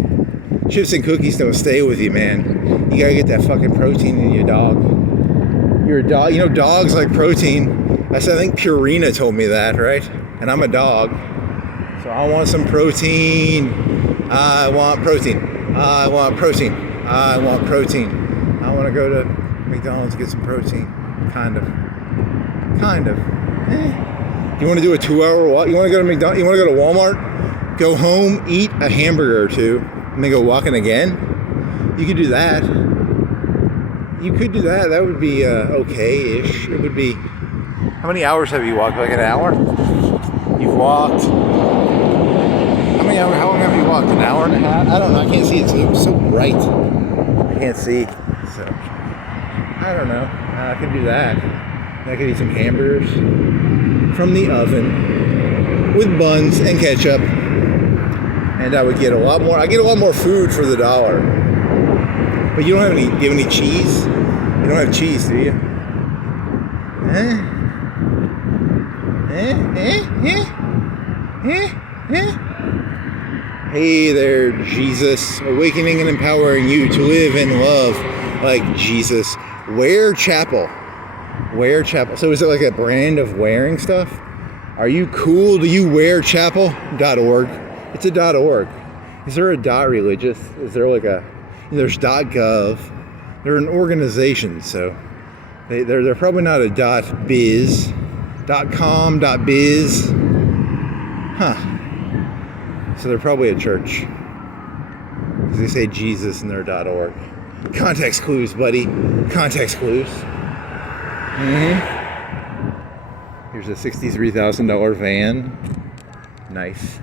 Chips and cookies don't stay with you, man. You gotta get that fucking protein in your dog. You're a dog. You know, dogs like protein. I think Purina told me that, right? And I'm a dog. So I want some protein. I want protein. I want protein. I want protein. I want to go to McDonald's to get some protein. Kind of. You want to do a 2-hour walk? You want to go to McDonald's? You want to go to Walmart? Go home, eat a hamburger or two, and then go walking again? You could do that. You could do that. That would be okay-ish. It would be... How many hours have you walked? Like an hour? You've walked... How long have you walked? An hour and a half? I don't know. I can't see. It's so bright. I can't see. So, I don't know. I could do that. I could eat some hamburgers from the oven with buns and ketchup. And I would get a lot more. I get a lot more food for the dollar. But you don't have any. Do you have any cheese? You don't have cheese, do you? Hey there, Jesus, awakening and empowering you to live and love like Jesus. Wear Chapel. Wear Chapel. So is it like a brand of wearing stuff? Are you cool? Do you wear chapel.org? It's a .org. Is there a .religious? Is there like a... There's .gov. They're an organization, so they're probably not a .biz. .com, .biz. Huh. So they're probably a church. Because they say Jesus in their .org. Context clues, buddy. Context clues. Here's a $63,000 van. Nice.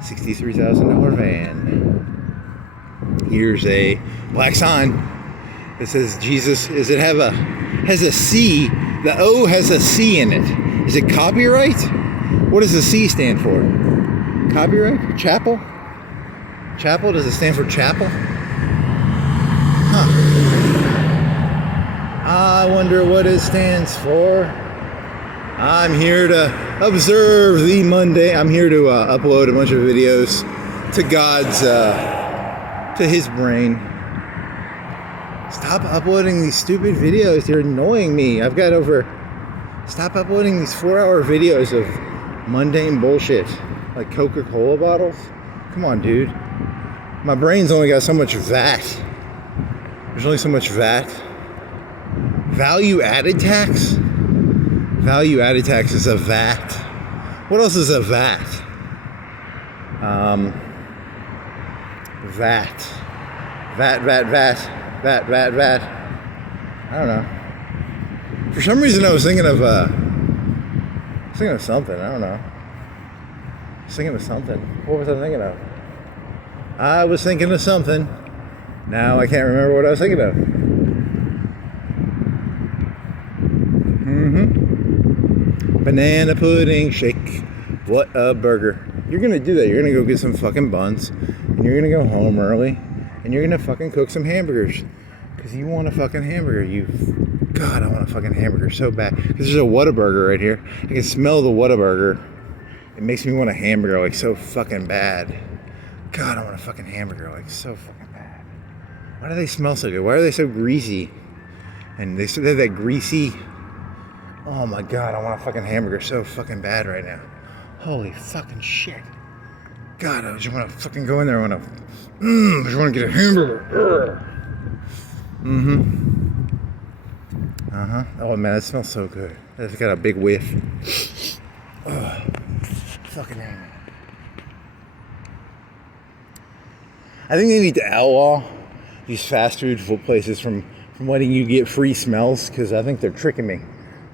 $63,000 van. Here's a black sign that says Jesus. Has a C? The O has a C in it. Is it copyright? What does the C stand for? Copyright? Chapel? Chapel? Does it stand for chapel? Huh. I wonder what it stands for. I'm here to observe the mundane. I'm here to upload a bunch of videos to God's, to His brain. Stop uploading these stupid videos. They're annoying me. Stop uploading these 4-hour videos of mundane bullshit. Like Coca-Cola bottles? Come on, dude. My brain's only got so much VAT. There's only so much VAT. Value added tax? Value added tax is a VAT. What else is a VAT? VAT. VAT. I don't know. For some reason I was thinking of something. I don't know. I was thinking of something. What was I thinking of? I was thinking of something. Now I can't remember what I was thinking of. Banana pudding shake. What a burger. You're going to do that. You're going to go get some fucking buns. And you're going to go home early. And you're going to fucking cook some hamburgers. Because you want a fucking hamburger. God, I want a fucking hamburger so bad. Because there's a Whataburger right here. I can smell the Whataburger. It makes me want a hamburger like so fucking bad. God, I want a fucking hamburger like so fucking bad. Why do they smell so good? Why are they so greasy? And they have that greasy... Oh my God, I want a fucking hamburger so fucking bad right now. Holy fucking shit. God, I just want to fucking go in there. I just want to get a hamburger. Oh man, that smells so good. It's got a big whiff. Oh, fucking hamburger. I think they need to outlaw these fast food places from letting you get free smells, because I think they're tricking me.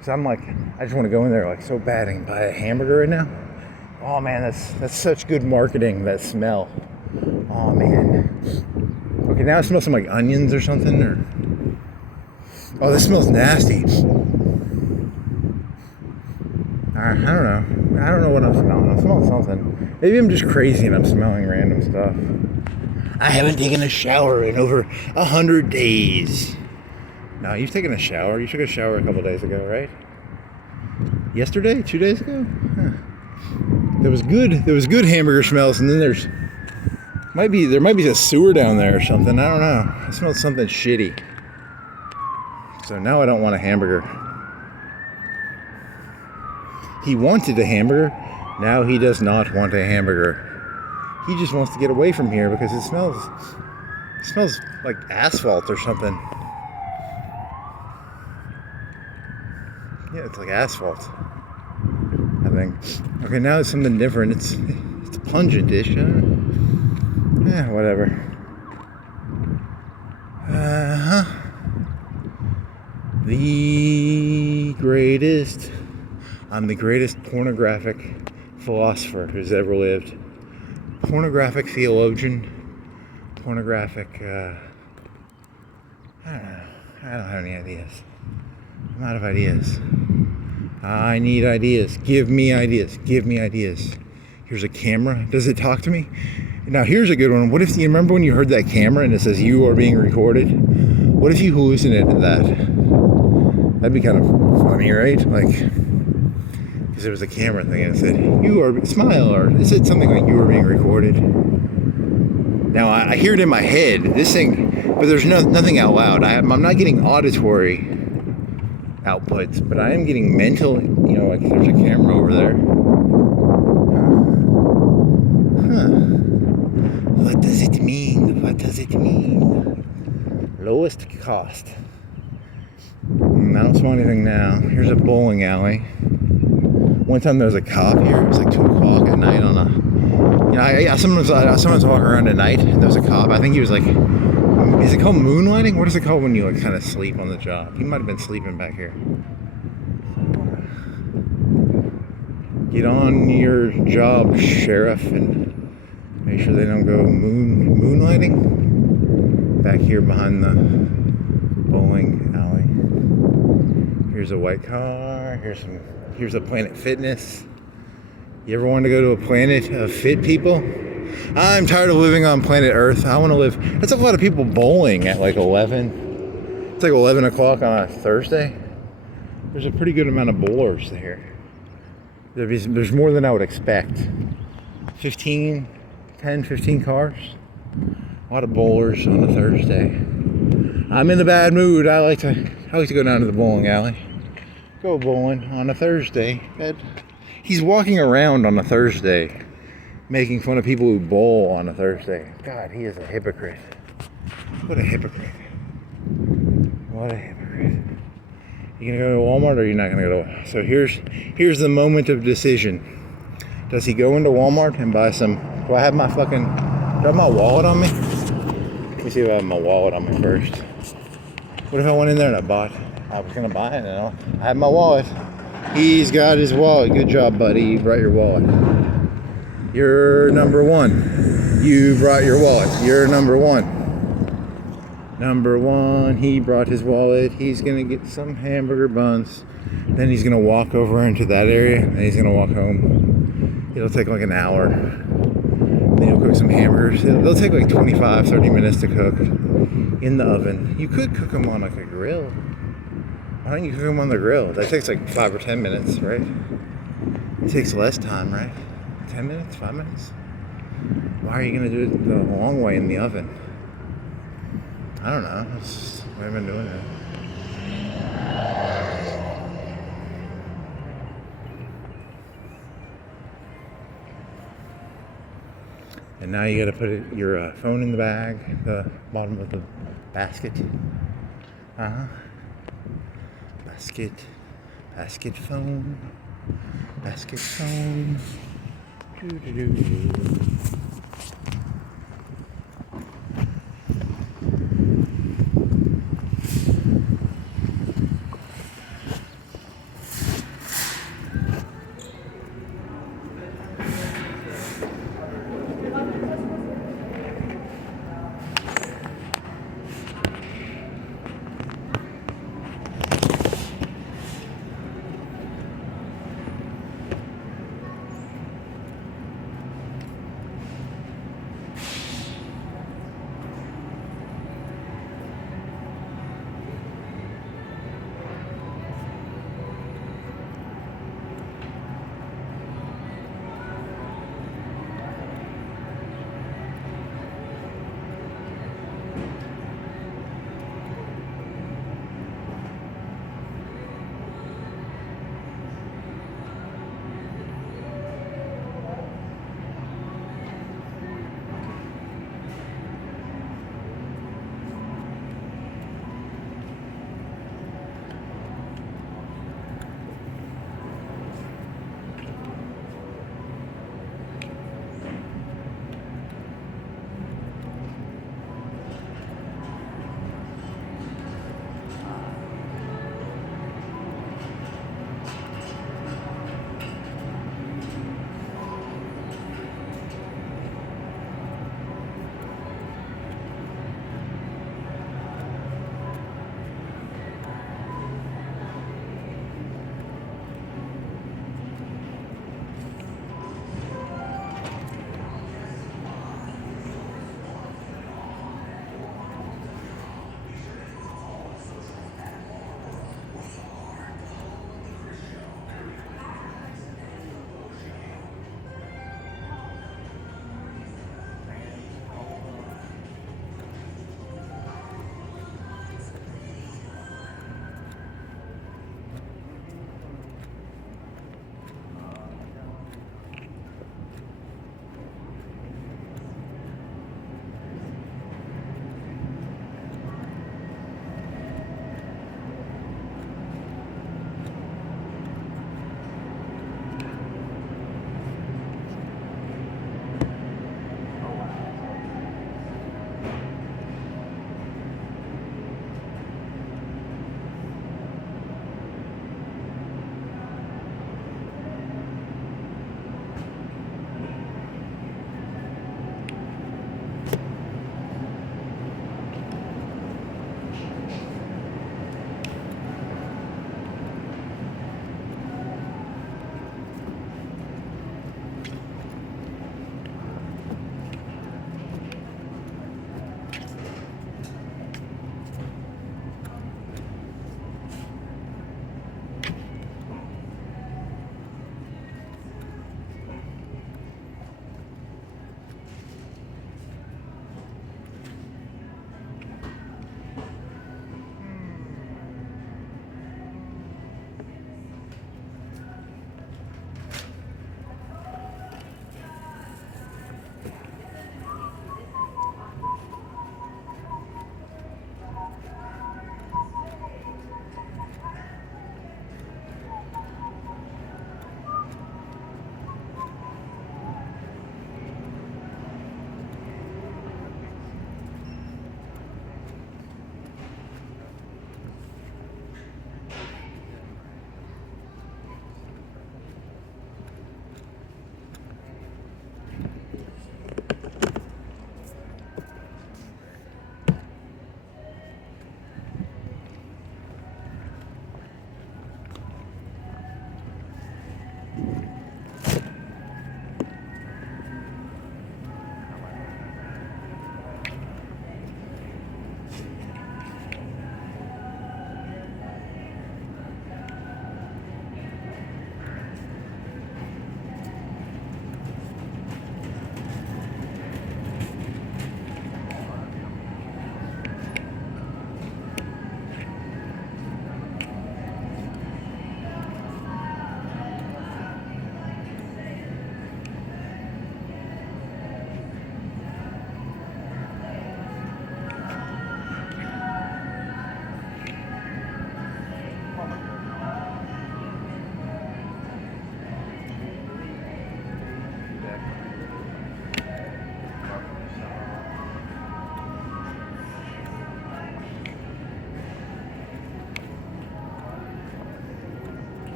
So I'm like, I just want to go in there like so bad and buy a hamburger right now. Oh man, that's such good marketing, that smell. Oh man. Okay, now it smells some like onions or something, or... Oh, this smells nasty. I don't know. I don't know what I'm smelling. I'm smelling something. Maybe I'm just crazy and I'm smelling random stuff. I haven't taken a shower in over 100 days. No, you've taken a shower. You took a shower a couple days ago, right? Yesterday? 2 days ago? Huh. There was good hamburger smells, and then there might be a sewer down there or something. I don't know. I smelled something shitty. So now I don't want a hamburger. He wanted a hamburger. Now he does not want a hamburger. He just wants to get away from here because it smells like asphalt or something. Yeah, it's like asphalt, I think. Okay, now it's something different. It's pungent-ish. Yeah, whatever. I'm the greatest pornographic philosopher who's ever lived. Pornographic theologian. Pornographic, I don't know. I don't have any ideas. I'm out of ideas. I need ideas. Give me ideas. Give me ideas. Here's a camera. Does it talk to me? Now here's a good one. What if you remember when you heard that camera and it says you are being recorded? What if you hallucinated that? That'd be kind of funny, right? Like, because it was a camera thing and it said you are smile, or it said something like you are being recorded. Now I hear it in my head. This thing, but there's nothing out loud. I'm not getting auditory outputs, but I am getting mental. Like there's a camera over there. What does it mean? What does it mean? Lowest cost. I don't smell anything now. Here's a bowling alley. One time there was a cop here. It was like 2 o'clock at night on a... I sometimes walk around at night and there was a cop. I think he was like... Is it called moonlighting? What is it called when you like kind of sleep on the job? He might have been sleeping back here. Get on your job, sheriff, and make sure they don't go moonlighting. Back here behind the bowling alley. Here's a white car. Here's a Planet Fitness. You ever want to go to a planet of fit people? I'm tired of living on planet Earth. I want to live... That's a lot of people bowling at like 11. It's like 11 o'clock on a Thursday. There's a pretty good amount of bowlers there. There's more than I would expect. 10, 15 cars. A lot of bowlers on a Thursday. I'm in a bad mood. I like to go down to the bowling alley. Go bowling on a Thursday. He's walking around on a Thursday, making fun of people who bowl on a Thursday. God, he is a hypocrite. What a hypocrite. What a hypocrite. You gonna go to Walmart or are you not gonna go to... So here's the moment of decision. Does he go into Walmart and buy some... Do I have my wallet on me? Let me see if I have my wallet on me first. What if I went in there and I was gonna buy it and I have my wallet. He's got his wallet. Good job, buddy. You brought your wallet. You're number one. You brought your wallet. You're number one. Number one, he brought his wallet. He's gonna get some hamburger buns. Then he's gonna walk over into that area and he's gonna walk home. It'll take like an hour. Then he'll cook some hamburgers. They'll take like 25, 30 minutes to cook in the oven. You could cook them on like a grill. Why don't you cook them on the grill? That takes like 5 or 10 minutes, right? It takes less time, right? 10 minutes, 5 minutes? Why are you gonna do it the long way in the oven? I don't know. That's just the way I've been doing it. And now you gotta put your phone in the bag, the bottom of the basket. Basket phone. Doo-doo-doo.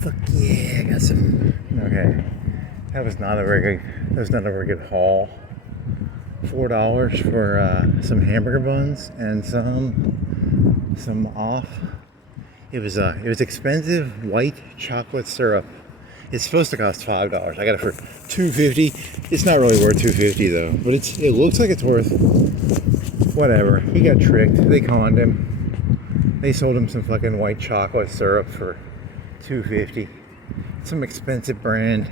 Fuck yeah, I got some. Okay, that was not a very good haul. $4 for some hamburger buns and some off. It was expensive white chocolate syrup. It's supposed to cost $5. I got it for $2.50. It's not really worth $2.50 though, but it looks like it's worth Whatever. He got tricked. They conned him. They sold him some fucking white chocolate syrup for $2.50. Some expensive brand.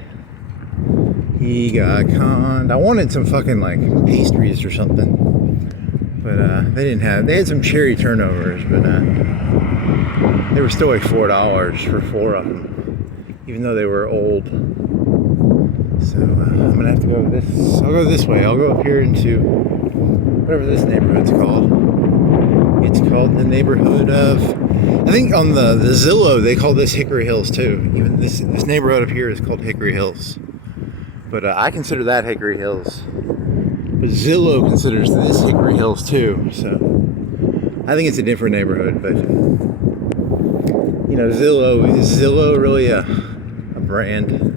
He got conned. I wanted some fucking like pastries or something. But they didn't have. They had some cherry turnovers, but they were still like $4 for 4 of them, even though they were old. So I'm gonna have to go this. I'll go this way. I'll go up here into whatever this neighborhood's called. It's called the neighborhood of. I think on the Zillow they call this Hickory Hills too. Even this neighborhood up here is called Hickory Hills, but I consider that Hickory Hills. But Zillow considers this Hickory Hills too, so I think it's a different neighborhood. But you know, is Zillow really a brand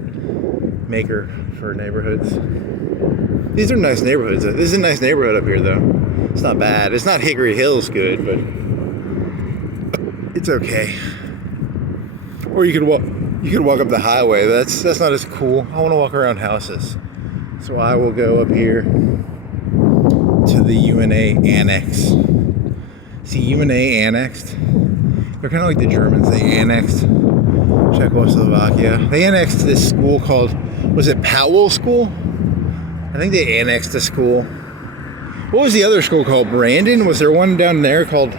maker for neighborhoods? These are nice neighborhoods. This is a nice neighborhood up here, though. It's not bad. It's not Hickory Hills good, but it's okay. Or you could walk up the highway. That's not as cool. I want to walk around houses, so I will go up here to the UNA Annex. See, UNA annexed. They're kind of like the Germans. They annexed Czechoslovakia. They annexed this school called, was it Powell School? I think they annexed a school. What was the other school called? Brandon? Was there one down there called?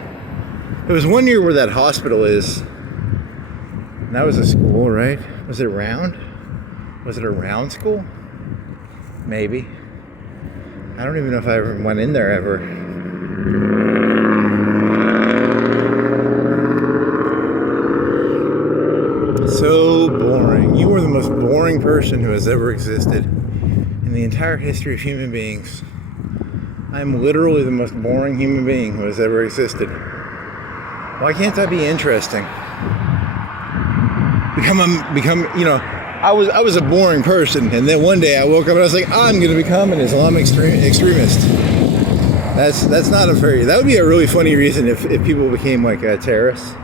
It was one near where that hospital is. And that was a school, right? Was it round? Was it a round school? Maybe. I don't even know if I ever went in there ever. So boring. You are the most boring person who has ever existed in the entire history of human beings. I am literally the most boring human being who has ever existed. Why can't I be interesting? Become, you know, I was a boring person, and then one day I woke up and I was like, I'm going to become an Islamic extremist. That's not a very, that would be a really funny reason if people became like terrorists.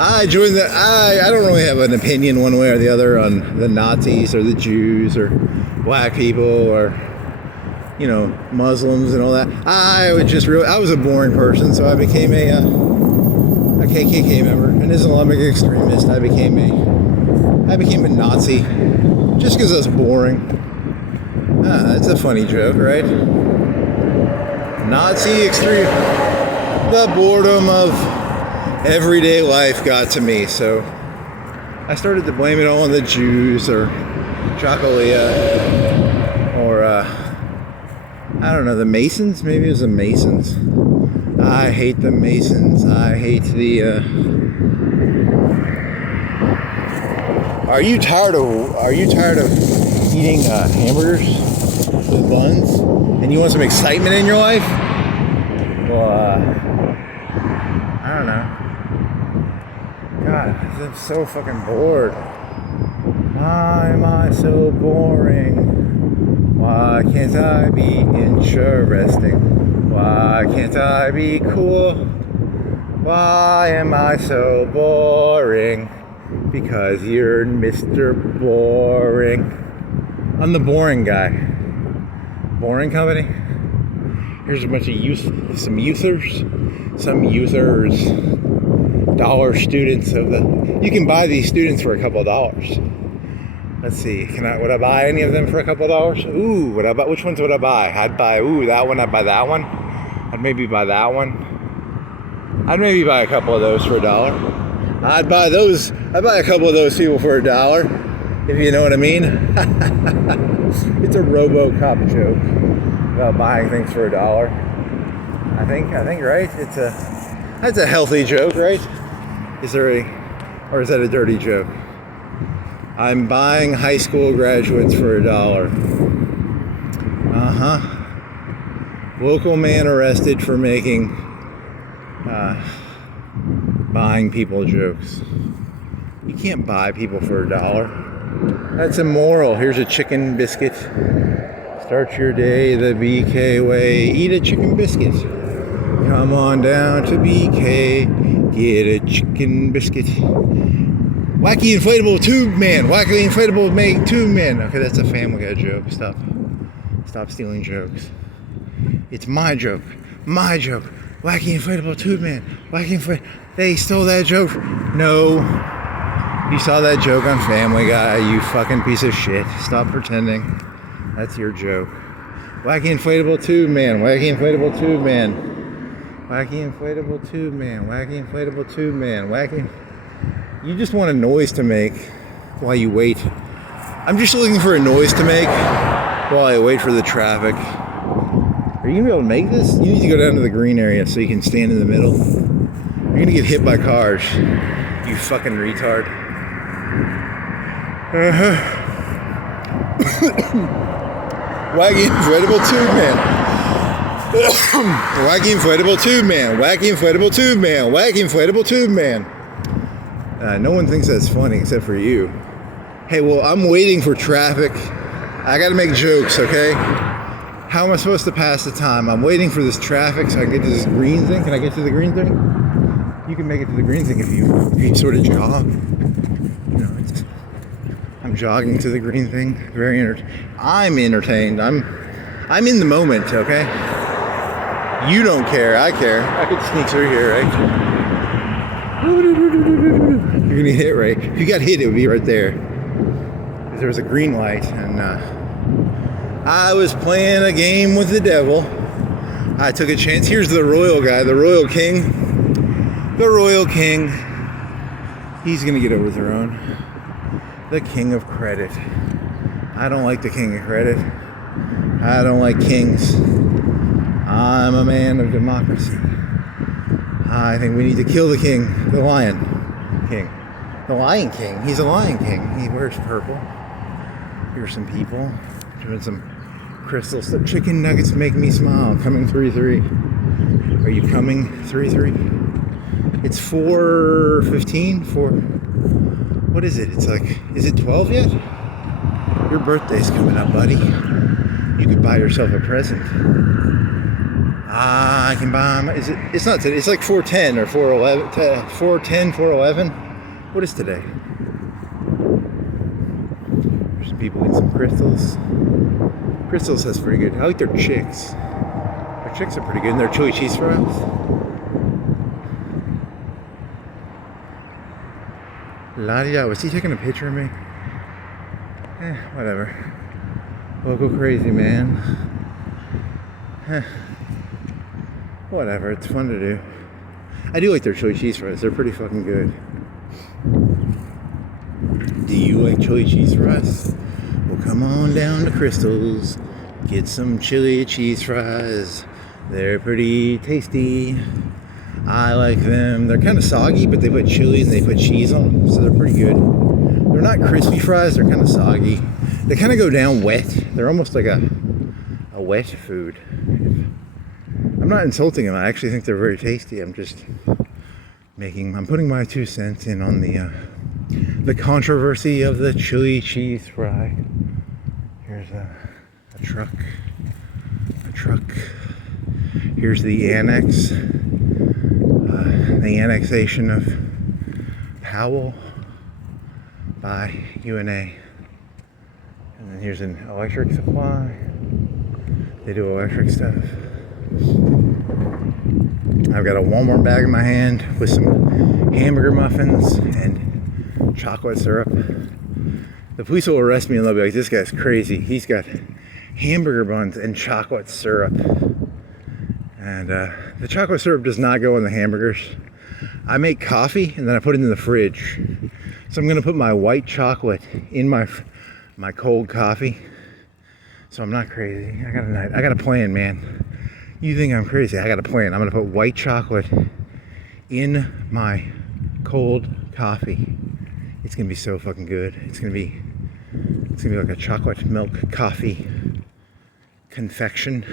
I don't really have an opinion one way or the other on the Nazis or the Jews or black people or, you know, Muslims and all that. I was a boring person, so I became a KKK member, an Islamic extremist. I became a Nazi just because I was boring. That's a funny joke, right? Nazi extreme. The boredom of everyday life got to me, so I started to blame it all on the Jews or Chocolia or I don't know, the Masons. Maybe it was the Masons. I hate the Masons. I hate the Are you tired of eating hamburgers with buns and you want some excitement in your life? Well, I don't know. God, I'm so fucking bored. Why am I so boring? Why can't I be interesting? Why can't I be cool? Why am I so boring? Because you're Mr. Boring. I'm the boring guy. Boring company. Here's a bunch of some users. Dollar students of the. You can buy these students for a couple of dollars. Let's see. Would I buy any of them for a couple of dollars? Ooh, which ones would I buy? I'd buy that one. I'd buy that one. I'd maybe buy that one. I'd maybe buy a couple of those for $1. I'd buy a couple of those people for $1, if you know what I mean. It's a RoboCop joke about buying things for $1. I think right? That's a healthy joke, right? Or is that a dirty joke? I'm buying high school graduates for $1. Local man arrested for making buying people jokes. You can't buy people for $1. That's immoral. Here's a chicken biscuit. Start your day the BK way. Eat a chicken biscuit. Come on down to BK. Get a chicken biscuit. Wacky inflatable tube man. Wacky inflatable tube man. Okay, that's a Family Guy joke. Stop stealing jokes. It's my joke. My joke. Wacky inflatable tube man. Wacky inflatable. They stole that joke. No. You saw that joke on Family Guy, you fucking piece of shit. Stop pretending. That's your joke. Wacky inflatable tube man. Wacky inflatable tube man. Wacky inflatable tube man. Wacky inflatable tube man. Wacky. You just want a noise to make while you wait. I'm just looking for a noise to make while I wait for the traffic. Are you gonna be able to make this? You need to go down to the green area so you can stand in the middle. You're gonna get hit by cars. You fucking retard. Wacky inflatable tube man. Wacky inflatable tube man. Wacky inflatable tube man. Wacky inflatable tube man. No one thinks that's funny except for you. Hey, well, I'm waiting for traffic. I gotta make jokes, okay? How am I supposed to pass the time? I'm waiting for this traffic so I can get to this green thing. Can I get to the green thing? You can make it to the green thing if you sort of jog. You know, I'm jogging to the green thing. Very I'm entertained. I'm in the moment, okay? You don't care. I care. I could sneak through here, right? You're gonna hit right. If you got hit, it would be right there. Because there was a green light, and I was playing a game with the devil. I took a chance. Here's the royal guy, the royal king. The royal king. He's gonna get overthrown. The king of credit. I don't like the king of credit. I don't like kings. I'm a man of democracy. I think we need to kill the king, the lion king. The Lion King. He's a Lion King. He wears purple. Here's some people doing some crystal stuff. Chicken nuggets make me smile. Coming 3-3. Are you coming 3-3? It's 4:15. What is it? It's like, is it 12 yet? Your birthday's coming up, buddy. You could buy yourself a present. I can buy my, it's not today, it's like 4:10 or 4:11, 4:10, 4:11. What is today? There's some people eating some crystals. Crystals that's pretty good. I like their chicks. Their chicks are pretty good, and their chili cheese fries. La-di-da, was he taking a picture of me? Whatever. We'll go crazy, man. Whatever, it's fun to do. I do like their chili cheese fries. They're pretty fucking good. Do you like chili cheese fries? Well, come on down to Crystal's. Get some chili cheese fries. They're pretty tasty. I like them. They're kind of soggy, but they put chili and they put cheese on them, so they're pretty good. They're not crispy fries. They're kind of soggy. They kind of go down wet. They're almost like a wet food. I'm not insulting them. I actually think they're very tasty. I'm just I'm putting my 2 cents in on the controversy of the chili cheese fry. Here's a truck. Here's the annex. The annexation of Powell by UNA. And then here's an electric supply. They do electric stuff. I've got a Walmart bag in my hand with some hamburger muffins and chocolate syrup. The police will arrest me and they'll be like, this guy's crazy. He's got hamburger buns and chocolate syrup. And the chocolate syrup does not go in the hamburgers. I make coffee and then I put it in the fridge. So I'm going to put my white chocolate in my cold coffee. So I'm not crazy. I got a plan, man. You think I'm crazy? I got a plan. I'm gonna put white chocolate in my cold coffee. It's gonna be so fucking good. It's gonna be like a chocolate milk coffee confection.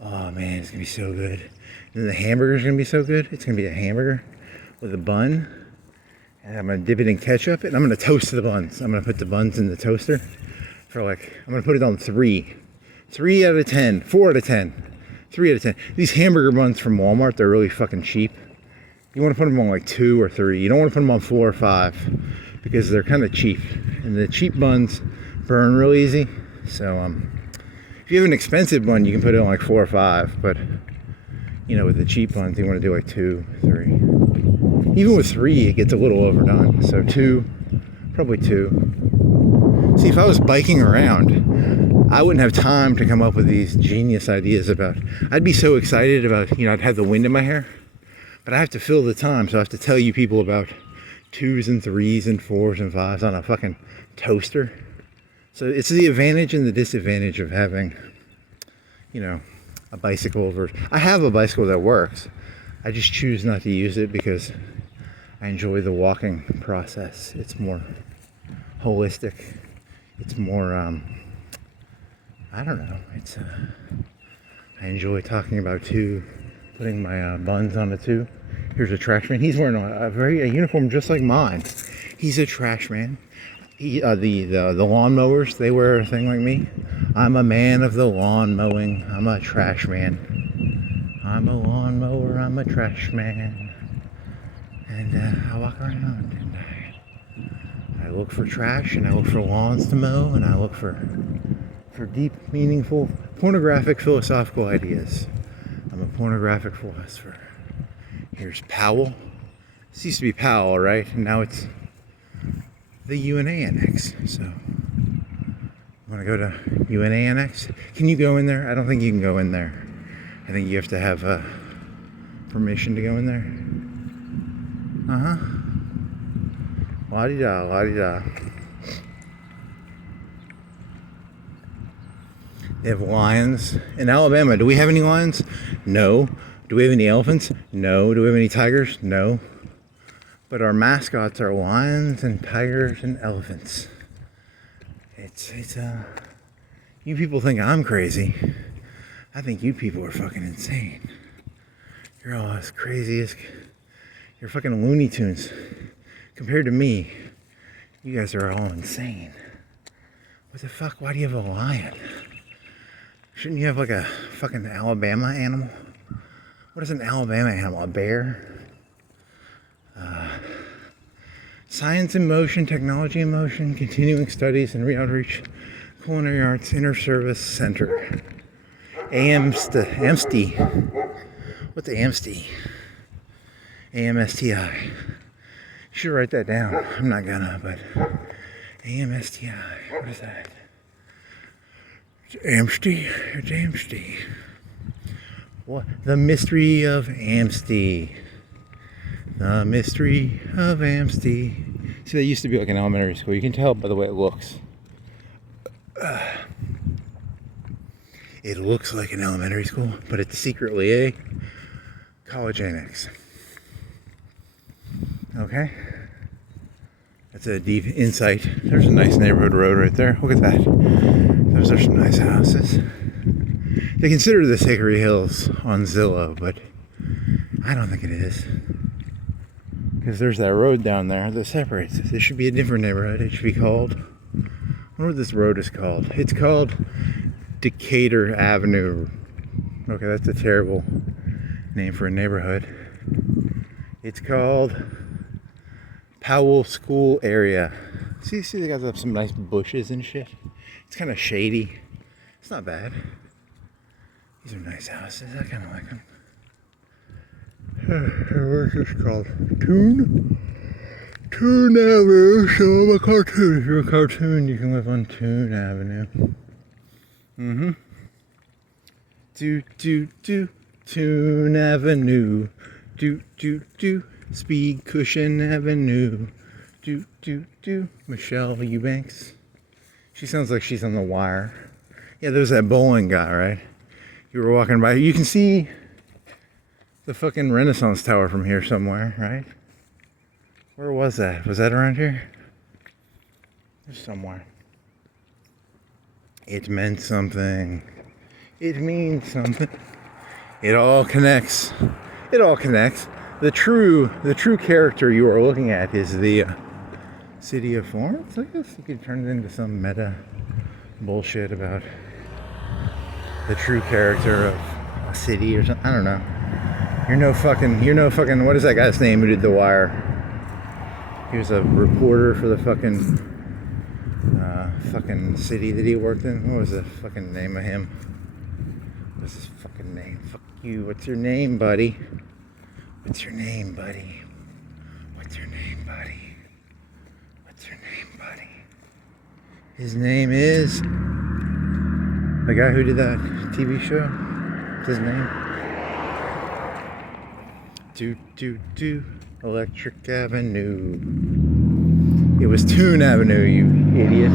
Oh man, it's gonna be so good. And then the hamburger's gonna be so good. It's gonna be a hamburger with a bun, and I'm gonna dip it in ketchup, and I'm gonna toast the buns. I'm gonna put the buns in the toaster for I'm gonna put it on 3 out of 10, 4 out of 10. 3 out of 10. These hamburger buns from Walmart, they're really fucking cheap. You want to put them on like 2 or 3. You don't want to put them on 4 or 5 because they're kind of cheap. And the cheap buns burn real easy. So if you have an expensive bun, you can put it on like 4 or 5. But You know, with the cheap buns, you want to do like 2, 3. Even with 3, it gets a little overdone. So 2, probably 2. See, if I was biking around, I wouldn't have time to come up with these genius ideas about, I'd be so excited about, you know, I'd have the wind in my hair, but I have to fill the time, so I have to tell you people about 2s and 3s and 4s and 5s on a fucking toaster. So it's the advantage and the disadvantage of having, you know, a bicycle version. I have a bicycle that works. I just choose not to use it because I enjoy the walking process. It's more holistic. It's more, I don't know. It's, I enjoy talking about putting my buns on a 2. Here's a trash man. He's wearing a uniform just like mine. He's a trash man. The lawnmowers, they wear a thing like me. I'm a man of the lawn mowing. I'm a trash man. I'm a lawn mower. I'm a trash man. And I walk around and I look for trash and I look for lawns to mow and I look for deep, meaningful, pornographic, philosophical ideas. I'm a pornographic philosopher. Here's Powell. This used to be Powell, right? And now it's the UNA Annex. So, you want to go to UNA Annex? Can you go in there? I don't think you can go in there. I think you have to have permission to go in there. La-di-da, la-di-da. They have lions. In Alabama, do we have any lions? No. Do we have any elephants? No. Do we have any tigers? No. But our mascots are lions and tigers and elephants. It's you people think I'm crazy. I think you people are fucking insane. You're all as crazy as, you're fucking Looney Tunes. Compared to me, you guys are all insane. What the fuck? Why do you have a lion? Shouldn't you have like a fucking Alabama animal? What is an Alabama animal? A bear? Science in motion, technology in motion, continuing studies and re-outreach, culinary arts, inter-service center. AMSTI. What's the AMSTI? AMSTI. You should write that down. I'm not gonna, but AMSTI. What is that? It's AMSTI. It's AMSTI. What? The mystery of AMSTI. The mystery of AMSTI. See, that used to be like an elementary school. You can tell by the way it looks. It looks like an elementary school, but it's secretly a college annex. Okay? That's a deep insight. There's a nice neighborhood road right there. Look at that. Those are some nice houses. They consider this Hickory Hills on Zillow, but I don't think it is. Because there's that road down there that separates it. This should be a different neighborhood. It should be called, I wonder what this road is called. It's called Decatur Avenue. Okay, that's a terrible name for a neighborhood. It's called Powell School Area. See, they got some nice bushes and shit. It's kind of shady. It's not bad. These are nice houses. I kind of like them. What's this called? Toon Avenue. So I'm a cartoon. If you're a cartoon, you can live on Toon Avenue. Toon Avenue. Speed Cushion Avenue. Michelle Eubanks. She sounds like she's on The Wire. Yeah, there's that bowling guy, right? You were walking by. You can see the fucking Renaissance Tower from here somewhere, right? Where was that? Was that around here? There's somewhere. It meant something. It means something. It all connects. It all connects. The true character you are looking at is the city of Florence. I guess you could turn it into some meta bullshit about the true character of a city or something. I don't know. You're no fucking, what is that guy's name who did The Wire? He was a reporter for the fucking city that he worked in. What was the fucking name of him? What's his fucking name? Fuck You, what's your name, buddy? What's your name, buddy? What's your name, buddy? What's your name, buddy? His name is the guy who did that TV show. What's his name? Electric Avenue. It was Toon Avenue, you idiot.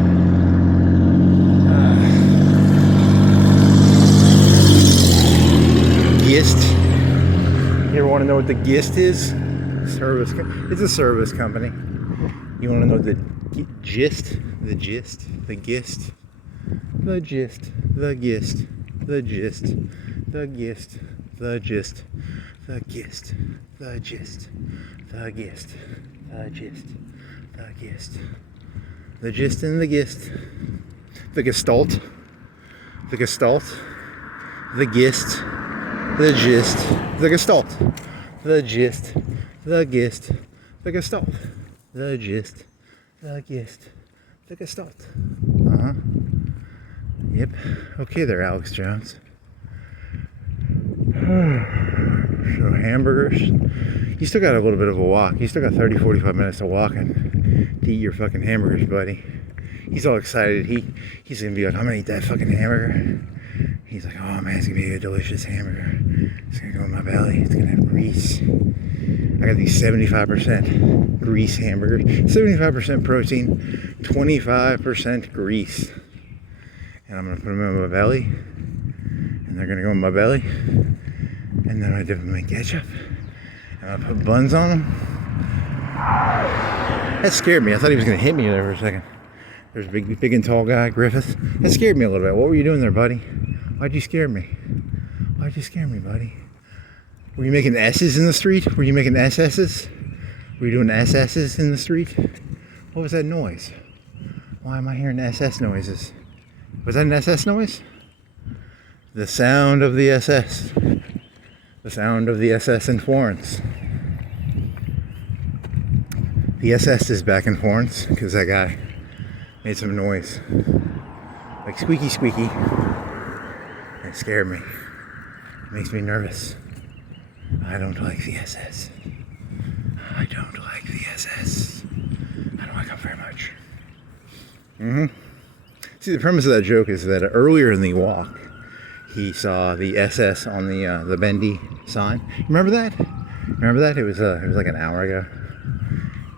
Gist. You ever want to know what the Gist is? Service. It's a service company. You want to know the gist? The gist. The gist. The gist. The gist. The gist. The gist. The gist. The gist. The gist. The gist. The gist. The gist. The gist and the gist. The gestalt. The gestalt. The gist. The gist. The gestalt. The gist. The gist. The gestalt. The gist. The gist. The gestalt. Uh-huh. Yep. Okay there, Alex Jones. So hamburgers. You still got a little bit of a walk. You still got 30-45 minutes to walk and to eat your fucking hamburgers, buddy. He's all excited. He's gonna be like, I'm gonna eat that fucking hamburger. He's like, oh man, it's gonna be a delicious hamburger. It's gonna go in my belly. It's gonna have grease. I got these 75% grease hamburgers. 75% protein, 25% grease. And I'm gonna put them in my belly. And they're gonna go in my belly. And then I dip them in ketchup. And I put buns on them. That scared me. I thought he was gonna hit me there for a second. There's a big and tall guy, Griffith. That scared me a little bit. What were you doing there, buddy? Why'd you scare me? Why'd you scare me, buddy? Were you making S's in the street? Were you making SS's? Were you doing SS's in the street? What was that noise? Why am I hearing SS noises? Was that an SS noise? The sound of the SS. The sound of the SS in Florence. The SS is back in Florence because that guy made some noise. Like squeaky squeaky. It scared me. It makes me nervous. I don't like the SS. I don't like the SS. I don't like them very much. See, the premise of that joke is that earlier in the walk, he saw the SS on the bendy sign. Remember that? Remember that? It was like an hour ago.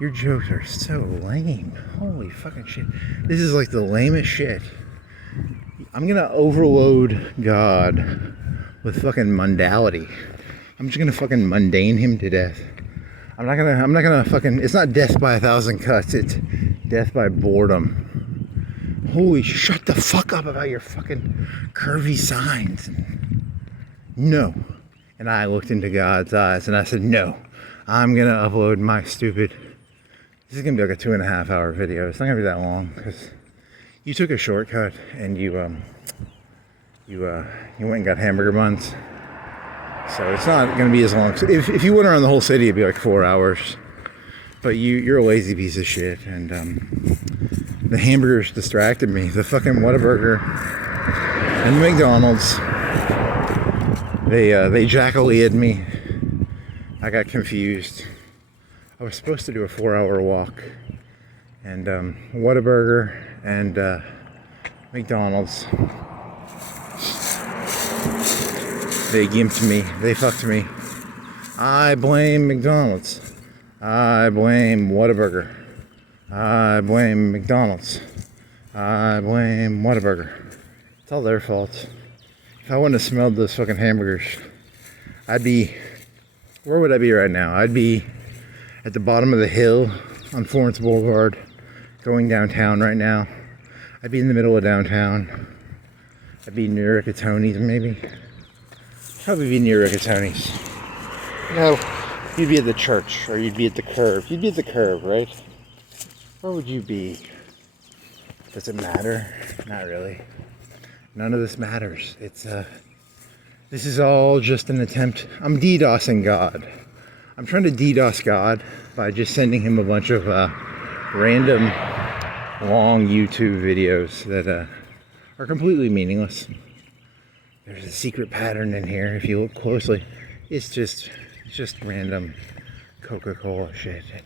Your jokes are so lame. Holy fucking shit. This is like the lamest shit. I'm gonna overload God with fucking mundality. I'm just gonna fucking mundane him to death. I'm not gonna fucking, it's not death by 1,000 cuts, it's death by boredom. Holy, shut the fuck up about your fucking curvy signs. No. And I looked into God's eyes and I said, no, I'm gonna upload my stupid, this is gonna be like a 2.5 hour video. It's not gonna be that long because you took a shortcut and you went and got hamburger buns. So it's not going to be as long. So if you went around the whole city, it'd be like 4 hours. But you're a lazy piece of shit. And the hamburgers distracted me. The fucking Whataburger and the McDonald's. They jackal-eared me. I got confused. I was supposed to do a 4-hour walk. And Whataburger and McDonald's. They gimped me. They fucked me. I blame McDonald's. I blame Whataburger. I blame McDonald's. I blame Whataburger. It's all their fault. If I wouldn't have smelled those fucking hamburgers, I'd be... Where would I be right now? I'd be at the bottom of the hill on Florence Boulevard, going downtown right now. I'd be in the middle of downtown. I'd be near Riccatoni's maybe. Probably be near Riccatoni's. You know, you'd be at the church, or you'd be at the curve. You'd be at the curve, right? Where would you be? Does it matter? Not really. None of this matters. It's this is all just an attempt. I'm DDoSing God. I'm trying to DDoS God by just sending him a bunch of random long YouTube videos that are completely meaningless. There's a secret pattern in here if you look closely. It's just random Coca-Cola shit and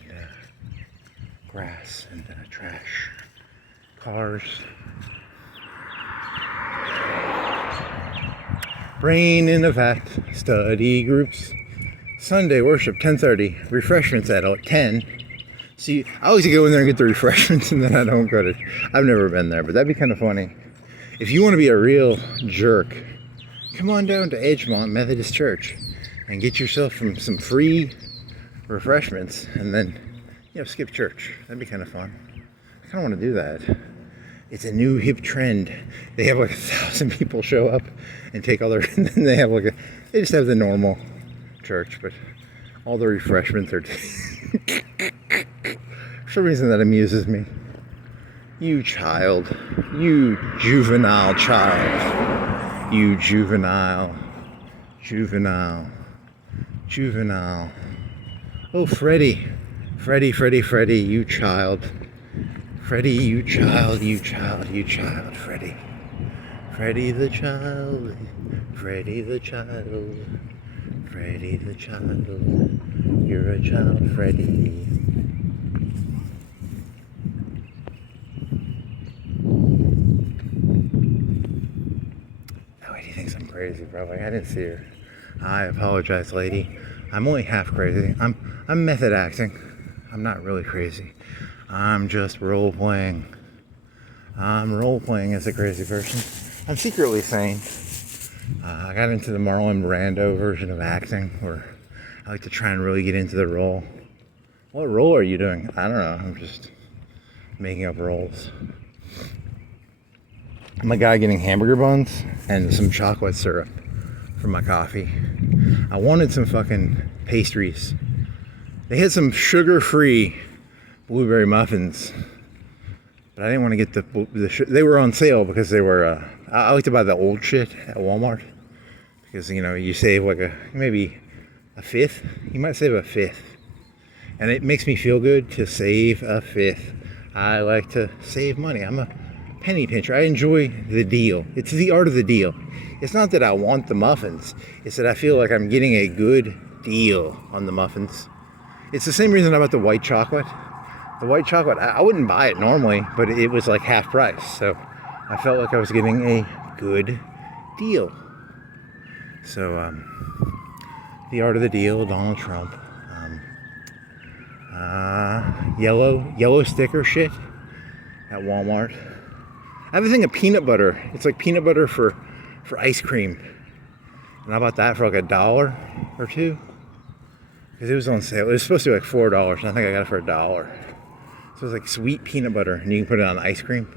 grass and trash. Cars. Brain in a vat. Study groups. Sunday worship 10:30. Refreshments at 10. See, I always go in there and get the refreshments and then I don't go to... I've never been there, but that'd be kind of funny. If you want to be a real jerk, come on down to Edgemont Methodist Church and get yourself some free refreshments and then, skip church. That'd be kind of fun. I kind of want to do that. It's a new hip trend. They have like 1,000 people show up and take all their... And then they have they just have the normal church, but all the refreshments are... For some reason that amuses me. You child. You juvenile child. You juvenile. Juvenile. Juvenile. Oh, Freddie. Freddie, you child. Freddie, you child, you child, you child, Freddie. Freddie the child. Freddie the child. Freddie the child. You're a child, Freddie. Oh, he thinks I'm crazy, probably. I didn't see her. I apologize, lady. I'm only half crazy. I'm method acting. I'm not really crazy. I'm just role playing. I'm role playing as a crazy person. I'm secretly sane. I got into the Marlon Brando version of acting, where I like to try and really get into the role. What role are you doing? I don't know. I'm just making up roles. I'm a guy getting hamburger buns and some chocolate syrup for my coffee. I wanted some fucking pastries. They had some sugar-free blueberry muffins, but I didn't want to get they were on sale because they were, I like to buy the old shit at Walmart because, you save maybe a fifth. You might save a fifth. And it makes me feel good to save a fifth. I like to save money. I'm a penny pincher. I enjoy the deal. It's the art of the deal. It's not that I want the muffins. It's that I feel like I'm getting a good deal on the muffins. It's the same reason I bought the white chocolate. The white chocolate, I wouldn't buy it normally, but it was like half price. So I felt like I was getting a good deal. So, the art of the deal, Donald Trump. Yellow sticker shit at Walmart. I have a thing of peanut butter. It's like peanut butter for ice cream. And I bought that for like $1 or $2. Because it was on sale. It was supposed to be like $4, and I think I got it for $1. So it's like sweet peanut butter, and you can put it on ice cream.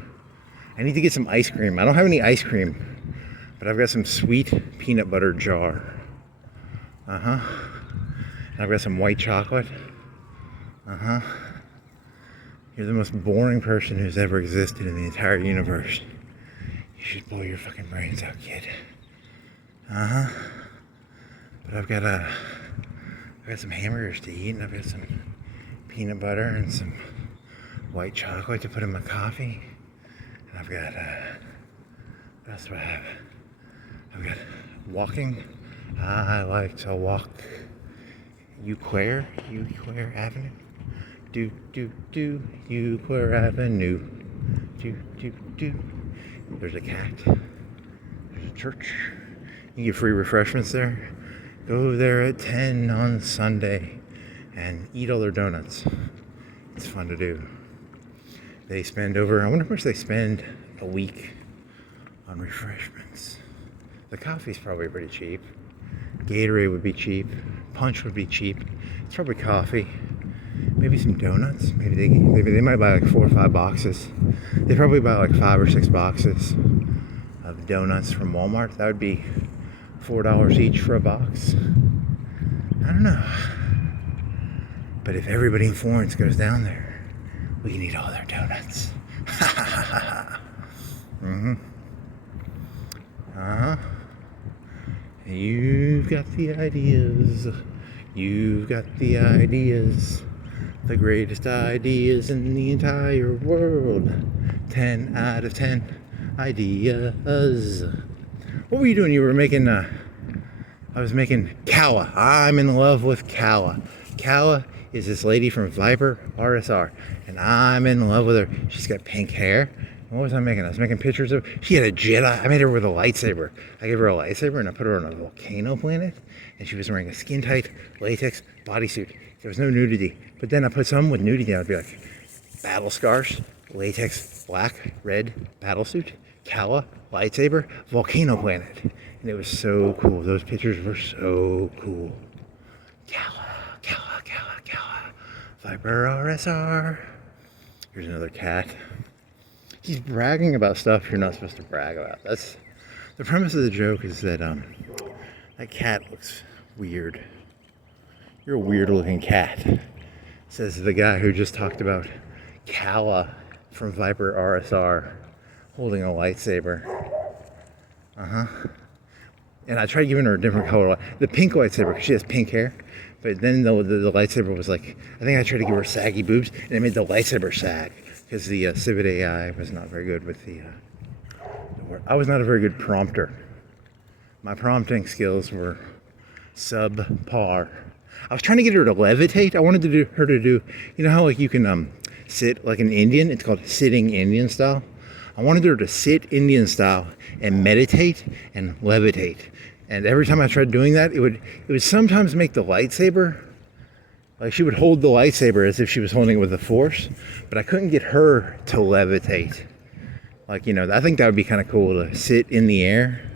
I need to get some ice cream. I don't have any ice cream, but I've got some sweet peanut butter jar. And I've got some white chocolate. You're the most boring person who's ever existed in the entire universe. You should blow your fucking brains out, kid. But I've got some hamburgers to eat, and I've got some peanut butter and some white chocolate to put in my coffee. And I've got, what else do I have? I've got walking. I like to walk Euclair Avenue. Euclair Avenue. There's a cat. There's a church. You get free refreshments there. Go there at 10 on Sunday and eat all their donuts. It's fun to do. They spend I wonder how much they spend a week on refreshments. The coffee's probably pretty cheap. Gatorade would be cheap. Punch would be cheap. It's probably coffee. Maybe some donuts. Maybe they might buy like 4 or 5 boxes. They probably buy like 5 or 6 boxes of donuts from Walmart. That would be $4 each for a box. I don't know. But if everybody in Florence goes down there, we can eat all their donuts. You've got the ideas. You've got the ideas. The greatest ideas in the entire world. 10 out of 10 ideas. What were you doing? You were making, I was making Kala. I'm in love with Kala. Kala is this lady from Viper RSR, and I'm in love with her. She's got pink hair. What was I making? I was making pictures of, she had a Jedi. I made her with a lightsaber. I gave her a lightsaber and I put her on a volcano planet, and she was wearing a skin tight latex bodysuit. There was no nudity. But then I put some with nudity. I'd be like, battle scars, latex, black, red, battle suit, Kala, lightsaber, volcano planet. And it was so cool. Those pictures were so cool. Kala, Kala, Kala, Kala. Viper RSR. Here's another cat. He's bragging about stuff you're not supposed to brag about. That's the premise of the joke, is that that cat looks weird. You're a weird looking cat, says the guy who just talked about Kala from Viper RSR holding a lightsaber. And I tried giving her a different color, the pink lightsaber, because she has pink hair. But then the lightsaber was like, I think I tried to give her saggy boobs, and it made the lightsaber sag. Because the Civet AI was not very good with the word. I was not a very good prompter. My prompting skills were subpar. I was trying to get her to levitate. I wanted her to do, you know how like you can sit like an Indian? It's called sitting Indian style. I wanted her to sit Indian style and meditate and levitate. And every time I tried doing that, it would sometimes make the lightsaber, like she would hold the lightsaber as if she was holding it with the force, but I couldn't get her to levitate. Like, you know, I think that would be kind of cool to sit in the air,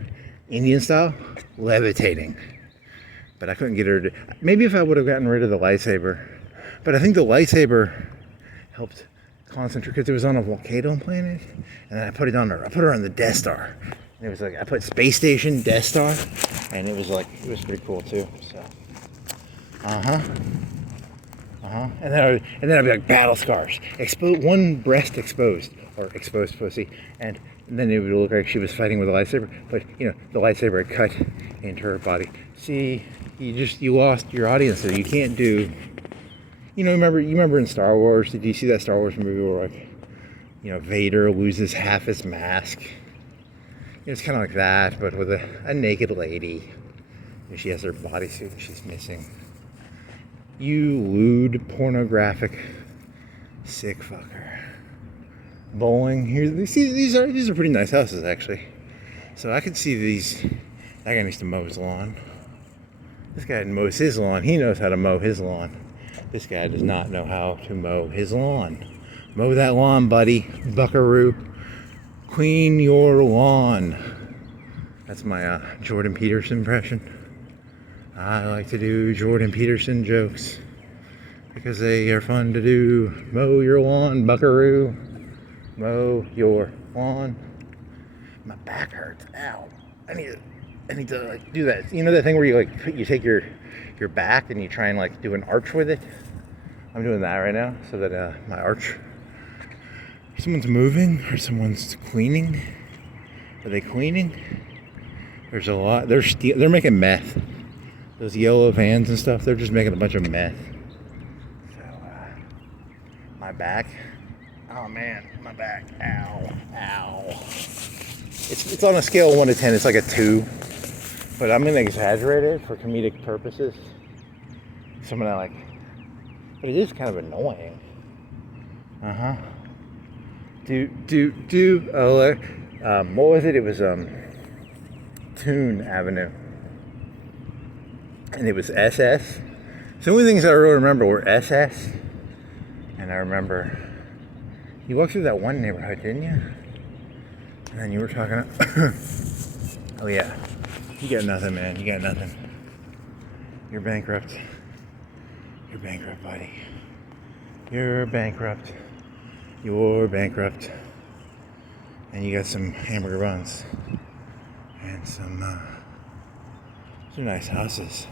Indian style, levitating. But I couldn't get her to, maybe if I would have gotten rid of the lightsaber. But I think the lightsaber helped concentrate, because it was on a volcano planet, and then I put her on the Death Star. And it was like, I put Space Station, Death Star, and it was pretty cool too, so. And then I'd be like, battle scars, one breast exposed, or exposed pussy, and then it would look like she was fighting with a lightsaber, but you know, the lightsaber had cut into her body. See, you lost your audience, so you can't do, you know, you remember in Star Wars, did you see that Star Wars movie where, like, you know, Vader loses half his mask? It's kind of like that, but with a naked lady. She has her bodysuit and she's missing. You lewd, pornographic, sick fucker. Bowling here. These are pretty nice houses, actually. So I could see these. That guy needs to mow his lawn. This guy mows his lawn. He knows how to mow his lawn. This guy does not know how to mow his lawn. Mow that lawn, buddy. Buckaroo. Clean your lawn. That's my Jordan Peterson impression. I like to do Jordan Peterson jokes because they are fun to do. Mow your lawn, buckaroo. Mow your lawn. My back hurts. Ow. I need to like do that. You know that thing where you take your back and you try and like do an arch with it? I'm doing that right now so that my arch. Someone's moving or someone's cleaning. Are they cleaning? There's a lot. They're making meth. Those yellow vans and stuff, they're just making a bunch of meth. So, my back. Oh man, my back. Ow. It's on a scale of 1 to 10, it's like a 2. But I'm gonna exaggerate it for comedic purposes. But it is kind of annoying. What was it? It was Toon Avenue. And it was SS. So the only things I really remember were SS. And I remember, you walked through that one neighborhood, didn't you? And then you were talking, oh yeah, you got nothing, man, you got nothing. You're bankrupt. You're bankrupt, buddy. You're bankrupt. You're bankrupt. And you got some hamburger buns. And some nice houses.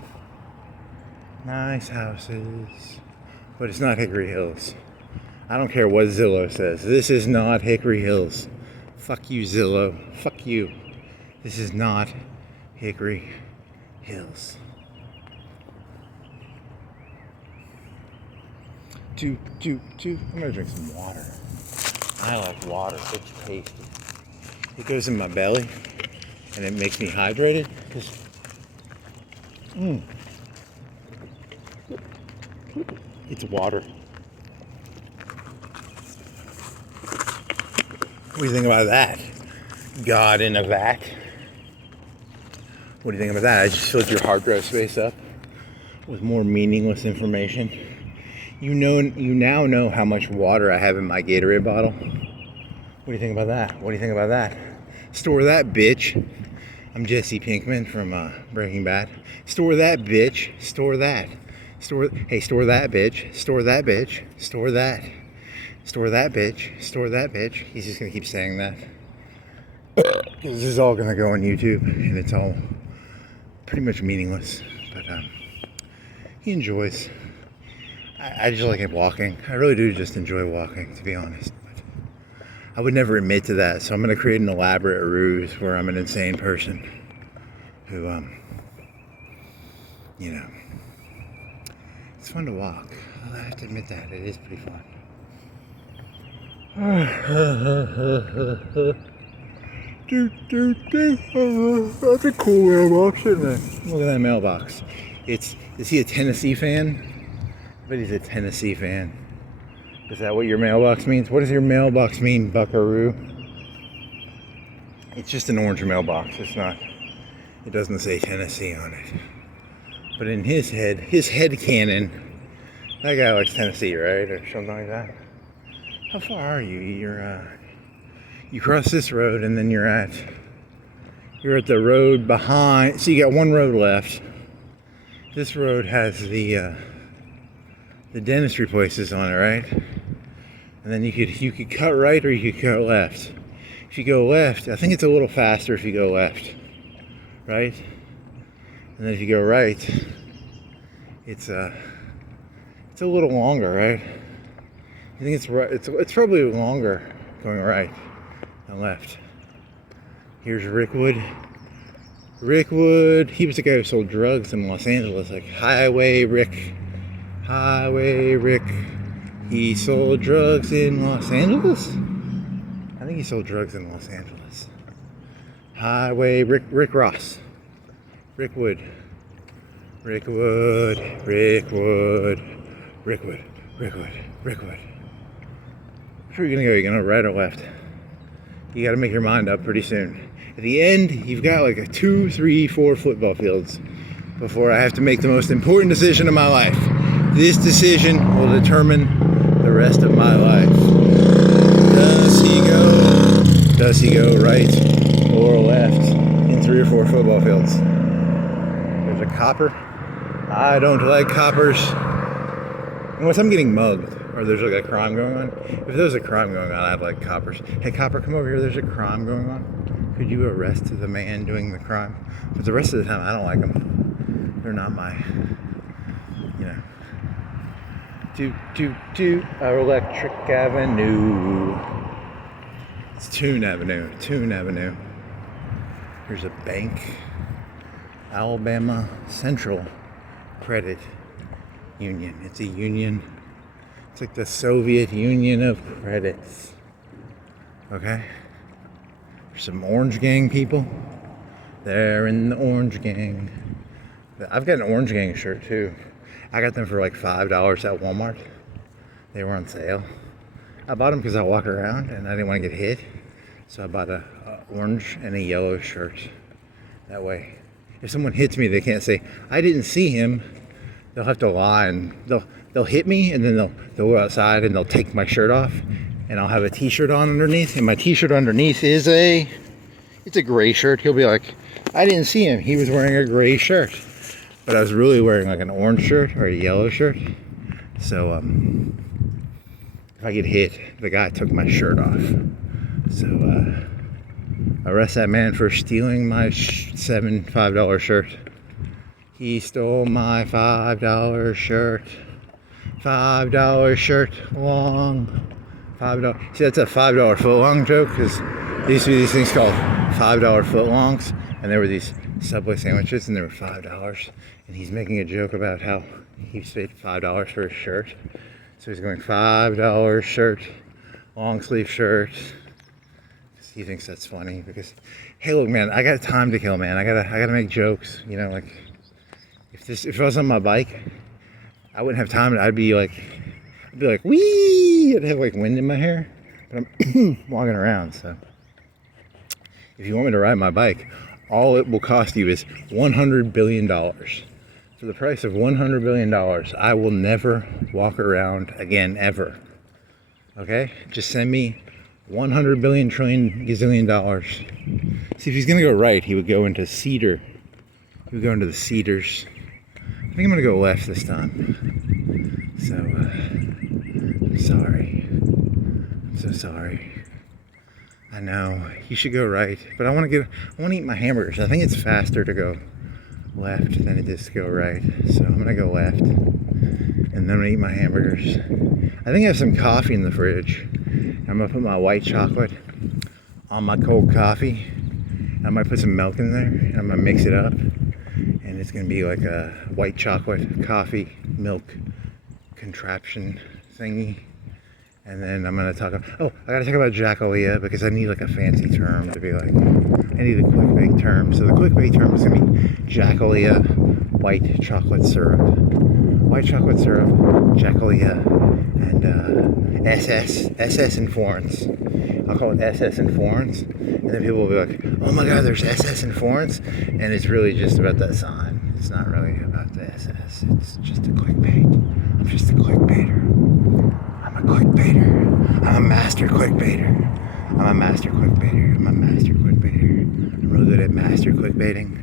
Nice houses. But it's not Hickory Hills. I don't care what Zillow says. This is not Hickory Hills. Fuck you, Zillow. Fuck you. This is not Hickory Hills. I'm gonna drink some water. I like water. It's tasty. It goes in my belly. and it makes me hydrated. Because, it's water. What do you think about that? God in a vat. What do you think about that? I just filled your hard drive space up with more meaningless information. You now know how much water I have in my Gatorade bottle. What do you think about that? What do you think about that? Store that, bitch. I'm Jesse Pinkman from Breaking Bad. Store that, bitch. Store that. Store that, bitch. Store that, bitch. Store that. Store that, bitch. Store that, bitch. He's just gonna keep saying that. This is all gonna go on YouTube, and it's all pretty much meaningless. But he enjoys. I just like walking. I really do just enjoy walking, to be honest. But I would never admit to that, so I'm going to create an elaborate ruse where I'm an insane person who, it's fun to walk. I have to admit that. It is pretty fun. That's a cool mailbox, isn't it? Look at that mailbox. Is he a Tennessee fan? But he's a Tennessee fan. Is that what your mailbox means? What does your mailbox mean, buckaroo? It's just an orange mailbox. It doesn't say Tennessee on it. But in his head canon, that guy likes Tennessee, right? Or something like that. How far are you? You cross this road and then you're at the road behind. So you got one road left. This road has the dentistry places on it, right? And then you could cut right or you could cut left. If you go left, I think it's a little faster if you go left, right? And then if you go right, it's a little longer, right? I think it's right. It's probably longer going right than left. Here's Rickwood. He was the guy who sold drugs in Los Angeles, like Highway Rick. He sold drugs in Los Angeles? I think he sold drugs in Los Angeles. Highway Rick Ross. Rickwood. Which way are you gonna go? You gonna right or left? You gotta make your mind up pretty soon. At the end, you've got like 2, 3, 4 football fields before I have to make the most important decision of my life. This decision will determine the rest of my life. Does he go right or left in 3 or 4 football fields? There's a copper. I don't like coppers. Unless I'm getting mugged or there's like a crime going on. If there's a crime going on, I'd like coppers. Hey, copper, come over here. There's a crime going on. Could you arrest the man doing the crime? But the rest of the time, I don't like them. They're not my, our Electric Avenue. It's Toon Avenue. Here's a bank. Alabama Central Credit Union. It's a union. It's like the Soviet Union of credits. Okay? There's some Orange Gang people. They're in the Orange Gang. I've got an Orange Gang shirt too. I got them for like $5 at Walmart. They were on sale. I bought them because I walk around and I didn't want to get hit. So I bought a orange and a yellow shirt. That way, if someone hits me, they can't say, I didn't see him. They'll have to lie and they'll hit me and then they'll go outside and they'll take my shirt off and I'll have a t-shirt on underneath. And my t-shirt underneath is it's a gray shirt. He'll be like, I didn't see him. He was wearing a gray shirt. But I was really wearing like an orange shirt or a yellow shirt. So if I get hit, the guy took my shirt off. So arrest that man for stealing my $5 shirt. He stole my $5 shirt. $5 shirt long. $5. See, that's a $5 footlong joke because there used to be these things called $5 footlongs, and there were these Subway sandwiches, and they were $5. And he's making a joke about how he paid $5 for his shirt. So he's going $5 shirt, long sleeve shirt. he thinks that's funny because, hey, look, man, I got time to kill, man. I gotta make jokes. You know, like if I was on my bike, I wouldn't have time. I'd be like, wee! I'd have like wind in my hair, but I'm walking around. So if you want me to ride my bike, all it will cost you is $100 billion. For the price of $100 billion, I will never walk around again, ever. Okay? Just send me 100 billion trillion gazillion dollars. See, if he's gonna go right, he would go into Cedar. He would go into the Cedars. I think I'm gonna go left this time. So, I'm sorry. I'm so sorry. I know, you should go right, but I want to eat my hamburgers. I think it's faster to go left than it is to go right. So I'm gonna go left, and then I'm gonna eat my hamburgers. I think I have some coffee in the fridge. I'm gonna put my white chocolate on my cold coffee. I might put some milk in there, and I'm gonna mix it up, and it's gonna be like a white chocolate coffee milk contraption thingy. And then I'm gonna talk. Oh, I gotta talk about Jackalia because I need like a fancy term to be like. I need a clickbait term. So the clickbait term is gonna be Jackalia white chocolate syrup. White chocolate syrup, Jackalia, and SS in Florence. I'll call it SS in Florence, and then people will be like, "Oh my God, there's SS in Florence," and it's really just about that sign. It's not really about the SS. It's just a clickbait. I'm just a clickbaiter. I'm a clickbaiter. I'm a master clickbaiter. I'm a master clickbaiter. I'm a master clickbaiter. I'm really good at master clickbaiting.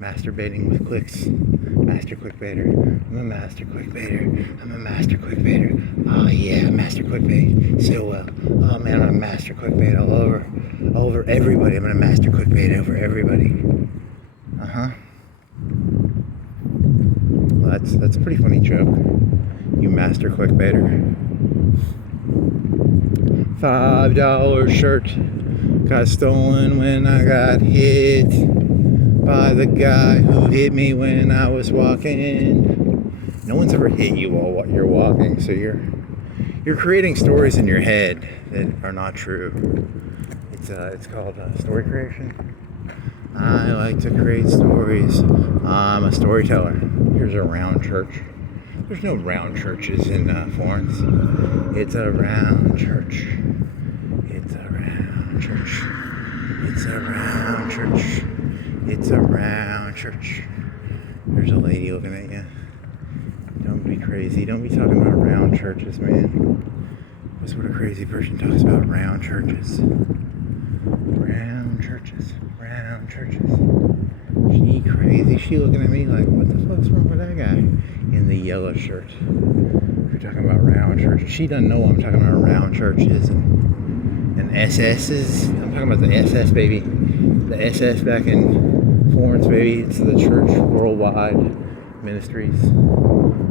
Masturbating with clicks. Master clickbaiter. I'm a master clickbaiter. I'm a master clickbaiter. Oh yeah, master clickbait. So well. Oh man, I'm a master clickbait all over everybody. I'm gonna master clickbait over everybody. Well, that's a pretty funny joke. You master clickbaiter. $5 shirt got stolen when I got hit by the guy who hit me when I was walking. No one's ever hit you while you're walking, so you're creating stories in your head that are not true. It's called story creation. I like to create stories. I'm a storyteller. Here's a round church. There's no round churches in Florence. It's a round church. It's a round church. It's a round church. It's a round church. There's a lady looking at you. Don't be crazy. Don't be talking about round churches, man. What sort of crazy person talks about round churches? Round churches. Round churches. She crazy. She looking at me like, what the fuck's wrong with that guy in the yellow shirt? We're talking about round churches. She doesn't know I'm talking about round churches and SS's. I'm talking about the SS, baby. The SS back in Florence, baby. It's the Church Worldwide Ministries.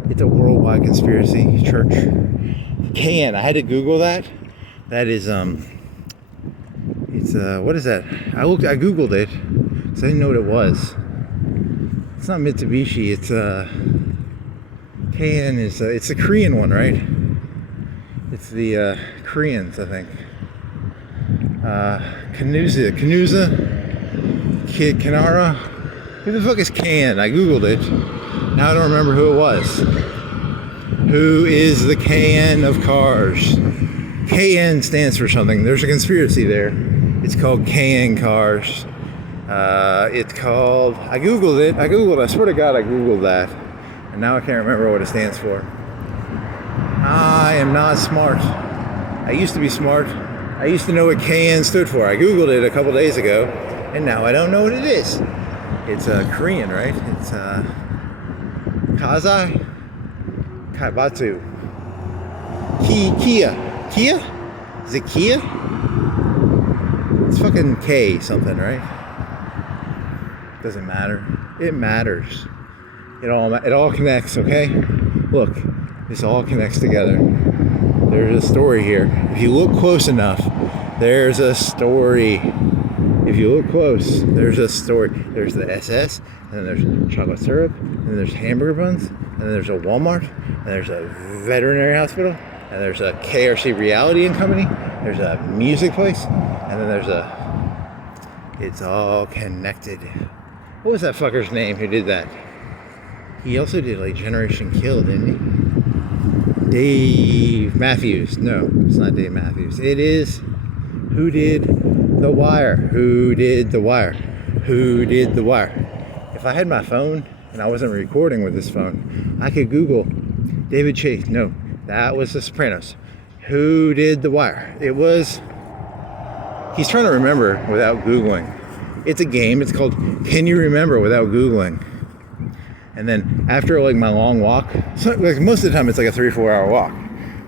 It's a worldwide conspiracy church. KN. I had to Google that. That is it's what is that? I Googled it, so I didn't know what it was. It's not Mitsubishi. It's KN is it's a Korean one, right? It's the Koreans, I think. Kanara. Who the fuck is KN? I Googled it. Now I don't remember who it was. Who is the KN of cars? KN stands for something. There's a conspiracy there. It's called KN cars. It's called, I Googled it. I swear to God I Googled that. And now I can't remember what it stands for. I am not smart. I used to be smart. I used to know what KN stood for. I Googled it a couple days ago. And now I don't know what it is. It's Korean, right? It's Kazai? Kaibatsu. Kia. Kia? Is it Kia? It's fucking K something, right? Doesn't matter. It matters. It all connects, okay? Look, this all connects together. There's a story here. If you look close enough, there's a story. If you look close, there's a story. There's the SS, and then there's chocolate syrup, and then there's hamburger buns, and then there's a Walmart, and there's a veterinary hospital, and there's a KRC Reality and Company, there's a music place, and then there's it's all connected. What was that fucker's name who did that? He also did like Generation Kill, didn't he? Dave Matthews. No, it's not Dave Matthews. It is who did The Wire? Who did The Wire? Who did The Wire? If I had my phone and I wasn't recording with this phone, I could Google David Chase. No, that was The Sopranos. Who did The Wire? It was... He's trying to remember without Googling. It's a game. It's called Can You Remember Without Googling? And then after like my long walk, so like most of the time it's like a 3-4 hour walk,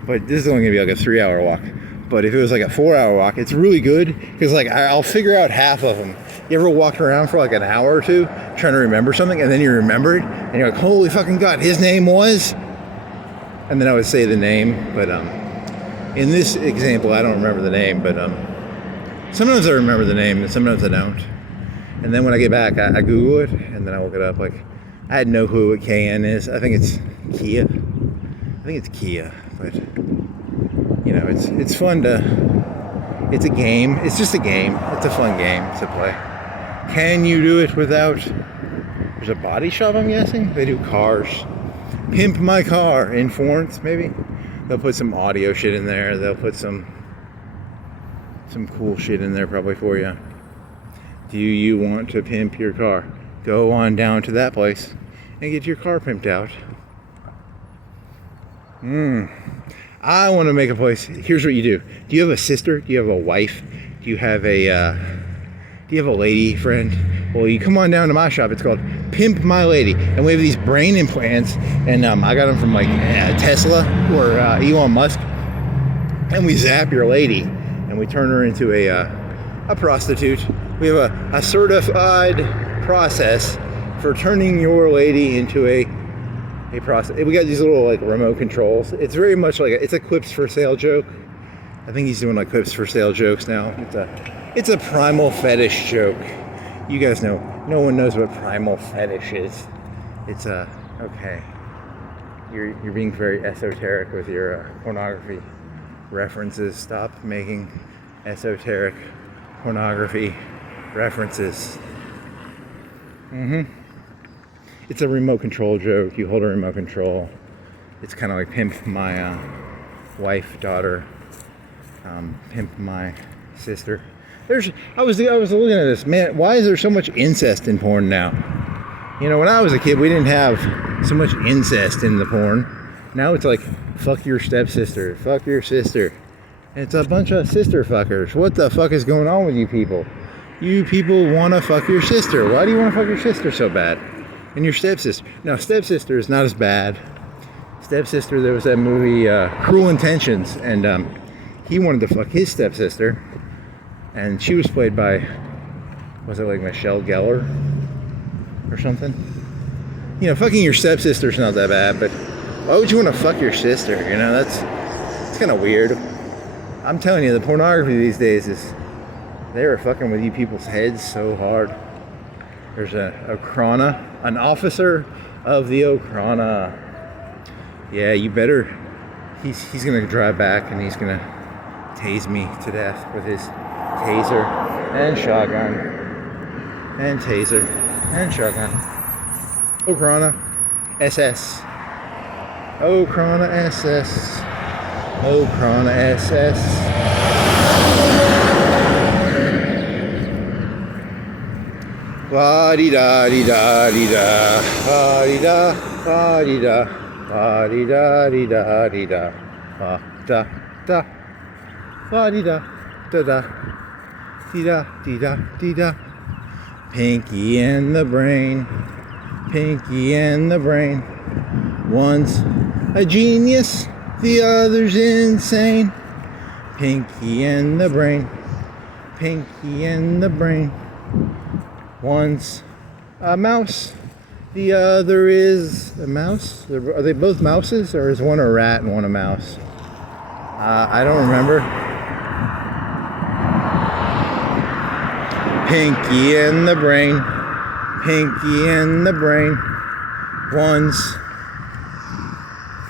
but this is only gonna be like a 3 hour walk. But if it was like a 4 hour walk, it's really good because like I'll figure out half of them. You ever walked around for like an hour or two trying to remember something, and then you remember it and you're like, holy fucking God, his name was, and then I would say the name. But in this example, I don't remember the name, but sometimes I remember the name and sometimes I don't. And then when I get back, I Google it and then I look it up. Like, I had no clue what KN is. I think it's Kia. I think it's Kia, but you know, it's fun to. It's a game. It's just a game. It's a fun game to play. Can you do it without? There's a body shop, I'm guessing. They do cars. Pimp My Car in Florence, maybe. They'll put some audio shit in there. They'll put some cool shit in there probably for you. Do you want to pimp your car? Go on down to that place and get your car pimped out. I want to make a place. Here's what you do. Do you have a sister? Do you have a wife? Do you have a lady friend? Well, you come on down to my shop. It's called Pimp My Lady, and we have these brain implants, and I got them from like Tesla or Elon Musk, and we zap your lady, and we turn her into a prostitute. We have a certified process for turning your lady into a process. We got these little like remote controls. It's very much like it's a quips for sale joke. I think he's doing like quips for sale jokes now. It's a primal fetish joke. You guys know, no one knows what primal fetish is. It's okay. You're being very esoteric with your pornography references. Stop making esoteric pornography references. It's a remote control joke. You hold a remote control. It's kind of like pimp my wife, daughter, pimp my sister. I was looking at this, man. Why is there so much incest in porn now? You know, when I was a kid, we didn't have so much incest in the porn. Now it's like fuck your stepsister, fuck your sister. And it's a bunch of sister fuckers. What the fuck is going on with you people? You people want to fuck your sister. Why do you want to fuck your sister so bad? And your stepsister. Now, stepsister is not as bad. Stepsister, there was that movie, Cruel Intentions, and he wanted to fuck his stepsister, and she was played by, was it like Michelle Gellar or something? You know, fucking your stepsister's not that bad, but why would you want to fuck your sister? You know, it's kind of weird. I'm telling you, the pornography these days is, they are fucking with you people's heads so hard. There's a Okrana, an officer of the Okrana. Yeah, you better. He's gonna drive back and he's gonna tase me to death with his taser and shotgun and taser and shotgun. Okrana SS. Okrana SS. Okrana SS. La di da di da di da, la di da, la di da, la di da di da di da, la da da, la di da da da, di da di da di da. Pinkie and the Brain, Pinkie and the Brain. One's a genius, the other's insane. Pinkie and the Brain, Pinkie and the Brain. One's a mouse, the other is a mouse. Are they both mouses, or is one a rat and one a mouse? I don't remember. Pinkie and the Brain, Pinkie and the Brain. One's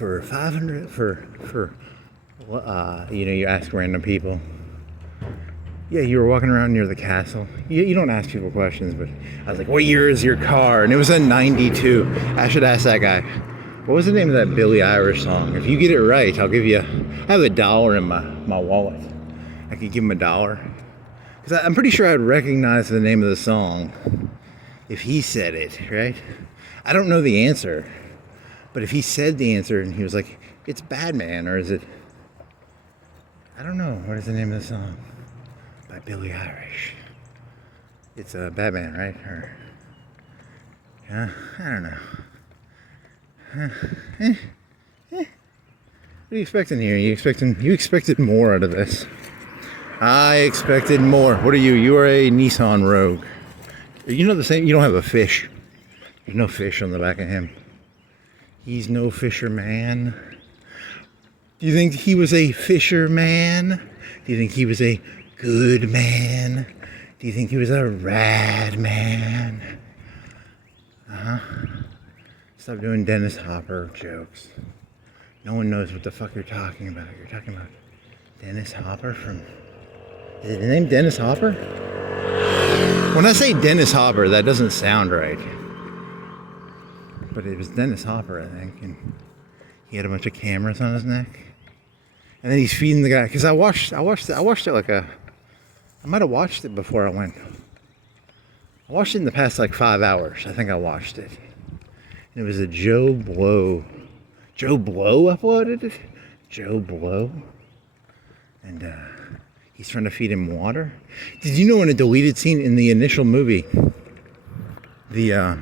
for 500 you ask random people. Yeah, you were walking around near the castle. You don't ask people questions, but I was like, what year is your car? And it was a 92. I should ask that guy, what was the name of that Billie Eilish song? If you get it right, I'll give you, I have $1 in my wallet. I could give him $1. Because I'm pretty sure I'd recognize the name of the song if he said it, right? I don't know the answer, but if he said the answer and he was like, it's Batman, or is it, I don't know, what is the name of the song? By Billie Eilish. It's Batman, right? Or I don't know. What are you expecting here? You expected more out of this. I expected more. What are you? You are a Nissan Rogue. You know the same. You don't have a fish. There's no fish on the back of him. He's no fisherman. Do you think he was a fisherman? Do you think he was a good man? Do you think he was a rad man? Stop doing Dennis Hopper jokes. No one knows what the fuck you're talking about. You're talking about Dennis Hopper from... Is his name Dennis Hopper? When I say Dennis Hopper, that doesn't sound right. But it was Dennis Hopper, I think. And he had a bunch of cameras on his neck. And then he's feeding the guy. Because I watched it like a... I might have watched it before I went. I watched it in the past like 5 hours. I think I watched it. And it was a Joe Blow. Joe Blow, I uploaded it? Joe Blow. And he's trying to feed him water. Did you know in a deleted scene in the initial movie, the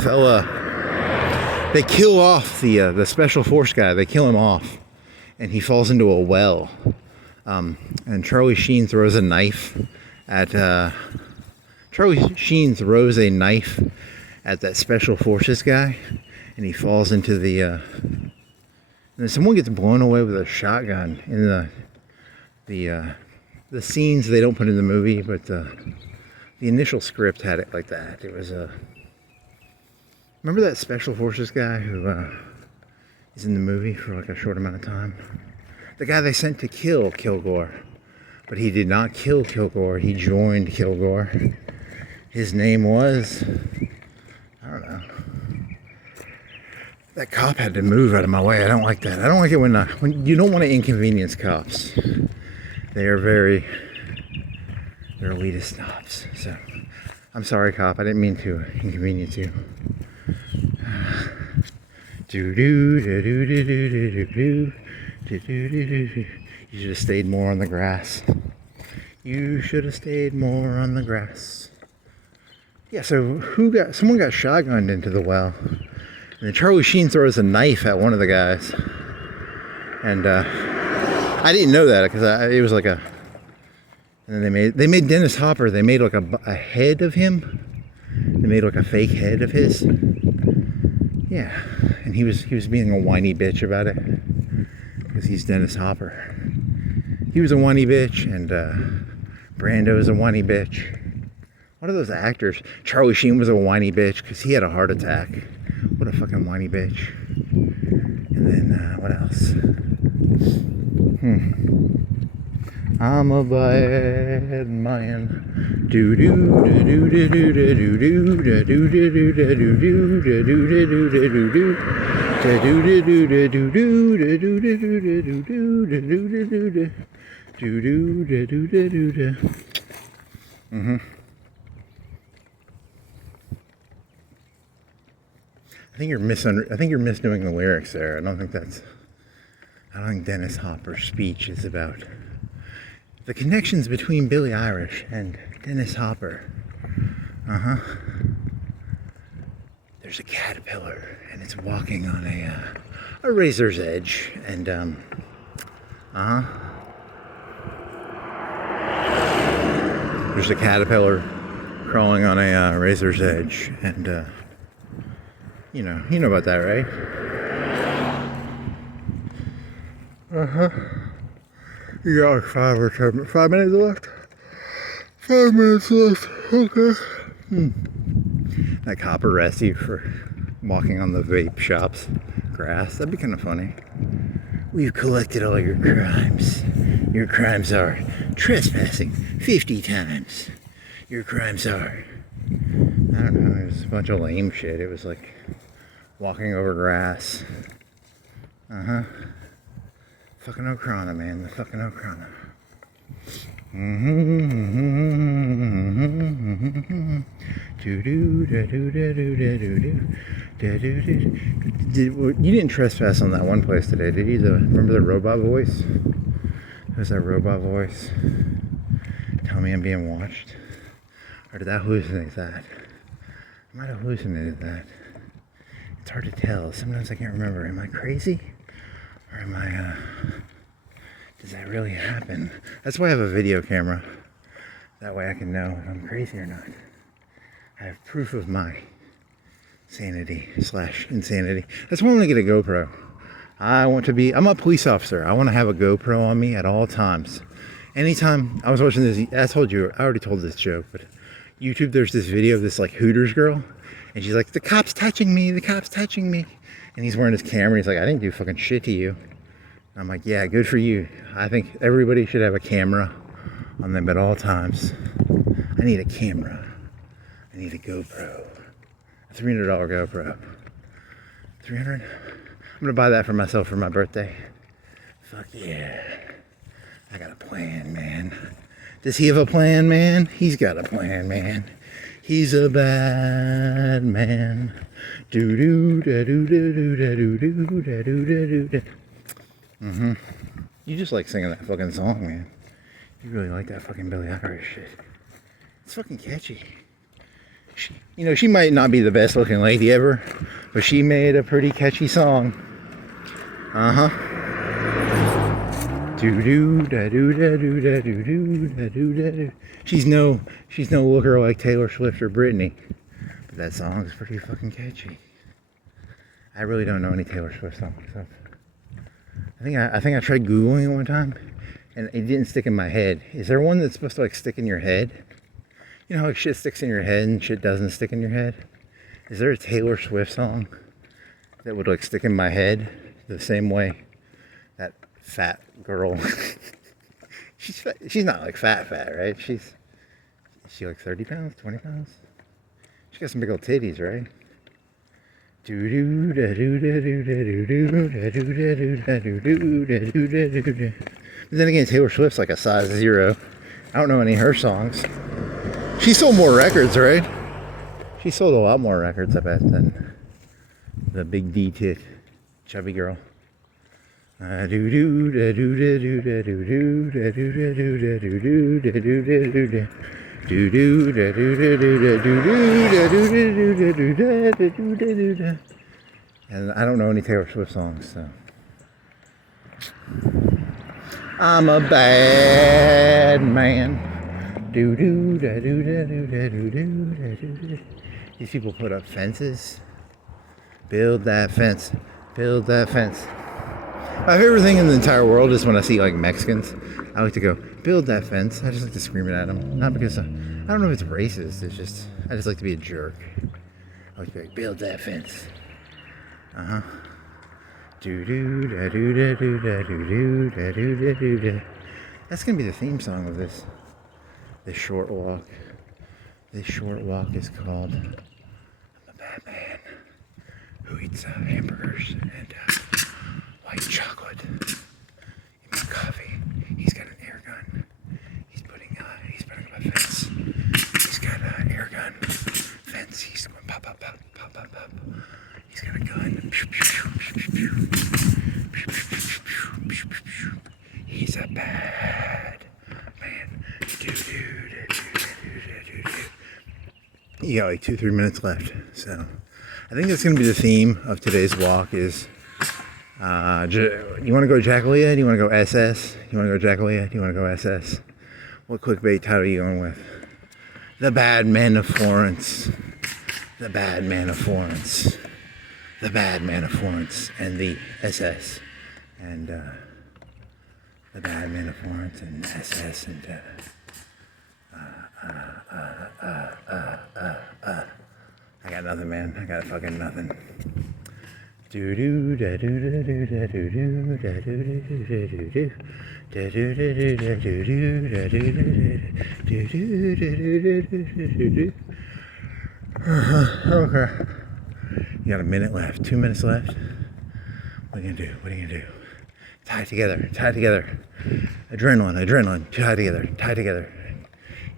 fella, they kill off the special force guy. They kill him off. And he falls into a well. And Charlie Sheen throws a knife at that special forces guy, and he falls into the and then someone gets blown away with a shotgun in the scenes they don't put in the movie, but the initial script had it like that. It was remember that special forces guy who is in the movie for like a short amount of time? The guy they sent to kill Kilgore. But he did not kill Kilgore. He joined Kilgore. His name was... I don't know. That cop had to move out of my way. I don't like that. I don't like it when you don't want to inconvenience cops. They're elitist cops. So, I'm sorry, cop. I didn't mean to inconvenience you. You should have stayed more on the grass. You should have stayed more on the grass. Yeah, so someone got shotgunned into the well. And then Charlie Sheen throws a knife at one of the guys. And I didn't know that because it was like a... And then they made Dennis Hopper, they made like a head of him. They made like a fake head of his. Yeah, and he was being a whiny bitch about it. Because he's Dennis Hopper. He was a whiny bitch, and Brando is a whiny bitch. What are those actors? Charlie Sheen was a whiny bitch because he had a heart attack. What a fucking whiny bitch. And then, what else? I'm a bad man. Do do do do do do do do do do do do do do do do do do do. I think you're misdoing the lyrics there. I don't think Dennis Hopper's speech is about the connections between Billie Eilish and Dennis Hopper. There's a caterpillar and it's walking on a razor's edge, and there's a caterpillar crawling on a razor's edge, and you know about that, right? You got like 5 minutes left. 5 minutes left. Okay. That cop arrests you for walking on the vape shop's grass. That'd be kind of funny. We've collected all your crimes. Your crimes are trespassing 50 times. Your crimes are... I don't know, it was a bunch of lame shit. It was like walking over grass. Fucking Okrana, man. The fucking Okrana. You didn't trespass on that one place today, did you? Remember the robot voice? Who's that robot voice? Tell me I'm being watched. Or did I hallucinate that? I might have hallucinated that. It's hard to tell. Sometimes I can't remember. Am I crazy? Or am I, does that really happen? That's why I have a video camera. That way I can know if I'm crazy or not. I have proof of my sanity/insanity. That's why I want to get a GoPro. I'm a police officer. I want to have a GoPro on me at all times. Anytime I was watching this, I already told this joke, but YouTube, there's this video of this like Hooters girl, and she's like, the cop's touching me, the cop's touching me. And he's wearing his camera, and he's like, I didn't do fucking shit to you. And I'm like, yeah, good for you. I think everybody should have a camera on them at all times. I need a camera. I need a GoPro. A $300 GoPro. 300? I'm gonna buy that for myself for my birthday. Fuck yeah. I got a plan, man. Does he have a plan, man? He's got a plan, man. He's a bad man. Do do da do da do da do do da do da do da. You just like singing that fucking song, man. You really like that fucking Billie Eilish shit. It's fucking catchy. She might not be the best looking lady ever, but she made a pretty catchy song. Do do da do da do da do do da do da do. She's no looker like Taylor Swift or Britney, but that song is pretty fucking catchy. I really don't know any Taylor Swift songs. So I think I tried Googling it one time, and it didn't stick in my head. Is there one that's supposed to like stick in your head? You know how like, shit sticks in your head and shit doesn't stick in your head? Is there a Taylor Swift song that would like stick in my head the same way that fat girl? She's fat. She's not like fat, right? Is she like 30 pounds, 20 pounds? She got some big old titties, right? Do do da do da do da do do da do da do da do do da do da do da. But then again, Taylor Swift's like a size 0. I don't know any of her songs. She sold more records, right? She sold a lot more records, I bet, than the big D tit chubby girl. Do do da do da do da do do da do da do da do do da do da do da. Do do da do da do da do do da do da do da do da do da. And I don't know any Taylor Swift songs, so I'm a bad man. Do do da do da do da do do da do da. These people put up fences. Build that fence. Build that fence. My favorite thing in the entire world is when I see like Mexicans. I like to go, build that fence. I just like to scream it at them. Not because I don't know if it's racist. It's just, I just like to be a jerk. I like to be like, build that fence. Do do da do da do da do do da do da do da. That's gonna be the theme song of this short walk. This short walk is called I'm a Bad Man who eats hamburgers and white chocolate. He makes coffee. He's got an air gun. He's putting up a fence. He's got an air gun fence. He's going pop, pop, pop, pop, pop, pop. He's got a gun. He's a bad man. You got like 2-3 minutes left. So I think that's going to be the theme of today's walk is you want to go Jackalia? Do you want to go SS? You want to go Jackalia? Do you want to go SS? What clickbait title are you going with? The Bad Man of Florence. The Bad Man of Florence. The Bad Man of Florence and the SS. And the Bad Man of Florence and SS and I got nothing, man. I got fucking nothing. Do do da do da do da do do da do do da do do da do do da do do da do do da do. Okay. You got a minute left, 2 minutes left. What are you gonna do? What are you gonna do? Tie it together, tie it together. Adrenaline, tie it together, tie it together.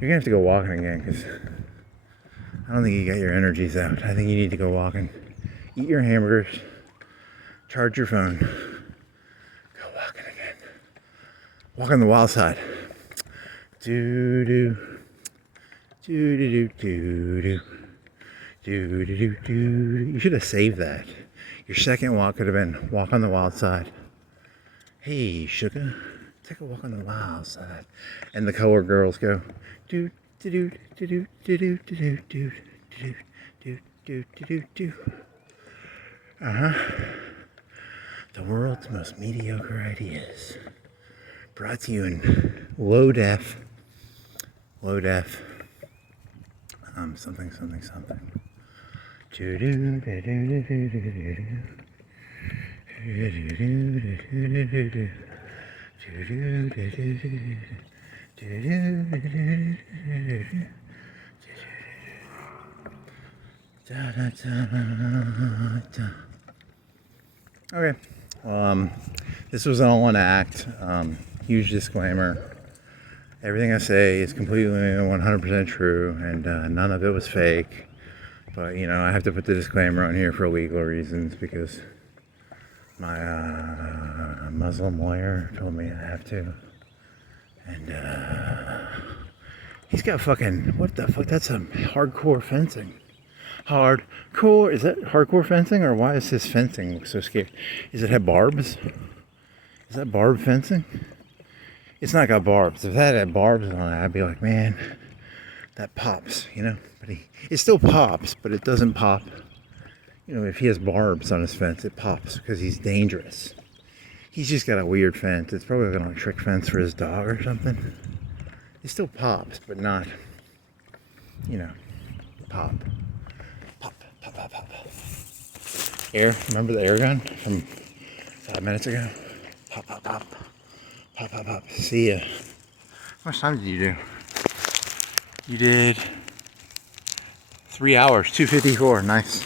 You're gonna have to go walking again because I don't think you got your energies out. I think you need to go walking. Eat your hamburgers, charge your phone, go walking again. Walk on the wild side. Do do do do do do do do do do. You should have saved that. Your second walk could have been walk on the wild side. Hey, sugar, take a walk on the wild side. And the color girls go do do do do do do do do do do do do do. The world's most mediocre ideas. Brought to you in low def. Something. Okay. This was all one act. Huge disclaimer. Everything I say is completely 100% true, and none of it was fake. But, you know, I have to put the disclaimer on here for legal reasons because my Muslim lawyer told me I have to. And he's got fucking, what the fuck? That's some hardcore fencing. Hardcore? Is that hardcore fencing, or why is his fencing look so scary? Is it have barbs? Is that barb fencing? It's not got barbs. If that had barbs on it, I'd be like, man, that pops, you know? But it still pops, but it doesn't pop. You know, if he has barbs on his fence, it pops because he's dangerous. He's just got a weird fence. It's probably like a trick fence for his dog or something. It still pops, but not, you know, pop. Pop. Air, remember the air gun from 5 minutes ago? Pop. See ya. How much time did you do? You did 3 hours, 2:54. Nice.